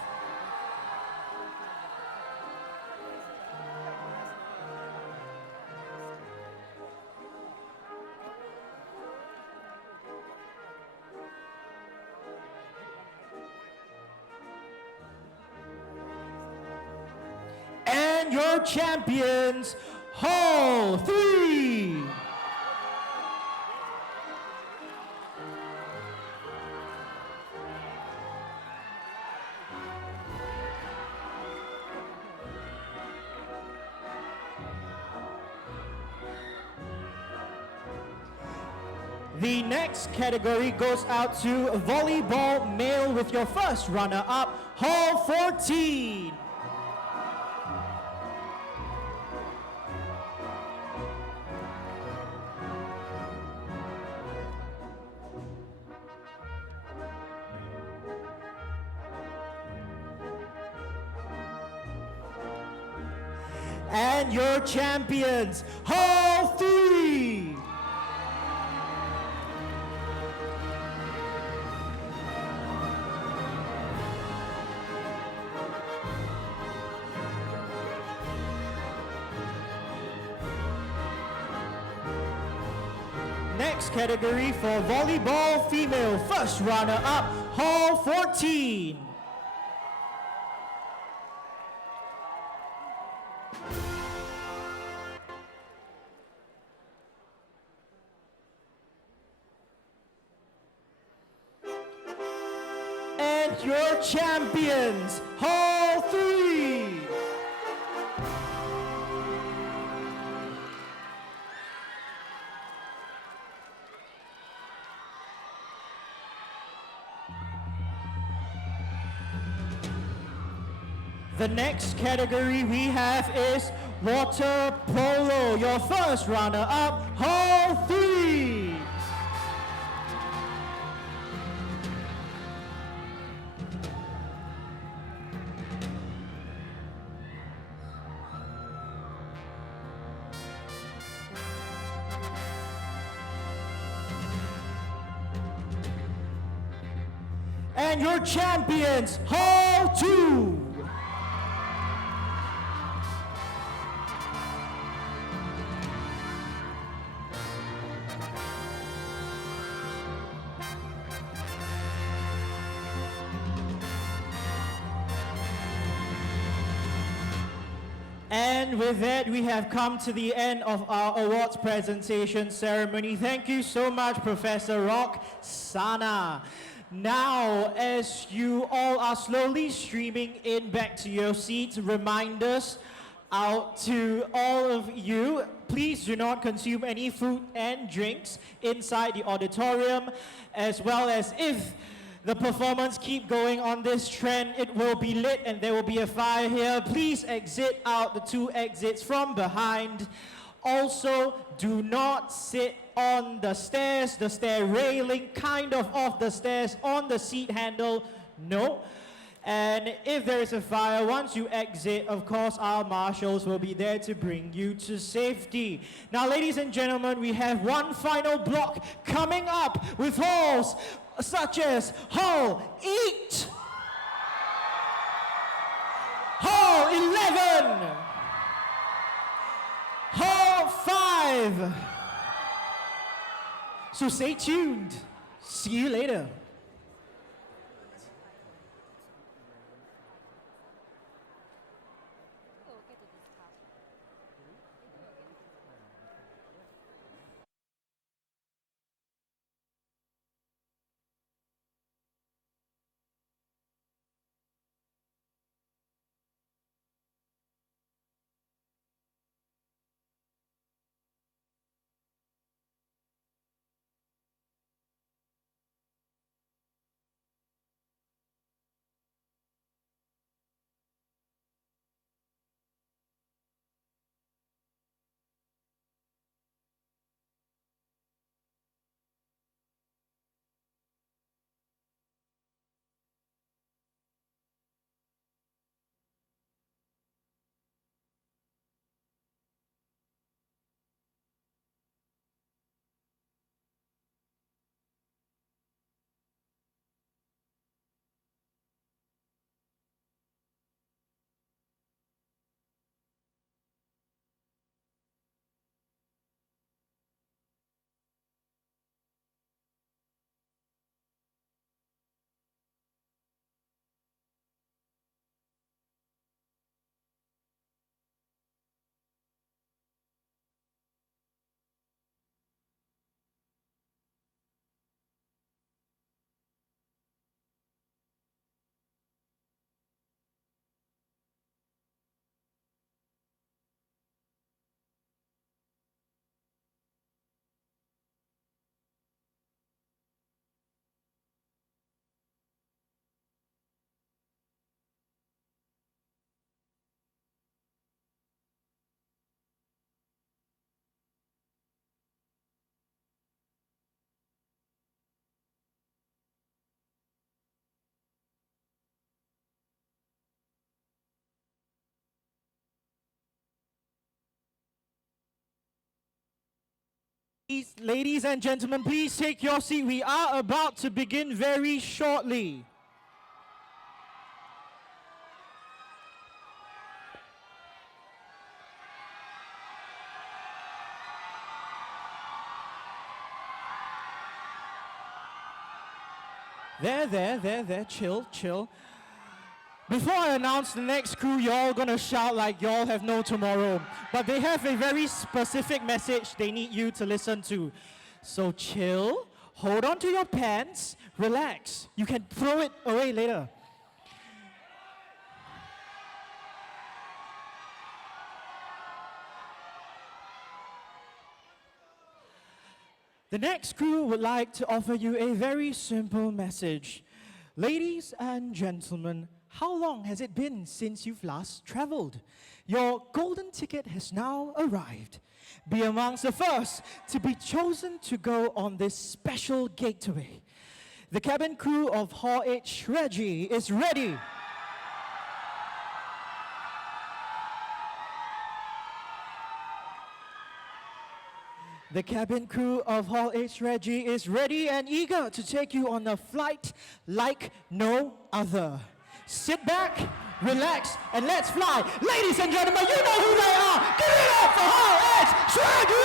And your champions, Hall 3. The next category goes out to volleyball male with your first runner-up, Hall 14. And your champions, Hall 3. Next category for volleyball female, first runner-up, Hall 14. And your champions, Hall 3. The next category we have is water polo. Your first runner-up, Hall 3. And your champions, Hall 2. And with that, we have come to the end of our awards presentation ceremony. Thank you so much, Professor Roxana. Now, as you all are slowly streaming in back to your seats, reminders out to all of you, please do not consume any food and drinks inside the auditorium, as well as if the performance keep going on this trend, it will be lit and there will be a fire here. Please exit out the 2 exits from behind. Also, do not sit on the stair railing, kind of off the stairs, on the seat handle, no. And if there is a fire, once you exit, of course, our marshals will be there to bring you to safety. Now, ladies and gentlemen, we have one final block coming up with halls such as Hall 8, Hall 11, Hall 5. So stay tuned. See you later. Ladies and gentlemen, please take your seat. We are about to begin very shortly. There, chill. Before I announce the next crew, y'all gonna shout like y'all have no tomorrow. But they have a very specific message they need you to listen to. So chill, hold on to your pants, relax. You can throw it away later. The next crew would like to offer you a very simple message. Ladies and gentlemen, how long has it been since you've last traveled? Your golden ticket has now arrived. Be amongst the first to be chosen to go on this special gateway. The cabin crew of Hall H Reggie is ready. The cabin crew of Hall H Reggie is ready and eager to take you on a flight like no other. Sit back, relax, and let's fly. Ladies and gentlemen, you know who they are. Give it up for Hall H Reggie!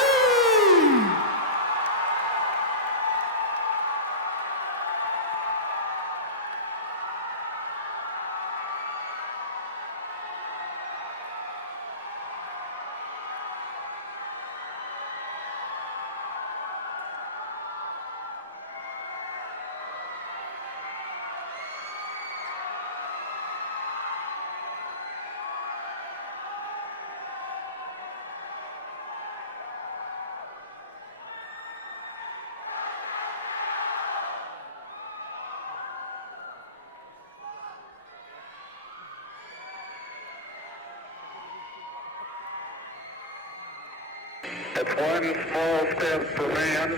It's one small step for man,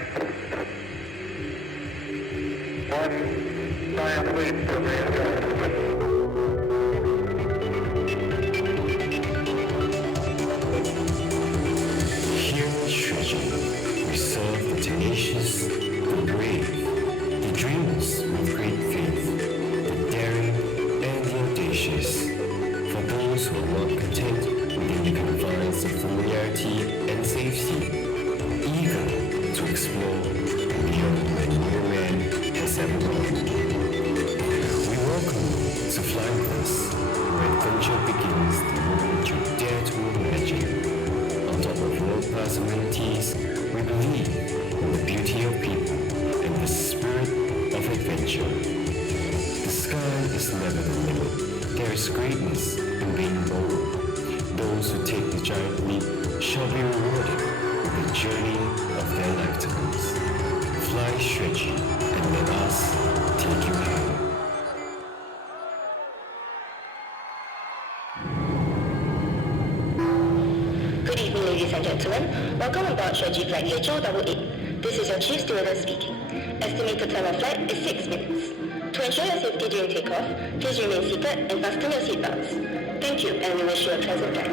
one giant leap for mankind. Here at Treasure, we serve the tenacious, the brave, the dreamers with great faith, the daring and the audacious, for those who are not content within the confines of familiarity and safety, eager to explore beyond where no man has ever gone. We welcome you to fly with us, where adventure begins the moment you dare to imagine. On top of world-class amenities, we believe in the beauty of people and the spirit of adventure. The sky is never the limit. There is greatness in being bold. Those who take the giant leap shall be rewarded with the journey of their lifetimes. Fly stretchy and let us take you higher. Good evening, ladies and gentlemen. Welcome aboard Strategy Flight HO88. This is your chief stewardess speaking. Estimated time of flight is 6 minutes. To ensure your safety during takeoff, please remain seated and fasten your seatbelts. Thank you, and we wish you a pleasant flight.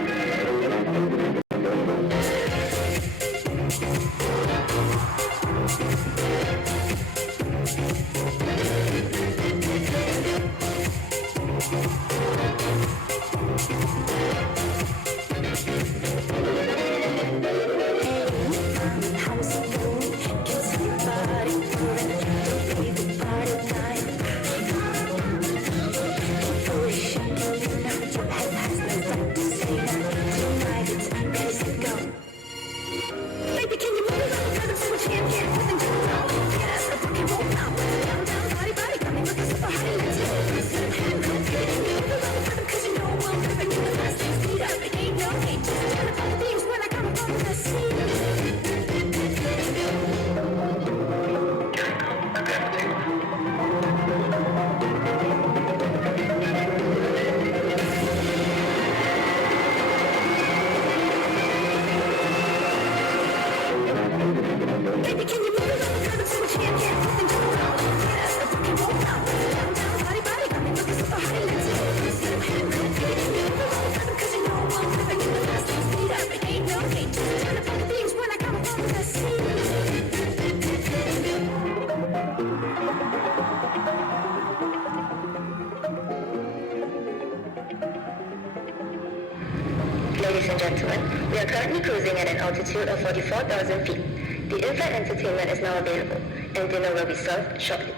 Ladies and gentlemen, we are currently cruising at an altitude of 44,000 feet. The in-flight entertainment is now available, and dinner will be served shortly.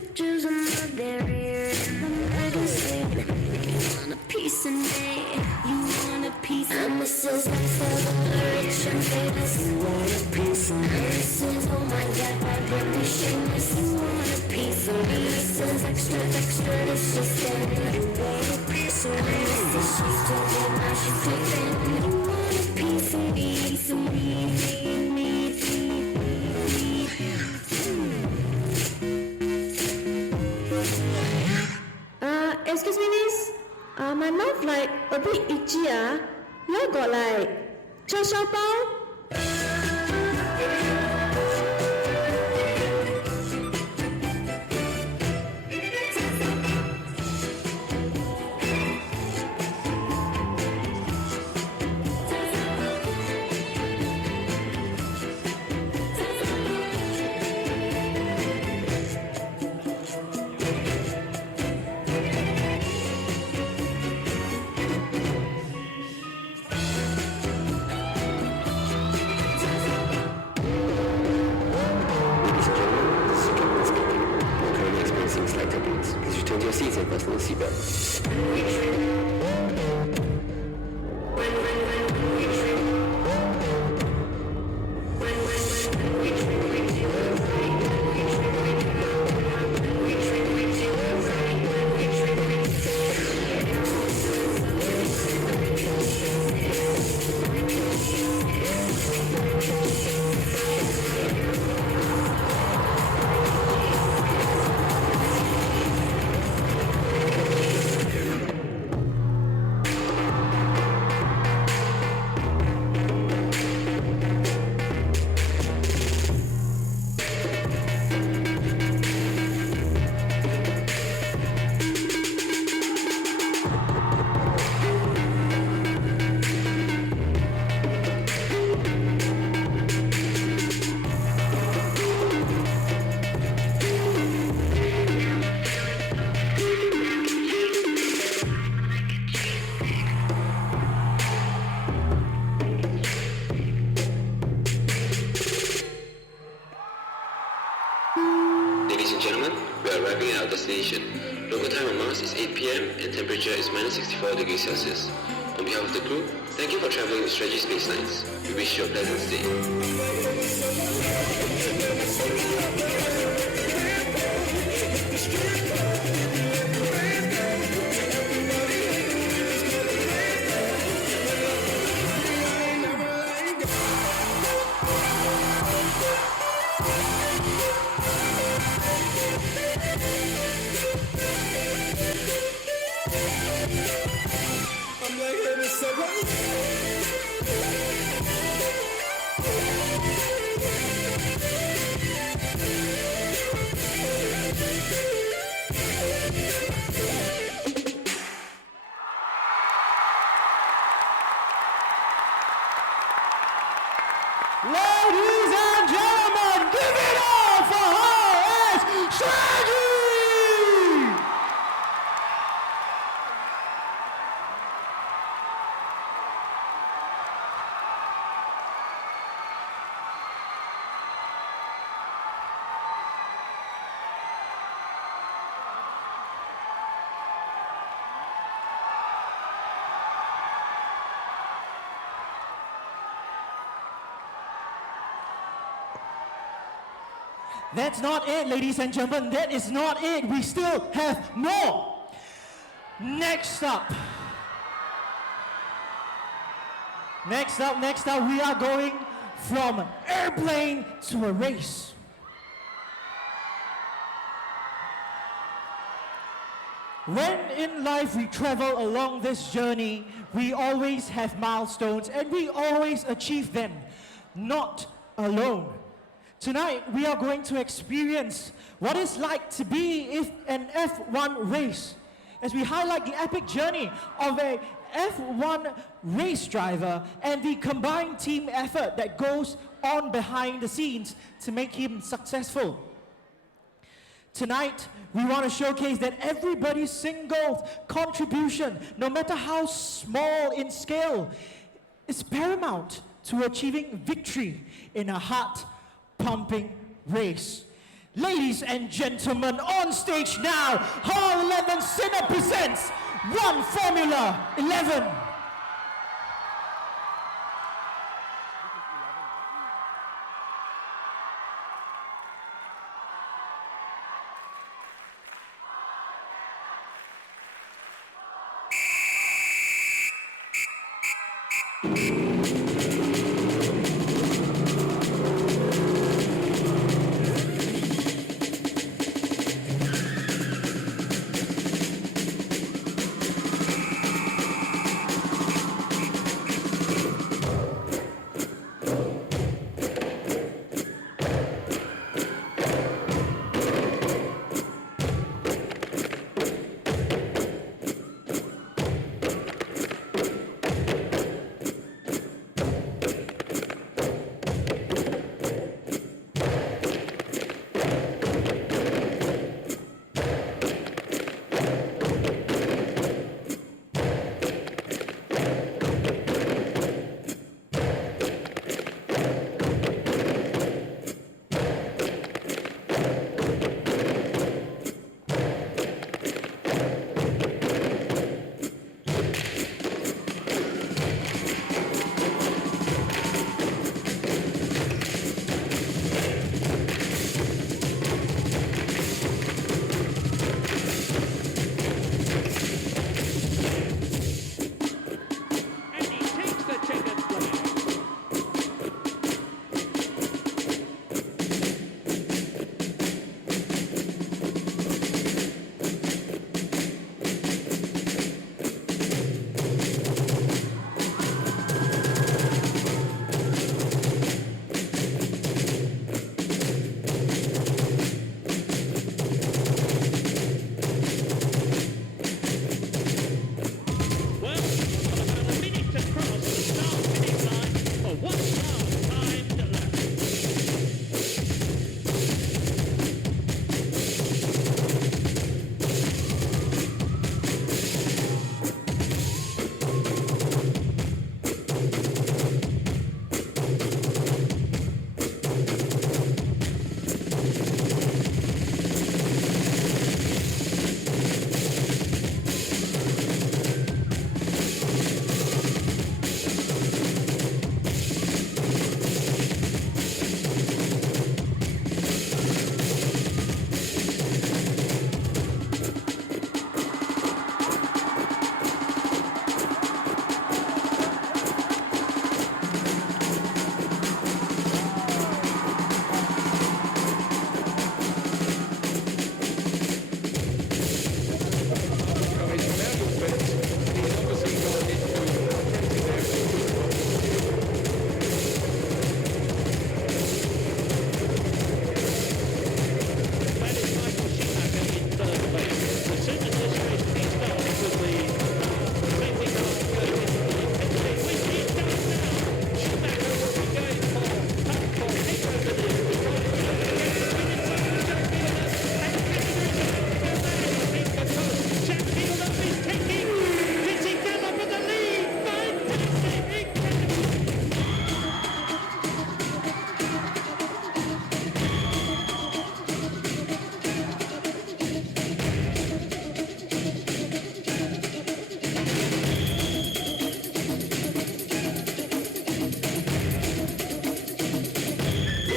pictures of their ear in the magazine. You want a piece of me, you want a piece of me. This is like for the rich and famous. You want a piece of me. This is, oh my God, vibrantly shameless. You want a piece of me. This is extra, extra, this is thin. You want a piece of me. This is she's too big, now she's too thin. You want a piece of me, piece of me. Excuse me, miss. My mouth like a bit itchy. You got like 叉烧包? Please return to your seats and fasten your seatbelts. Ladies and gentlemen, we are arriving at our destination. Local time on Mars is 8 p.m. and temperature is minus 64 degrees Celsius. On behalf of the crew, thank you for traveling with Strategy Space Lines. We wish you a pleasant stay. Ladies and gentlemen, give it up for her as Strategy! That's not it, ladies and gentlemen. That is not it. We still have more. Next up, we are going from airplane to a race. When in life we travel along this journey, we always have milestones and we always achieve them, not alone. Tonight, we are going to experience what it's like to be in an F1 race, as we highlight the epic journey of a F1 race driver and the combined team effort that goes on behind the scenes to make him successful. Tonight, we want to showcase that everybody's single contribution, no matter how small in scale, is paramount to achieving victory in a heart-pumping race. Ladies and gentlemen, on stage now, Hall 11 Sinner presents One Formula 11.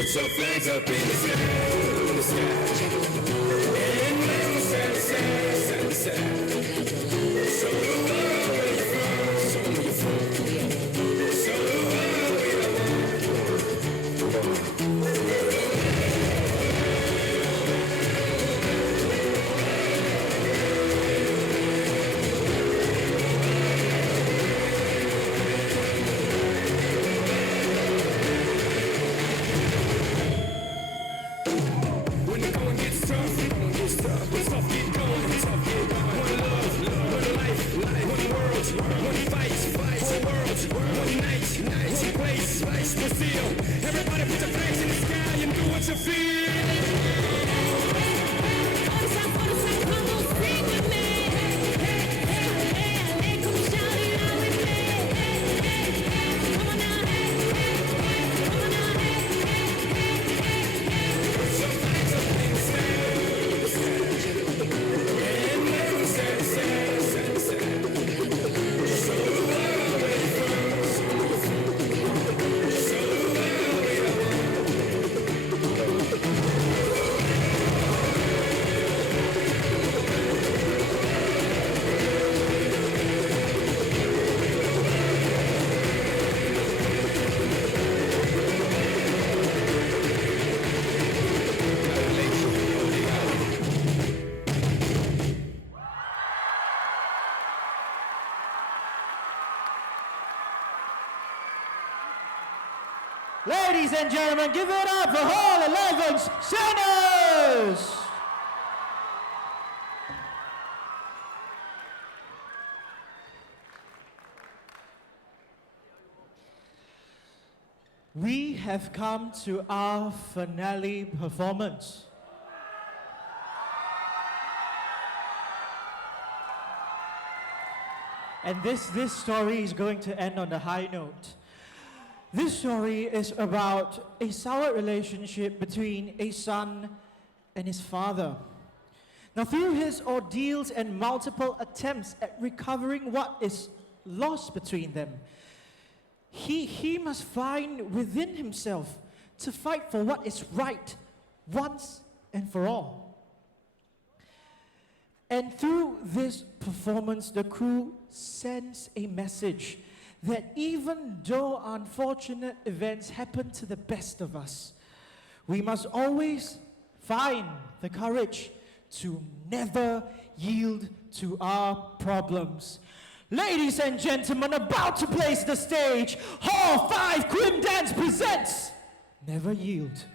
Put your flags up in the sky, in the sky. And let them side to side, side to side. Show the world where you're from, show me you're from. Show the world where you're Everybody put your flags in the sky and do what you feel. Put your flags up in Ladies and gentlemen, give it up for Hall 11's singers! We have come to our finale performance. And this story is going to end on a high note. This story is about a sour relationship between a son and his father. Now, through his ordeals and multiple attempts at recovering what is lost between them, he must find within himself to fight for what is right once and for all. And through this performance, the crew sends a message that even though unfortunate events happen to the best of us, we must always find the courage to never yield to our problems. Ladies and gentlemen, about to place the stage, Hall 5 Queen Dance presents Never Yield.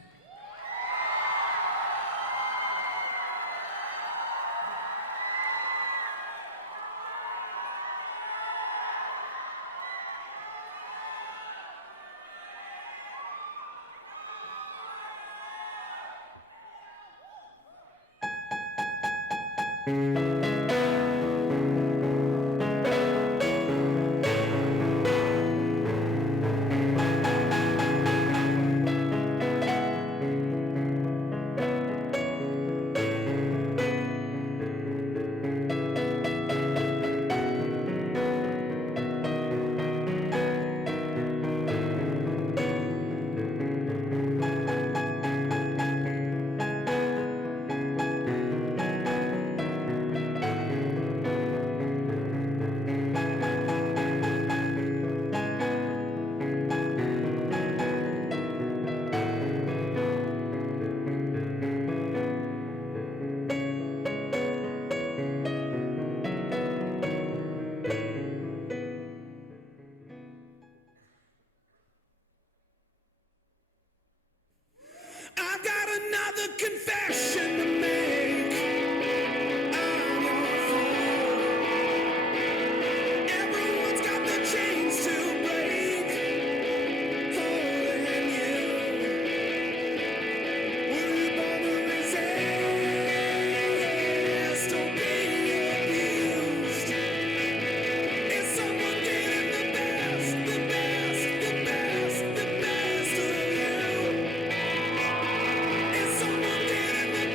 I've got another confession to make. I'm your fool. Everyone's got the chains to break. Holding you. Were you born to resist? Don't be abused. Is someone getting the best, the best, the best, the best of you? Is someone getting the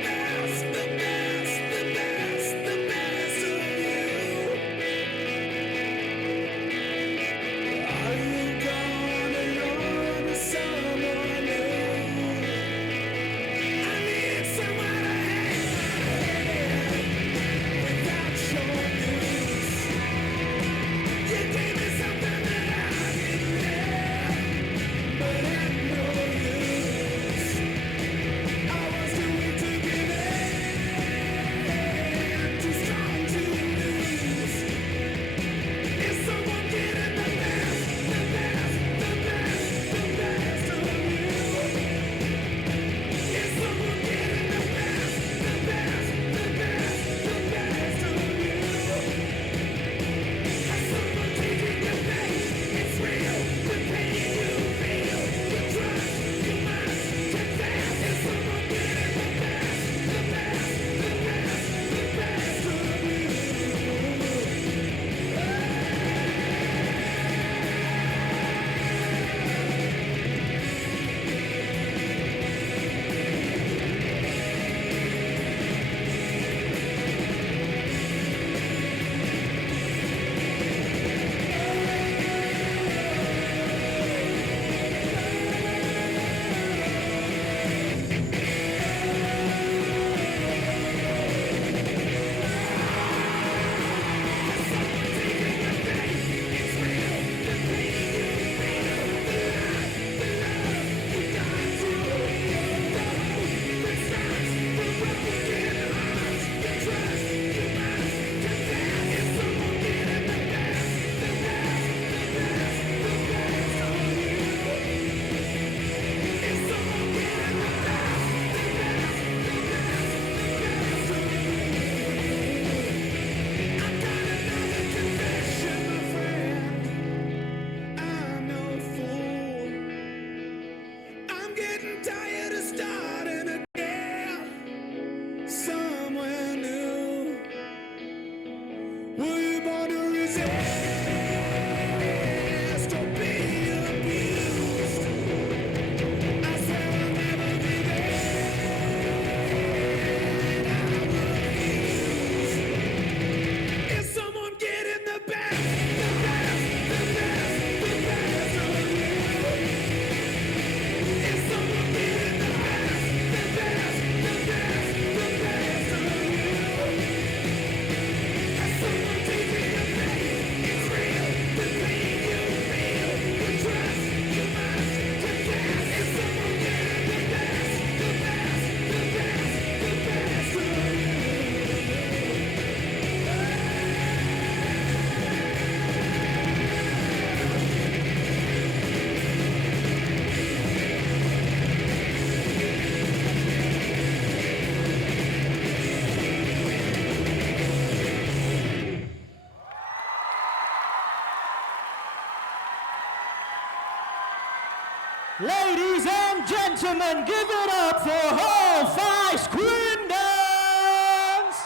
Ladies and gentlemen, give it up for Hall 5 Screen Dance!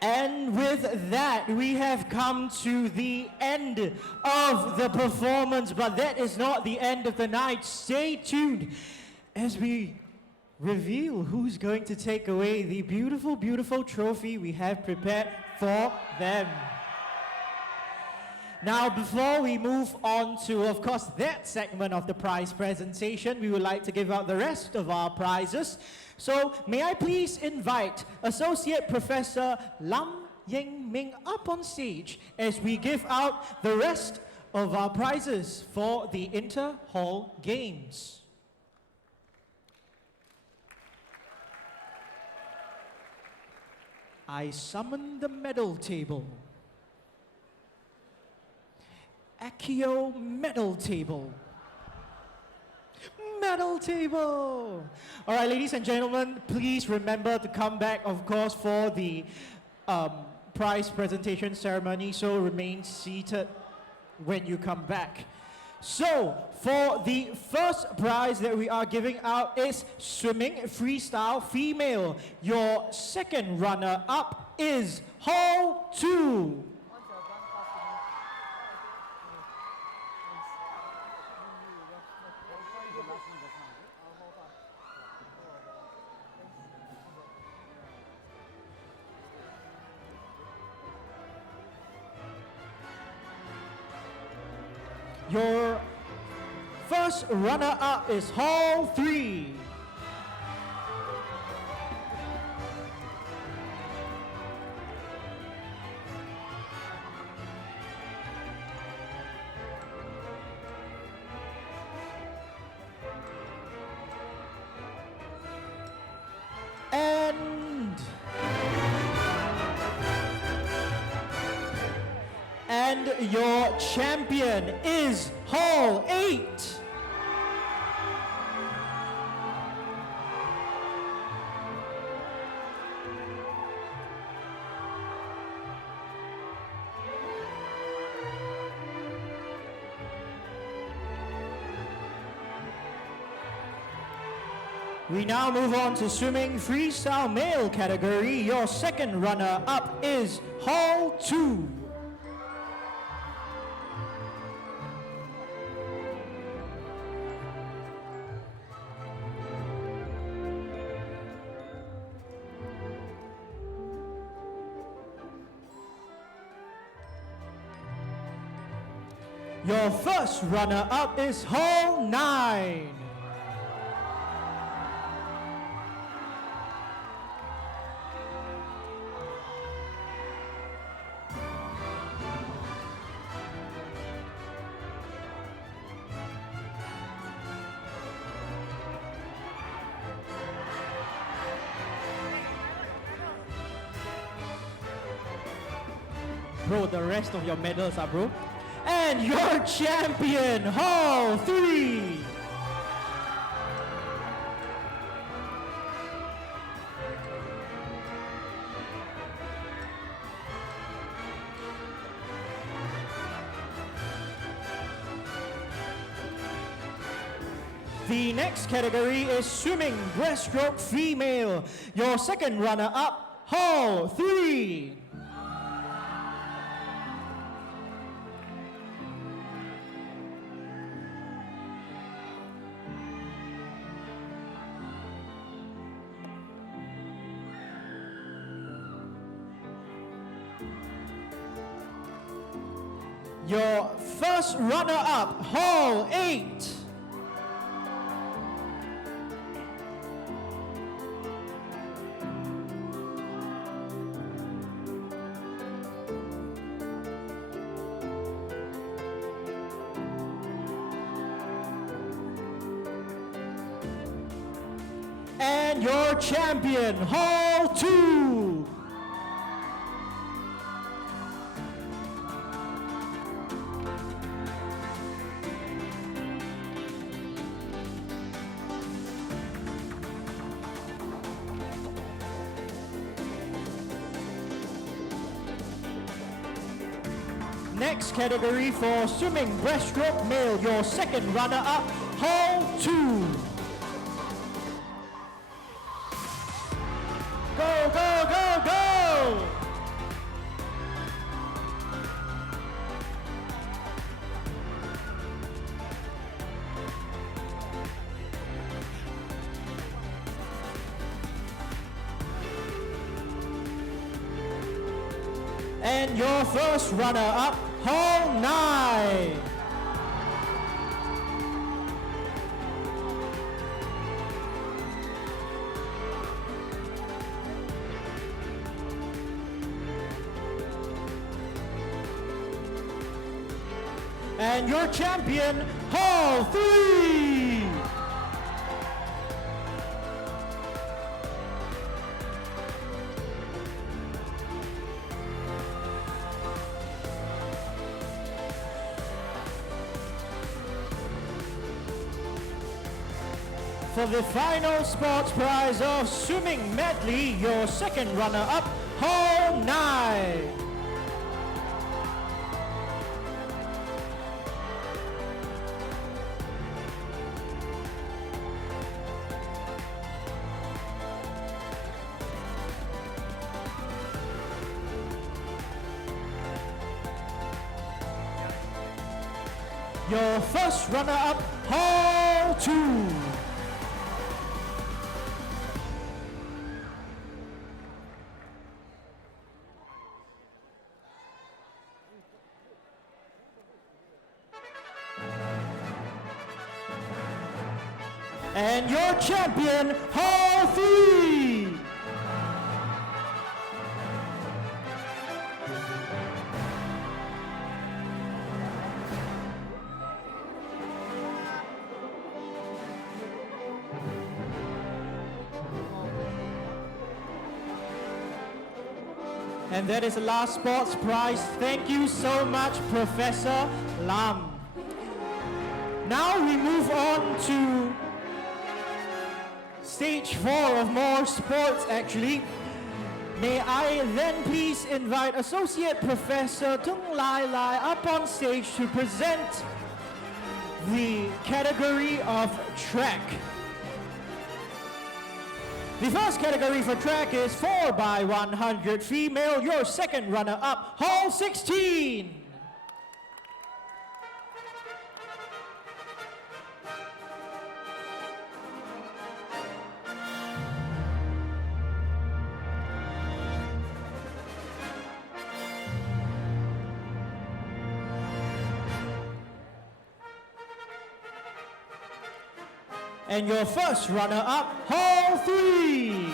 And with that, we have come to the end of the performance, but that is not the end of the night. Stay tuned as we reveal who's going to take away the beautiful, beautiful trophy we have prepared for them. Now, before we move on to, of course, that segment of the prize presentation, we would like to give out the rest of our prizes. So, may I please invite Associate Professor Lam Ying Ming up on stage as we give out the rest of our prizes for the Inter-Hall Games. I summon the medal table. Accio medal table. Medal table! All right, ladies and gentlemen, please remember to come back, of course, for the prize presentation ceremony, so remain seated when you come back. So, for the first prize that we are giving out is Swimming Freestyle Female. Your second runner-up is Hall 2. Your first runner-up is Hall 3. And your champion is Hall 8. We now move on to Swimming Freestyle Male category. Your second runner-up is Hall 2. Your first runner-up is Hall 9. Bro, the rest of your medals are, bro. And your champion, Hall 3. The next category is Swimming Breaststroke Female. Your second runner-up, Hall 3. Your first runner-up, Hall 8. And your champion, Hall 2. next category for swimming breaststroke male, your second runner-up, Hall 2. Go, go, go, go! And your first runner-up, Hall 9. And your champion, Hall 3. For the final sports prize of swimming medley, your second runner-up, Hall 9. Your first runner-up, Hall 2. And your champion, Hall 3. And that is the last sports prize. Thank you so much, Professor Lam. Now we move on to stage 4 of more sports actually. May I then please invite Associate Professor Tung Lai Lai up on stage to present the category of track. The first category for track is 4x100 female, your second runner-up, Hall 16. And your first runner-up, Hall 3.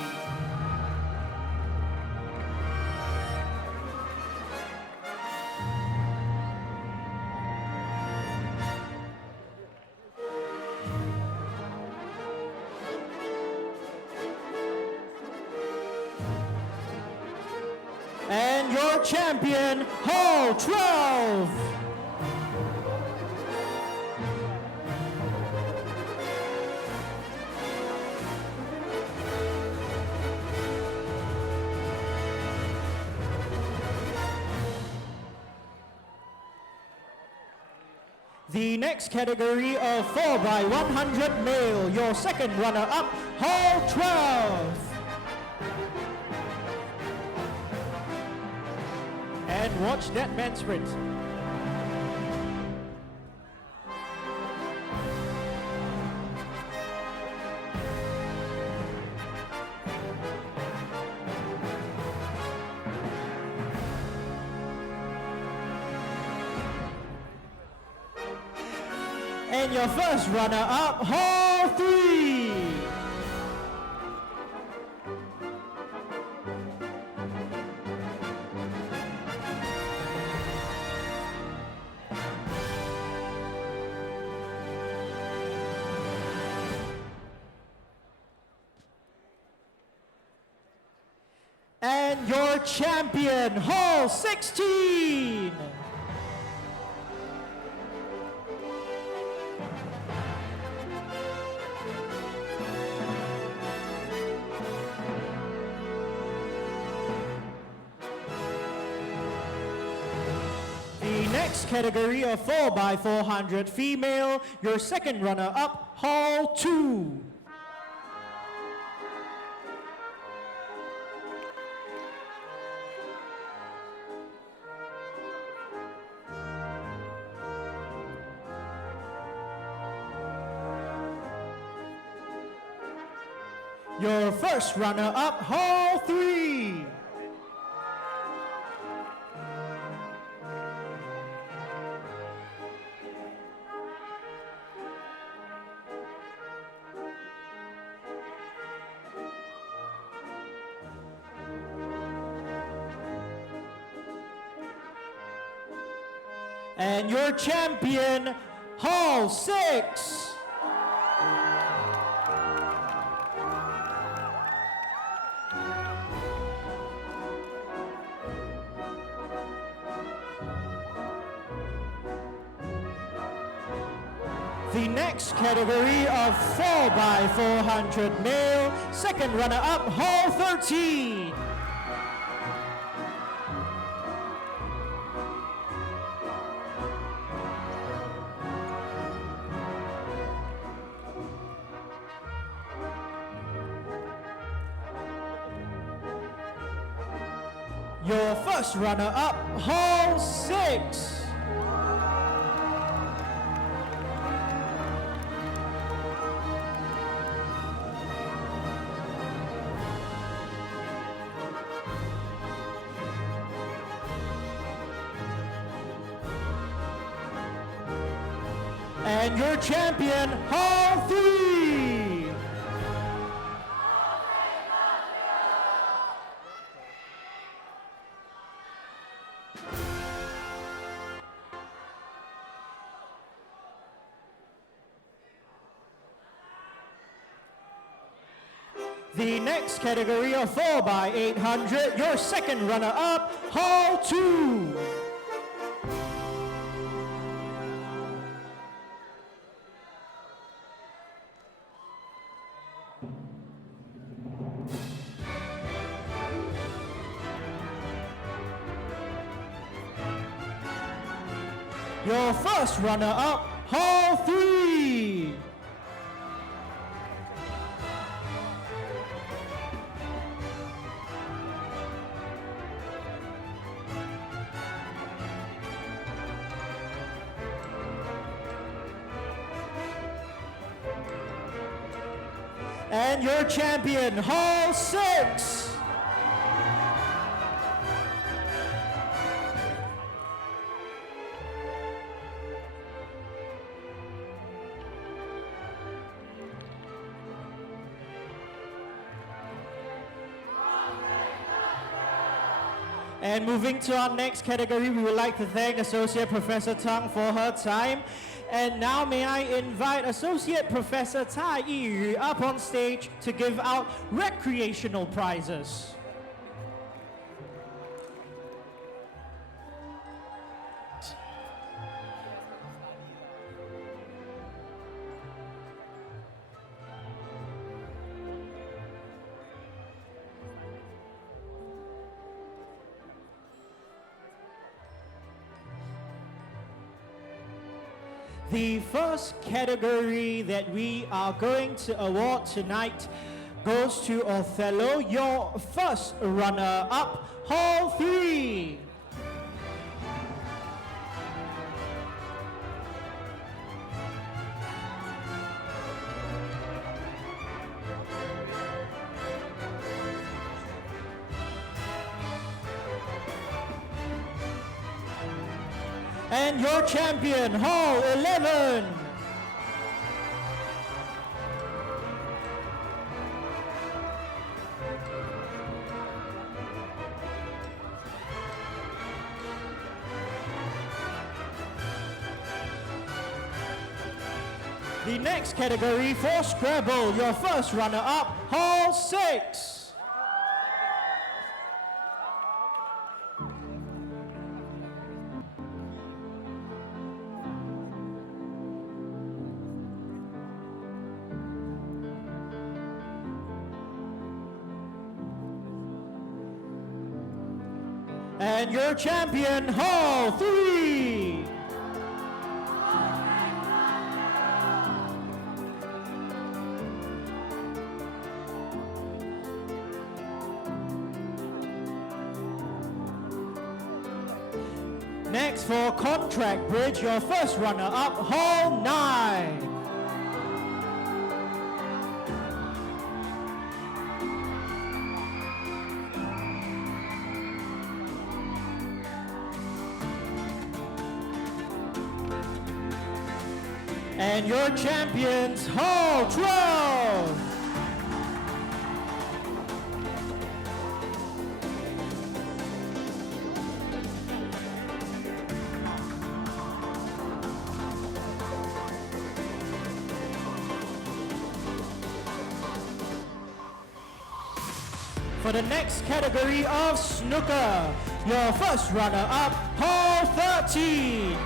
And your champion, Hall 12. The next category of 4x100 male, your second runner-up, Hall 12. And watch that man sprint. And your first runner-up, Hall 3. And your champion, Hall 16. category of 4x400 female, your second runner-up, Hall 2. Your first runner-up, Hall 3. And your champion, Hall 6. The next category of 4x400 male, second runner-up, Hall 13. Your first runner-up, Hall 6. And your champion, Hall 3. The next category of 4x800, your second runner-up, Hall 2. Your first runner-up, Hall 3. And your champion, Hall 6. And moving to our next category, we would like to thank Associate Professor Tang for her time. And now may I invite Associate Professor Tai Yiyu up on stage to give out recreational prizes. The first category that we are going to award tonight goes to Othello, your first runner-up, Hall 3. And your champion, Hall 11. The next category for Scrabble, your first runner-up, Hall 6. And your champion, Hall 3. Next for contract bridge, your first runner-up, Hall 9. And your champions, Hall 12. For the next category of snooker, your first runner-up, Hall 13.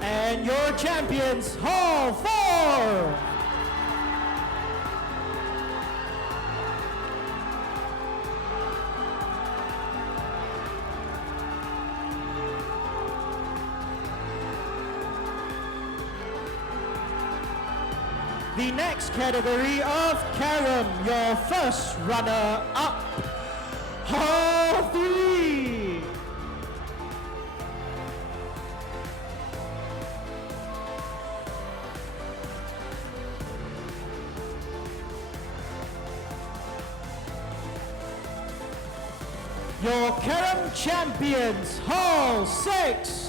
And your champions, Hall 4. The next category of carom, your first runner-up, Hall 3. Your carom champions, Hall 6.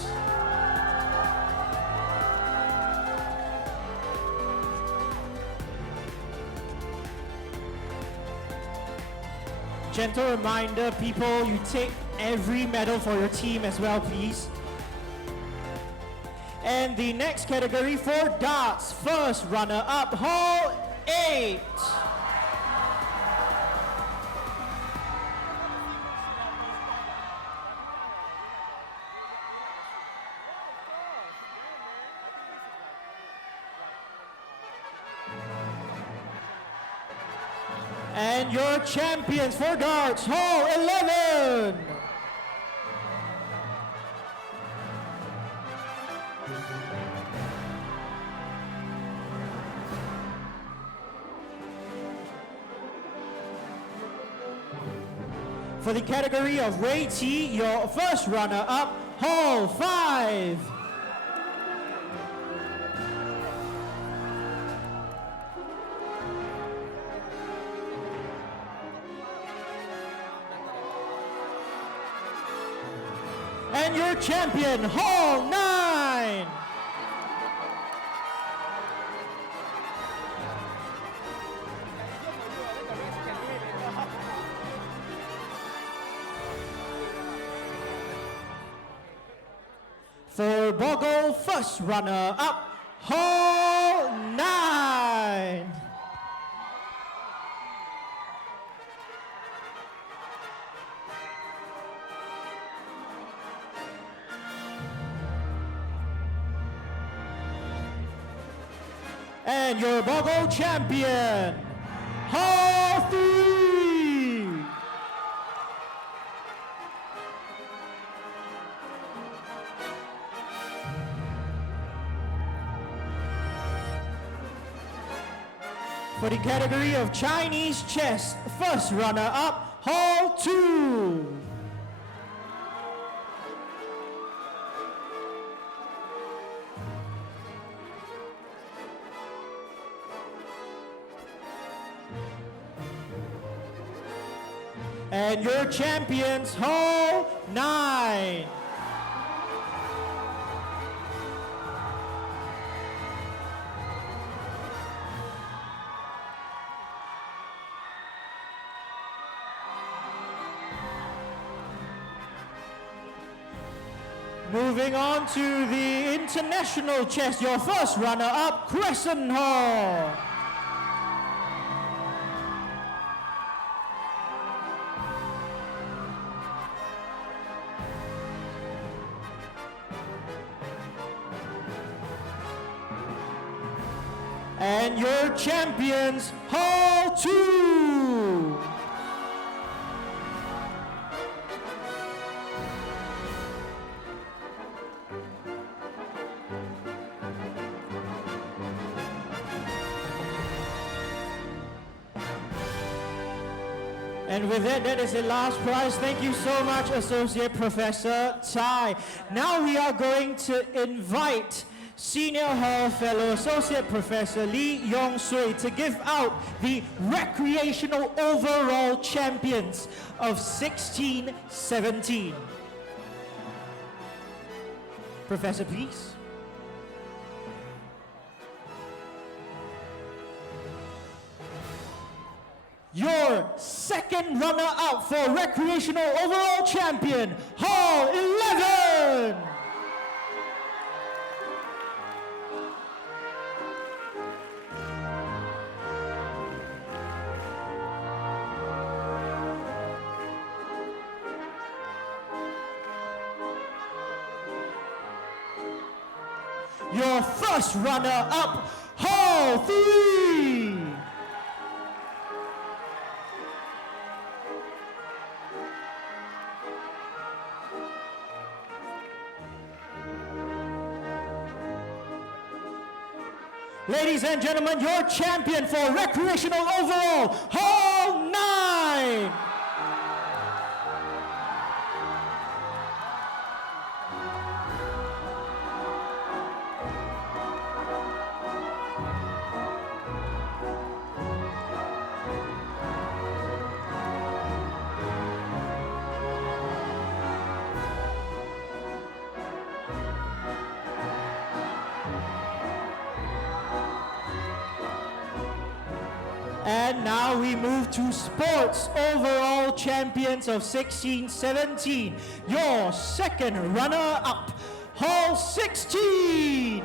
Gentle reminder, people, you take every medal for your team as well, please. And the next category for darts, first runner-up, Hall 8. And your champions for darts, Hall 11. For the category of Weighty, your first runner-up, Hall 5. And your champion, Hall 9. For Bogle, first runner-up, Hall 9. And your Bogle champion, Hall 3. For the category of Chinese chess, first runner-up, Hall 2. And your champions, Hall 9. Moving on to the international chess, your first runner-up, Crescent Hall. And your champions, Hall 2. And with that is the last prize. Thank you so much, Associate Professor Tai. Now we are going to invite Senior Hall Fellow Associate Professor Lee Yong Sui to give out the recreational overall champions of 16-17. Professor, please. Your second runner-up for recreational overall champion, Hall 11. Your first runner-up, Hall 3. Ladies and gentlemen, your champion for recreational overall, Hall 9. And now we move to sports overall champions of 16-17. Your second runner-up, Hall 16.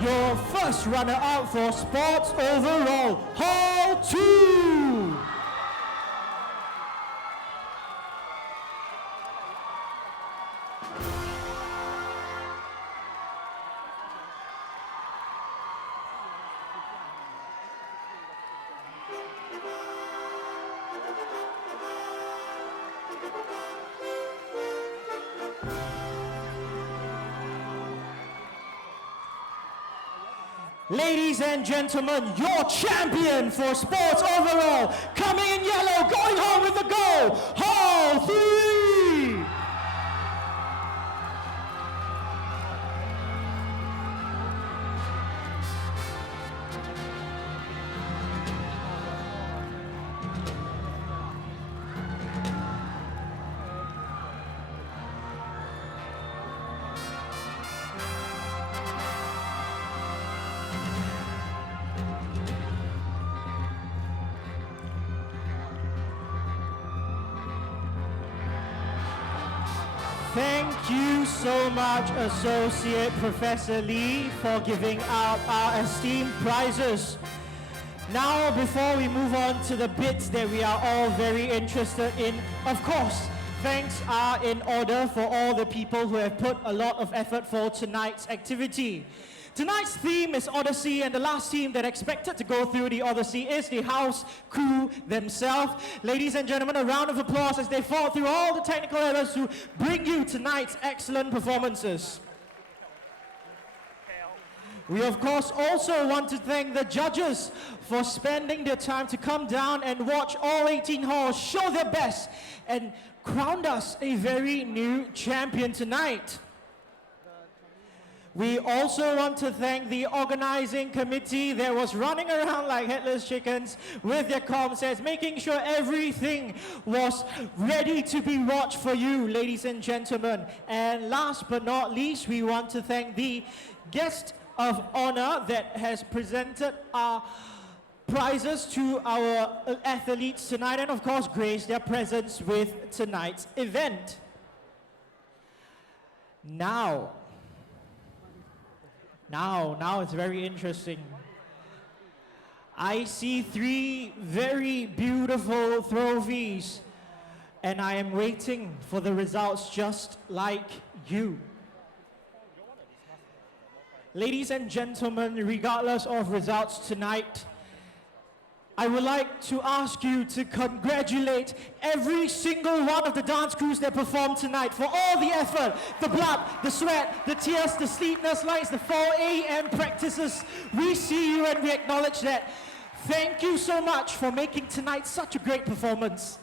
Your first runner-up for sports overall, Hall 2. Ladies and gentlemen, your champion for sports overall, coming in yellow, going home with the gold, Hall 3! Thank you so much, Associate Professor Lee, for giving out our esteemed prizes. Now, before we move on to the bits that we are all very interested in, of course, thanks are in order for all the people who have put a lot of effort for tonight's activity. Tonight's theme is Odyssey, and the last team that expected to go through the Odyssey is the house crew themselves. Ladies and gentlemen, a round of applause as they fought through all the technical errors to bring you tonight's excellent performances. We of course also want to thank the judges for spending their time to come down and watch all 18 halls show their best and crowned us a very new champion tonight. We also want to thank the organizing committee that was running around like headless chickens with their comm sets, making sure everything was ready to be watched for you, ladies and gentlemen. And last but not least, we want to thank the guest of honor that has presented our prizes to our athletes tonight, and of course graced their presence with tonight's event. Now it's very interesting. I see 3 very beautiful trophies, and I am waiting for the results just like you. Ladies and gentlemen, regardless of results tonight, I would like to ask you to congratulate every single one of the dance crews that performed tonight for all the effort, the blood, the sweat, the tears, the sleepless nights, the 4 a.m. practices. We see you and we acknowledge that. Thank you so much for making tonight such a great performance.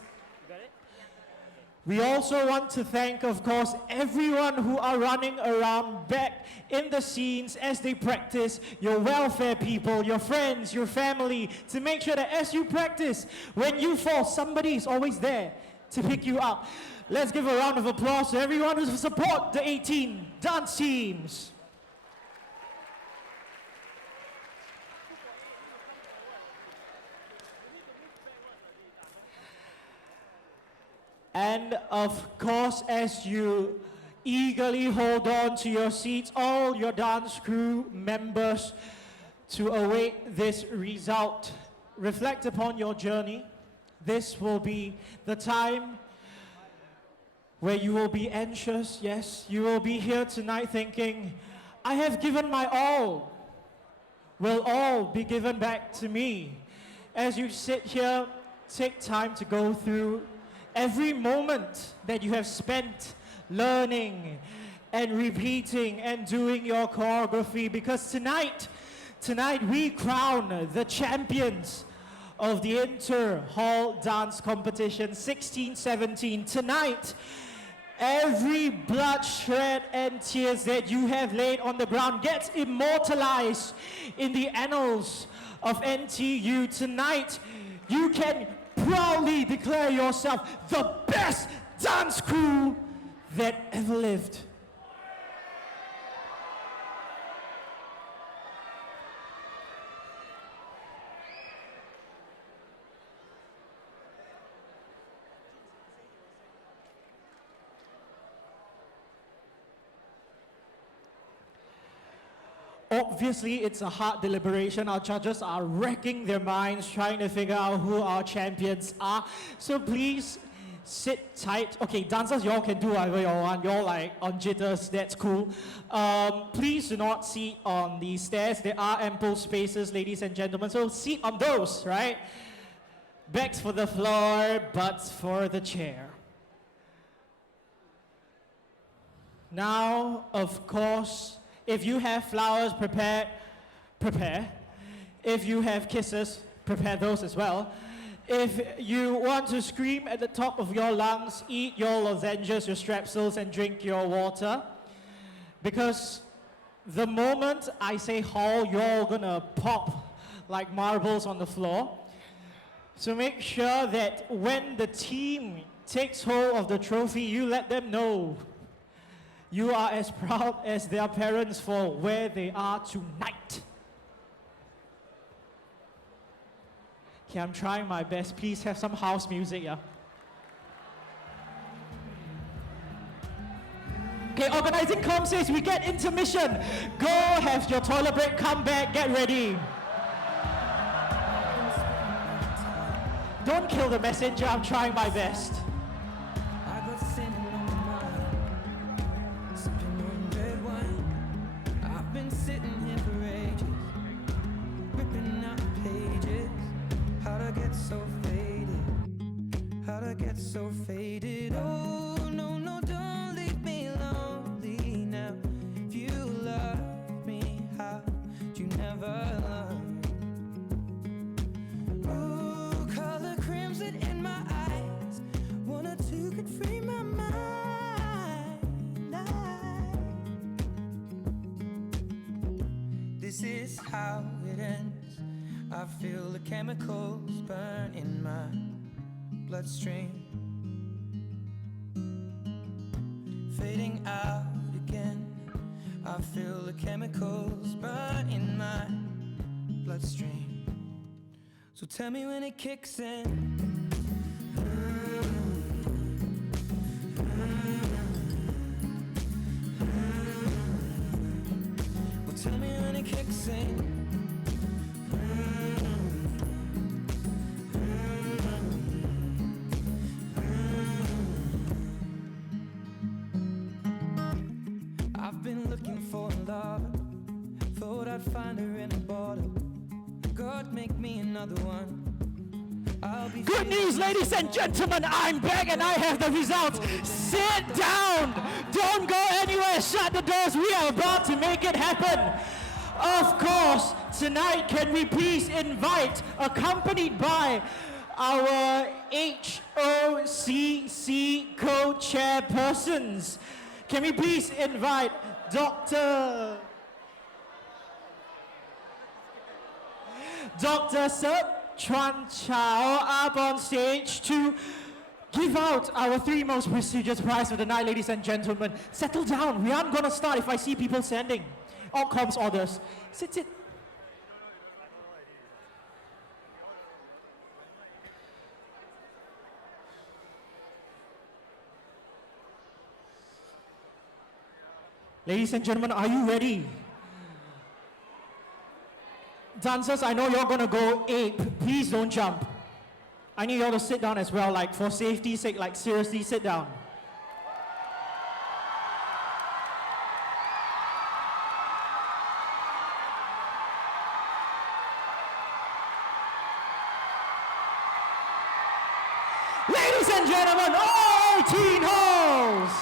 We also want to thank, of course, everyone who are running around back in the scenes as they practice, your welfare people, your friends, your family, to make sure that as you practice, when you fall, somebody is always there to pick you up. Let's give a round of applause to everyone who support the 18 dance teams. And of course, as you eagerly hold on to your seats, all your dance crew members, to await this result, reflect upon your journey. This will be the time where you will be anxious. Yes, you will be here tonight thinking, I have given my all. Will all be given back to me? As you sit here, take time to go through every moment that you have spent learning and repeating and doing your choreography, because tonight we crown the champions of the Inter-Hall Dance Competition 16-17. Tonight, every blood, sweat and tears that you have laid on the ground gets immortalized in the annals of NTU. Tonight, you can proudly declare yourself the best dance crew that ever lived. Obviously, it's a hard deliberation. Our judges are racking their minds trying to figure out who our champions are. So please sit tight. Okay, dancers, y'all can do whatever y'all want. Y'all like on jitters, that's cool. Please do not sit on the stairs. There are ample spaces, ladies and gentlemen. So sit on those, right? Backs for the floor, butts for the chair. Now, of course, if you have flowers, prepare. If you have kisses, prepare those as well. If you want to scream at the top of your lungs, eat your lozenges, your strepsils, and drink your water. Because the moment I say hall, you're all gonna pop like marbles on the floor. So make sure that when the team takes hold of the trophy, you let them know you are as proud as their parents for where they are tonight. Okay, I'm trying my best. Please have some house music, yeah? Okay, organizing comm says we get intermission. Go have your toilet break, come back, get ready. Don't kill the messenger, I'm trying my best. Get so faded. Oh no, no, don't leave me lonely now. If you love me, how'd you never learn? Oh, color crimson in my eyes. 1 or 2 could free my mind. This is how it ends. I feel the chemicals burn in my bloodstream, fading out again. I feel the chemicals burn in my bloodstream. So tell me when it kicks in. Well, tell me when it kicks in. I've been looking for love, I'd find her in a bottle. God, make me another one. Good news, ladies and gentlemen, I'm back and I have the results. Sit down. Don't go anywhere. Shut the doors. We are about to make it happen. Of course, tonight, can we please invite, accompanied by our HOCC co-chairpersons, can we please invite Dr. Sir Chuan Chao up on stage to give out our three most prestigious prize of the night, ladies and gentlemen. Settle down. We aren't going to start if I see people standing. All comms orders. Sit. Ladies and gentlemen, are you ready? Dancers, I know you're gonna go ape. Please don't jump. I need y'all to sit down as well, like for safety's sake, like seriously, sit down. Ladies and gentlemen, all 18 holes!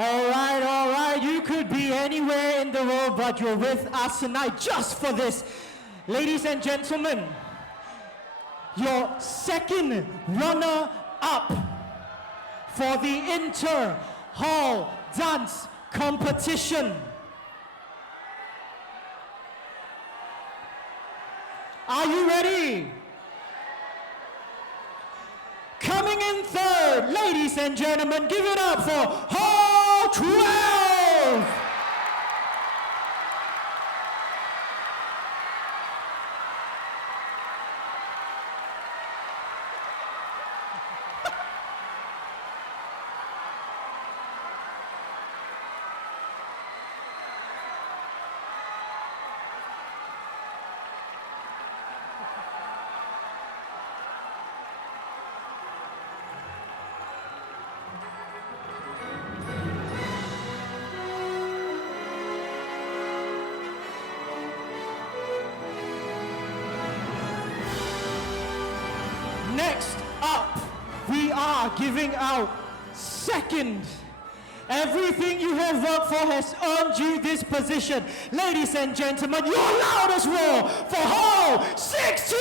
All right, you could be anywhere in the world, but you're with us tonight just for this. Ladies and gentlemen, your second runner-up for the Inter-Hall Dance Competition. Are you ready? Coming in third, ladies and gentlemen, give it up for Hall 12! Next up, we are giving out second. Everything you have worked for has earned you this position. Ladies and gentlemen, your loudest roar for Hall 16!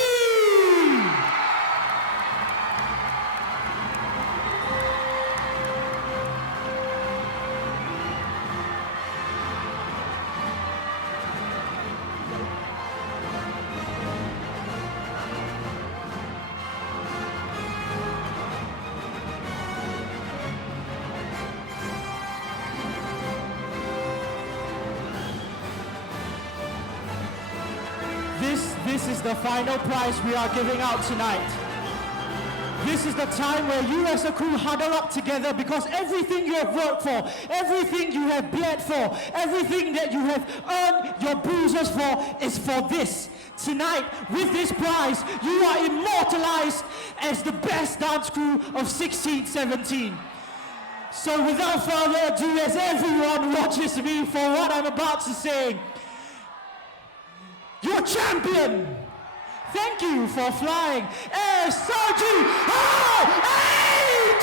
This is the final prize we are giving out tonight. This is the time where you as a crew huddle up together because everything you have worked for, everything you have bled for, everything that you have earned your bruises for is for this. Tonight, with this prize, you are immortalized as the best dance crew of 1617. So without further ado, as everyone watches me for what I'm about to say, your champion, thank you for flying, Air Sergi Hall 8!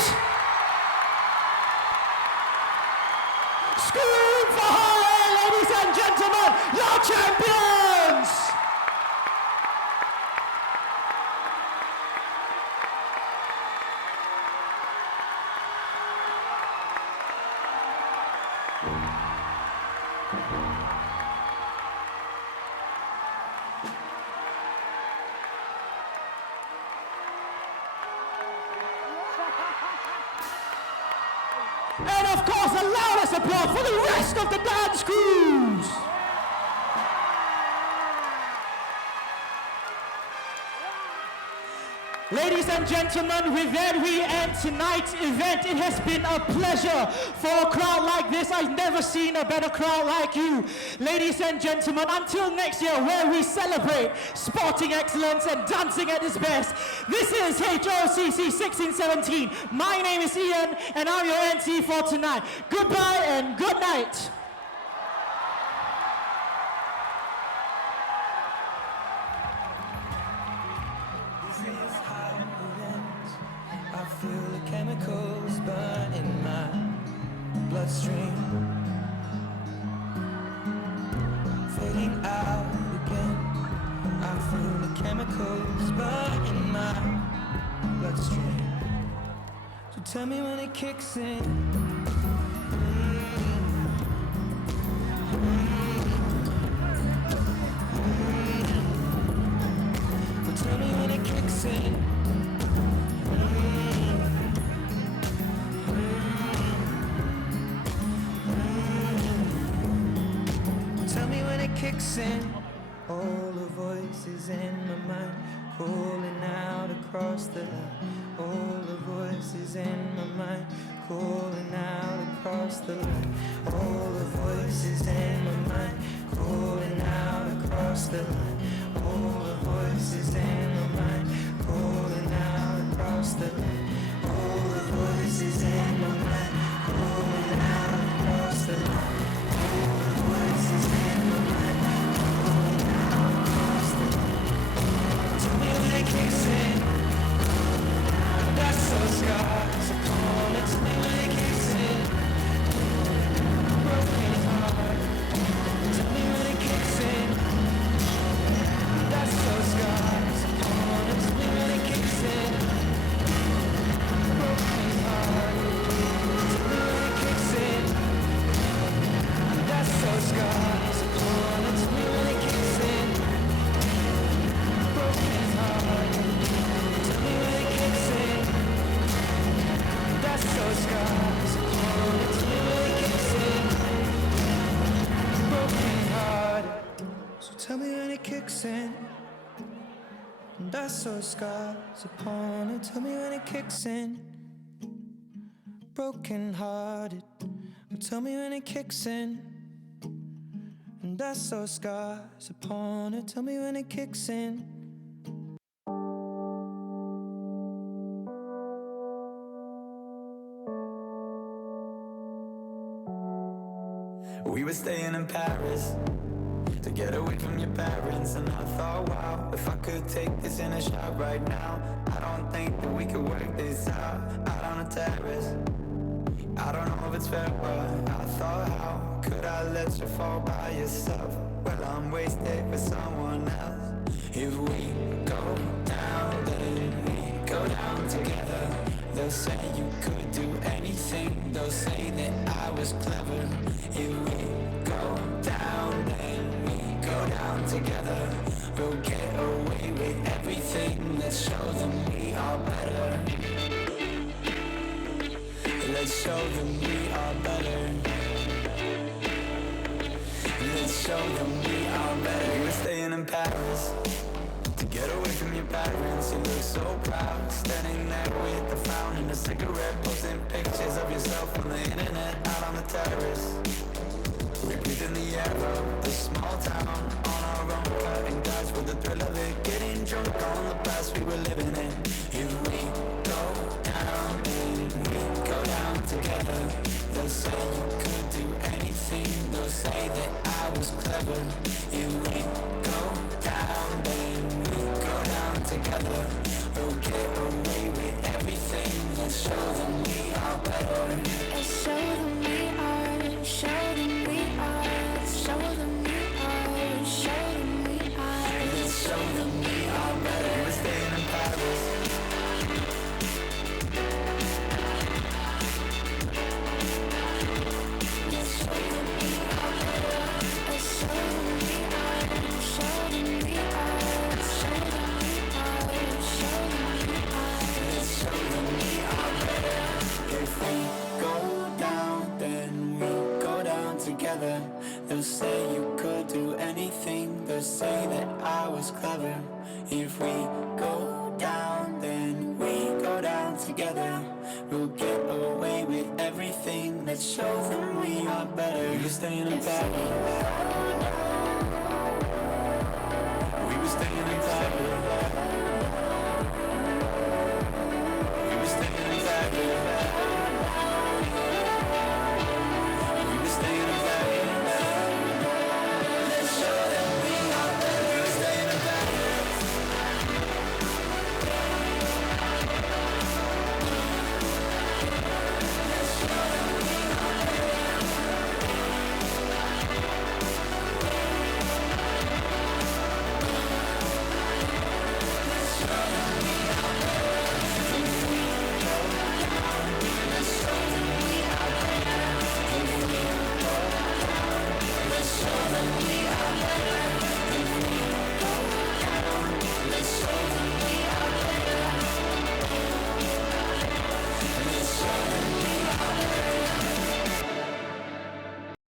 Scream for Hall 8, ladies and gentlemen, your champions! And of course, the loudest applause for the rest of the dance crews. Ladies and gentlemen, with that we end tonight's event. It has been a pleasure for a crowd like this. I've never seen a better crowd like you. Ladies and gentlemen, until next year where we celebrate sporting excellence and dancing at its best. This is HOCC 1617. My name is Ian and I'm your MC for tonight. Goodbye and good night. I feel the chemicals burn in my bloodstream, fading out again. I feel the chemicals burn in my bloodstream. So tell me when it kicks in. Tell me when it kicks in. Tell me when it kicks in. All the voices in my mind calling out across the line. All the voices in my mind calling out across the line. All the voices in my mind calling out across the line. All the voices in my mind calling out across the line. All the voices in my mind calling out across the line. All the voices in my mind calling out across the line. Tell me when it kicks in. That's so scars upon it. Tell me when it kicks in. Broken heart. Tell me when it kicks in. That's so scars upon it. Tell me when it kicks in. Broken heart. Tell me when it kicks in. That's so scars upon it. Tell me when it kicks in. Broken heart. Tell me when it kicks in. That's so scars upon it. Tell me when it kicks in. Broken heart. So tell me when it kicks in. That's so scars upon it. Tell me when it kicks in. Broken hearted. Tell me when it kicks in. And that's so scars upon it. Tell me when it kicks in. We were staying in Paris to get away from your parents, and I thought, wow, if I could take this in a shot right now, I don't think that we could work this out on a terrace. I don't know if it's fair, but I thought, how could I let you fall by yourself? Well, I'm wasted with someone else. If we go down, then we go down together. They'll say you could do anything. They'll say that I was clever. If we go down, then we go down together. We'll get away with everything. Let's show them we are better. Let's show them we are better. Let's show them we are better. We were staying in Paris to get away from your parents. You look so proud, standing there with a frown and a cigarette, posting pictures of yourself on the internet, out on the terrace. We breathe in the air of this small town, on our own, cutting glass with the thrill of it, getting drunk on the past we were living in. If we go down, then we go down together. They'll say you could do anything. They'll say that I was clever. If we go down, then we go down together. We'll get away with everything. Let's show them we are better. Let's show them we are. Show them we are. Let's show them we are. Show them we are. Let's show them we are better. We're staying in Paris. They'll say you could do anything. They'll say that I was clever. If we go down, then staying in Paris.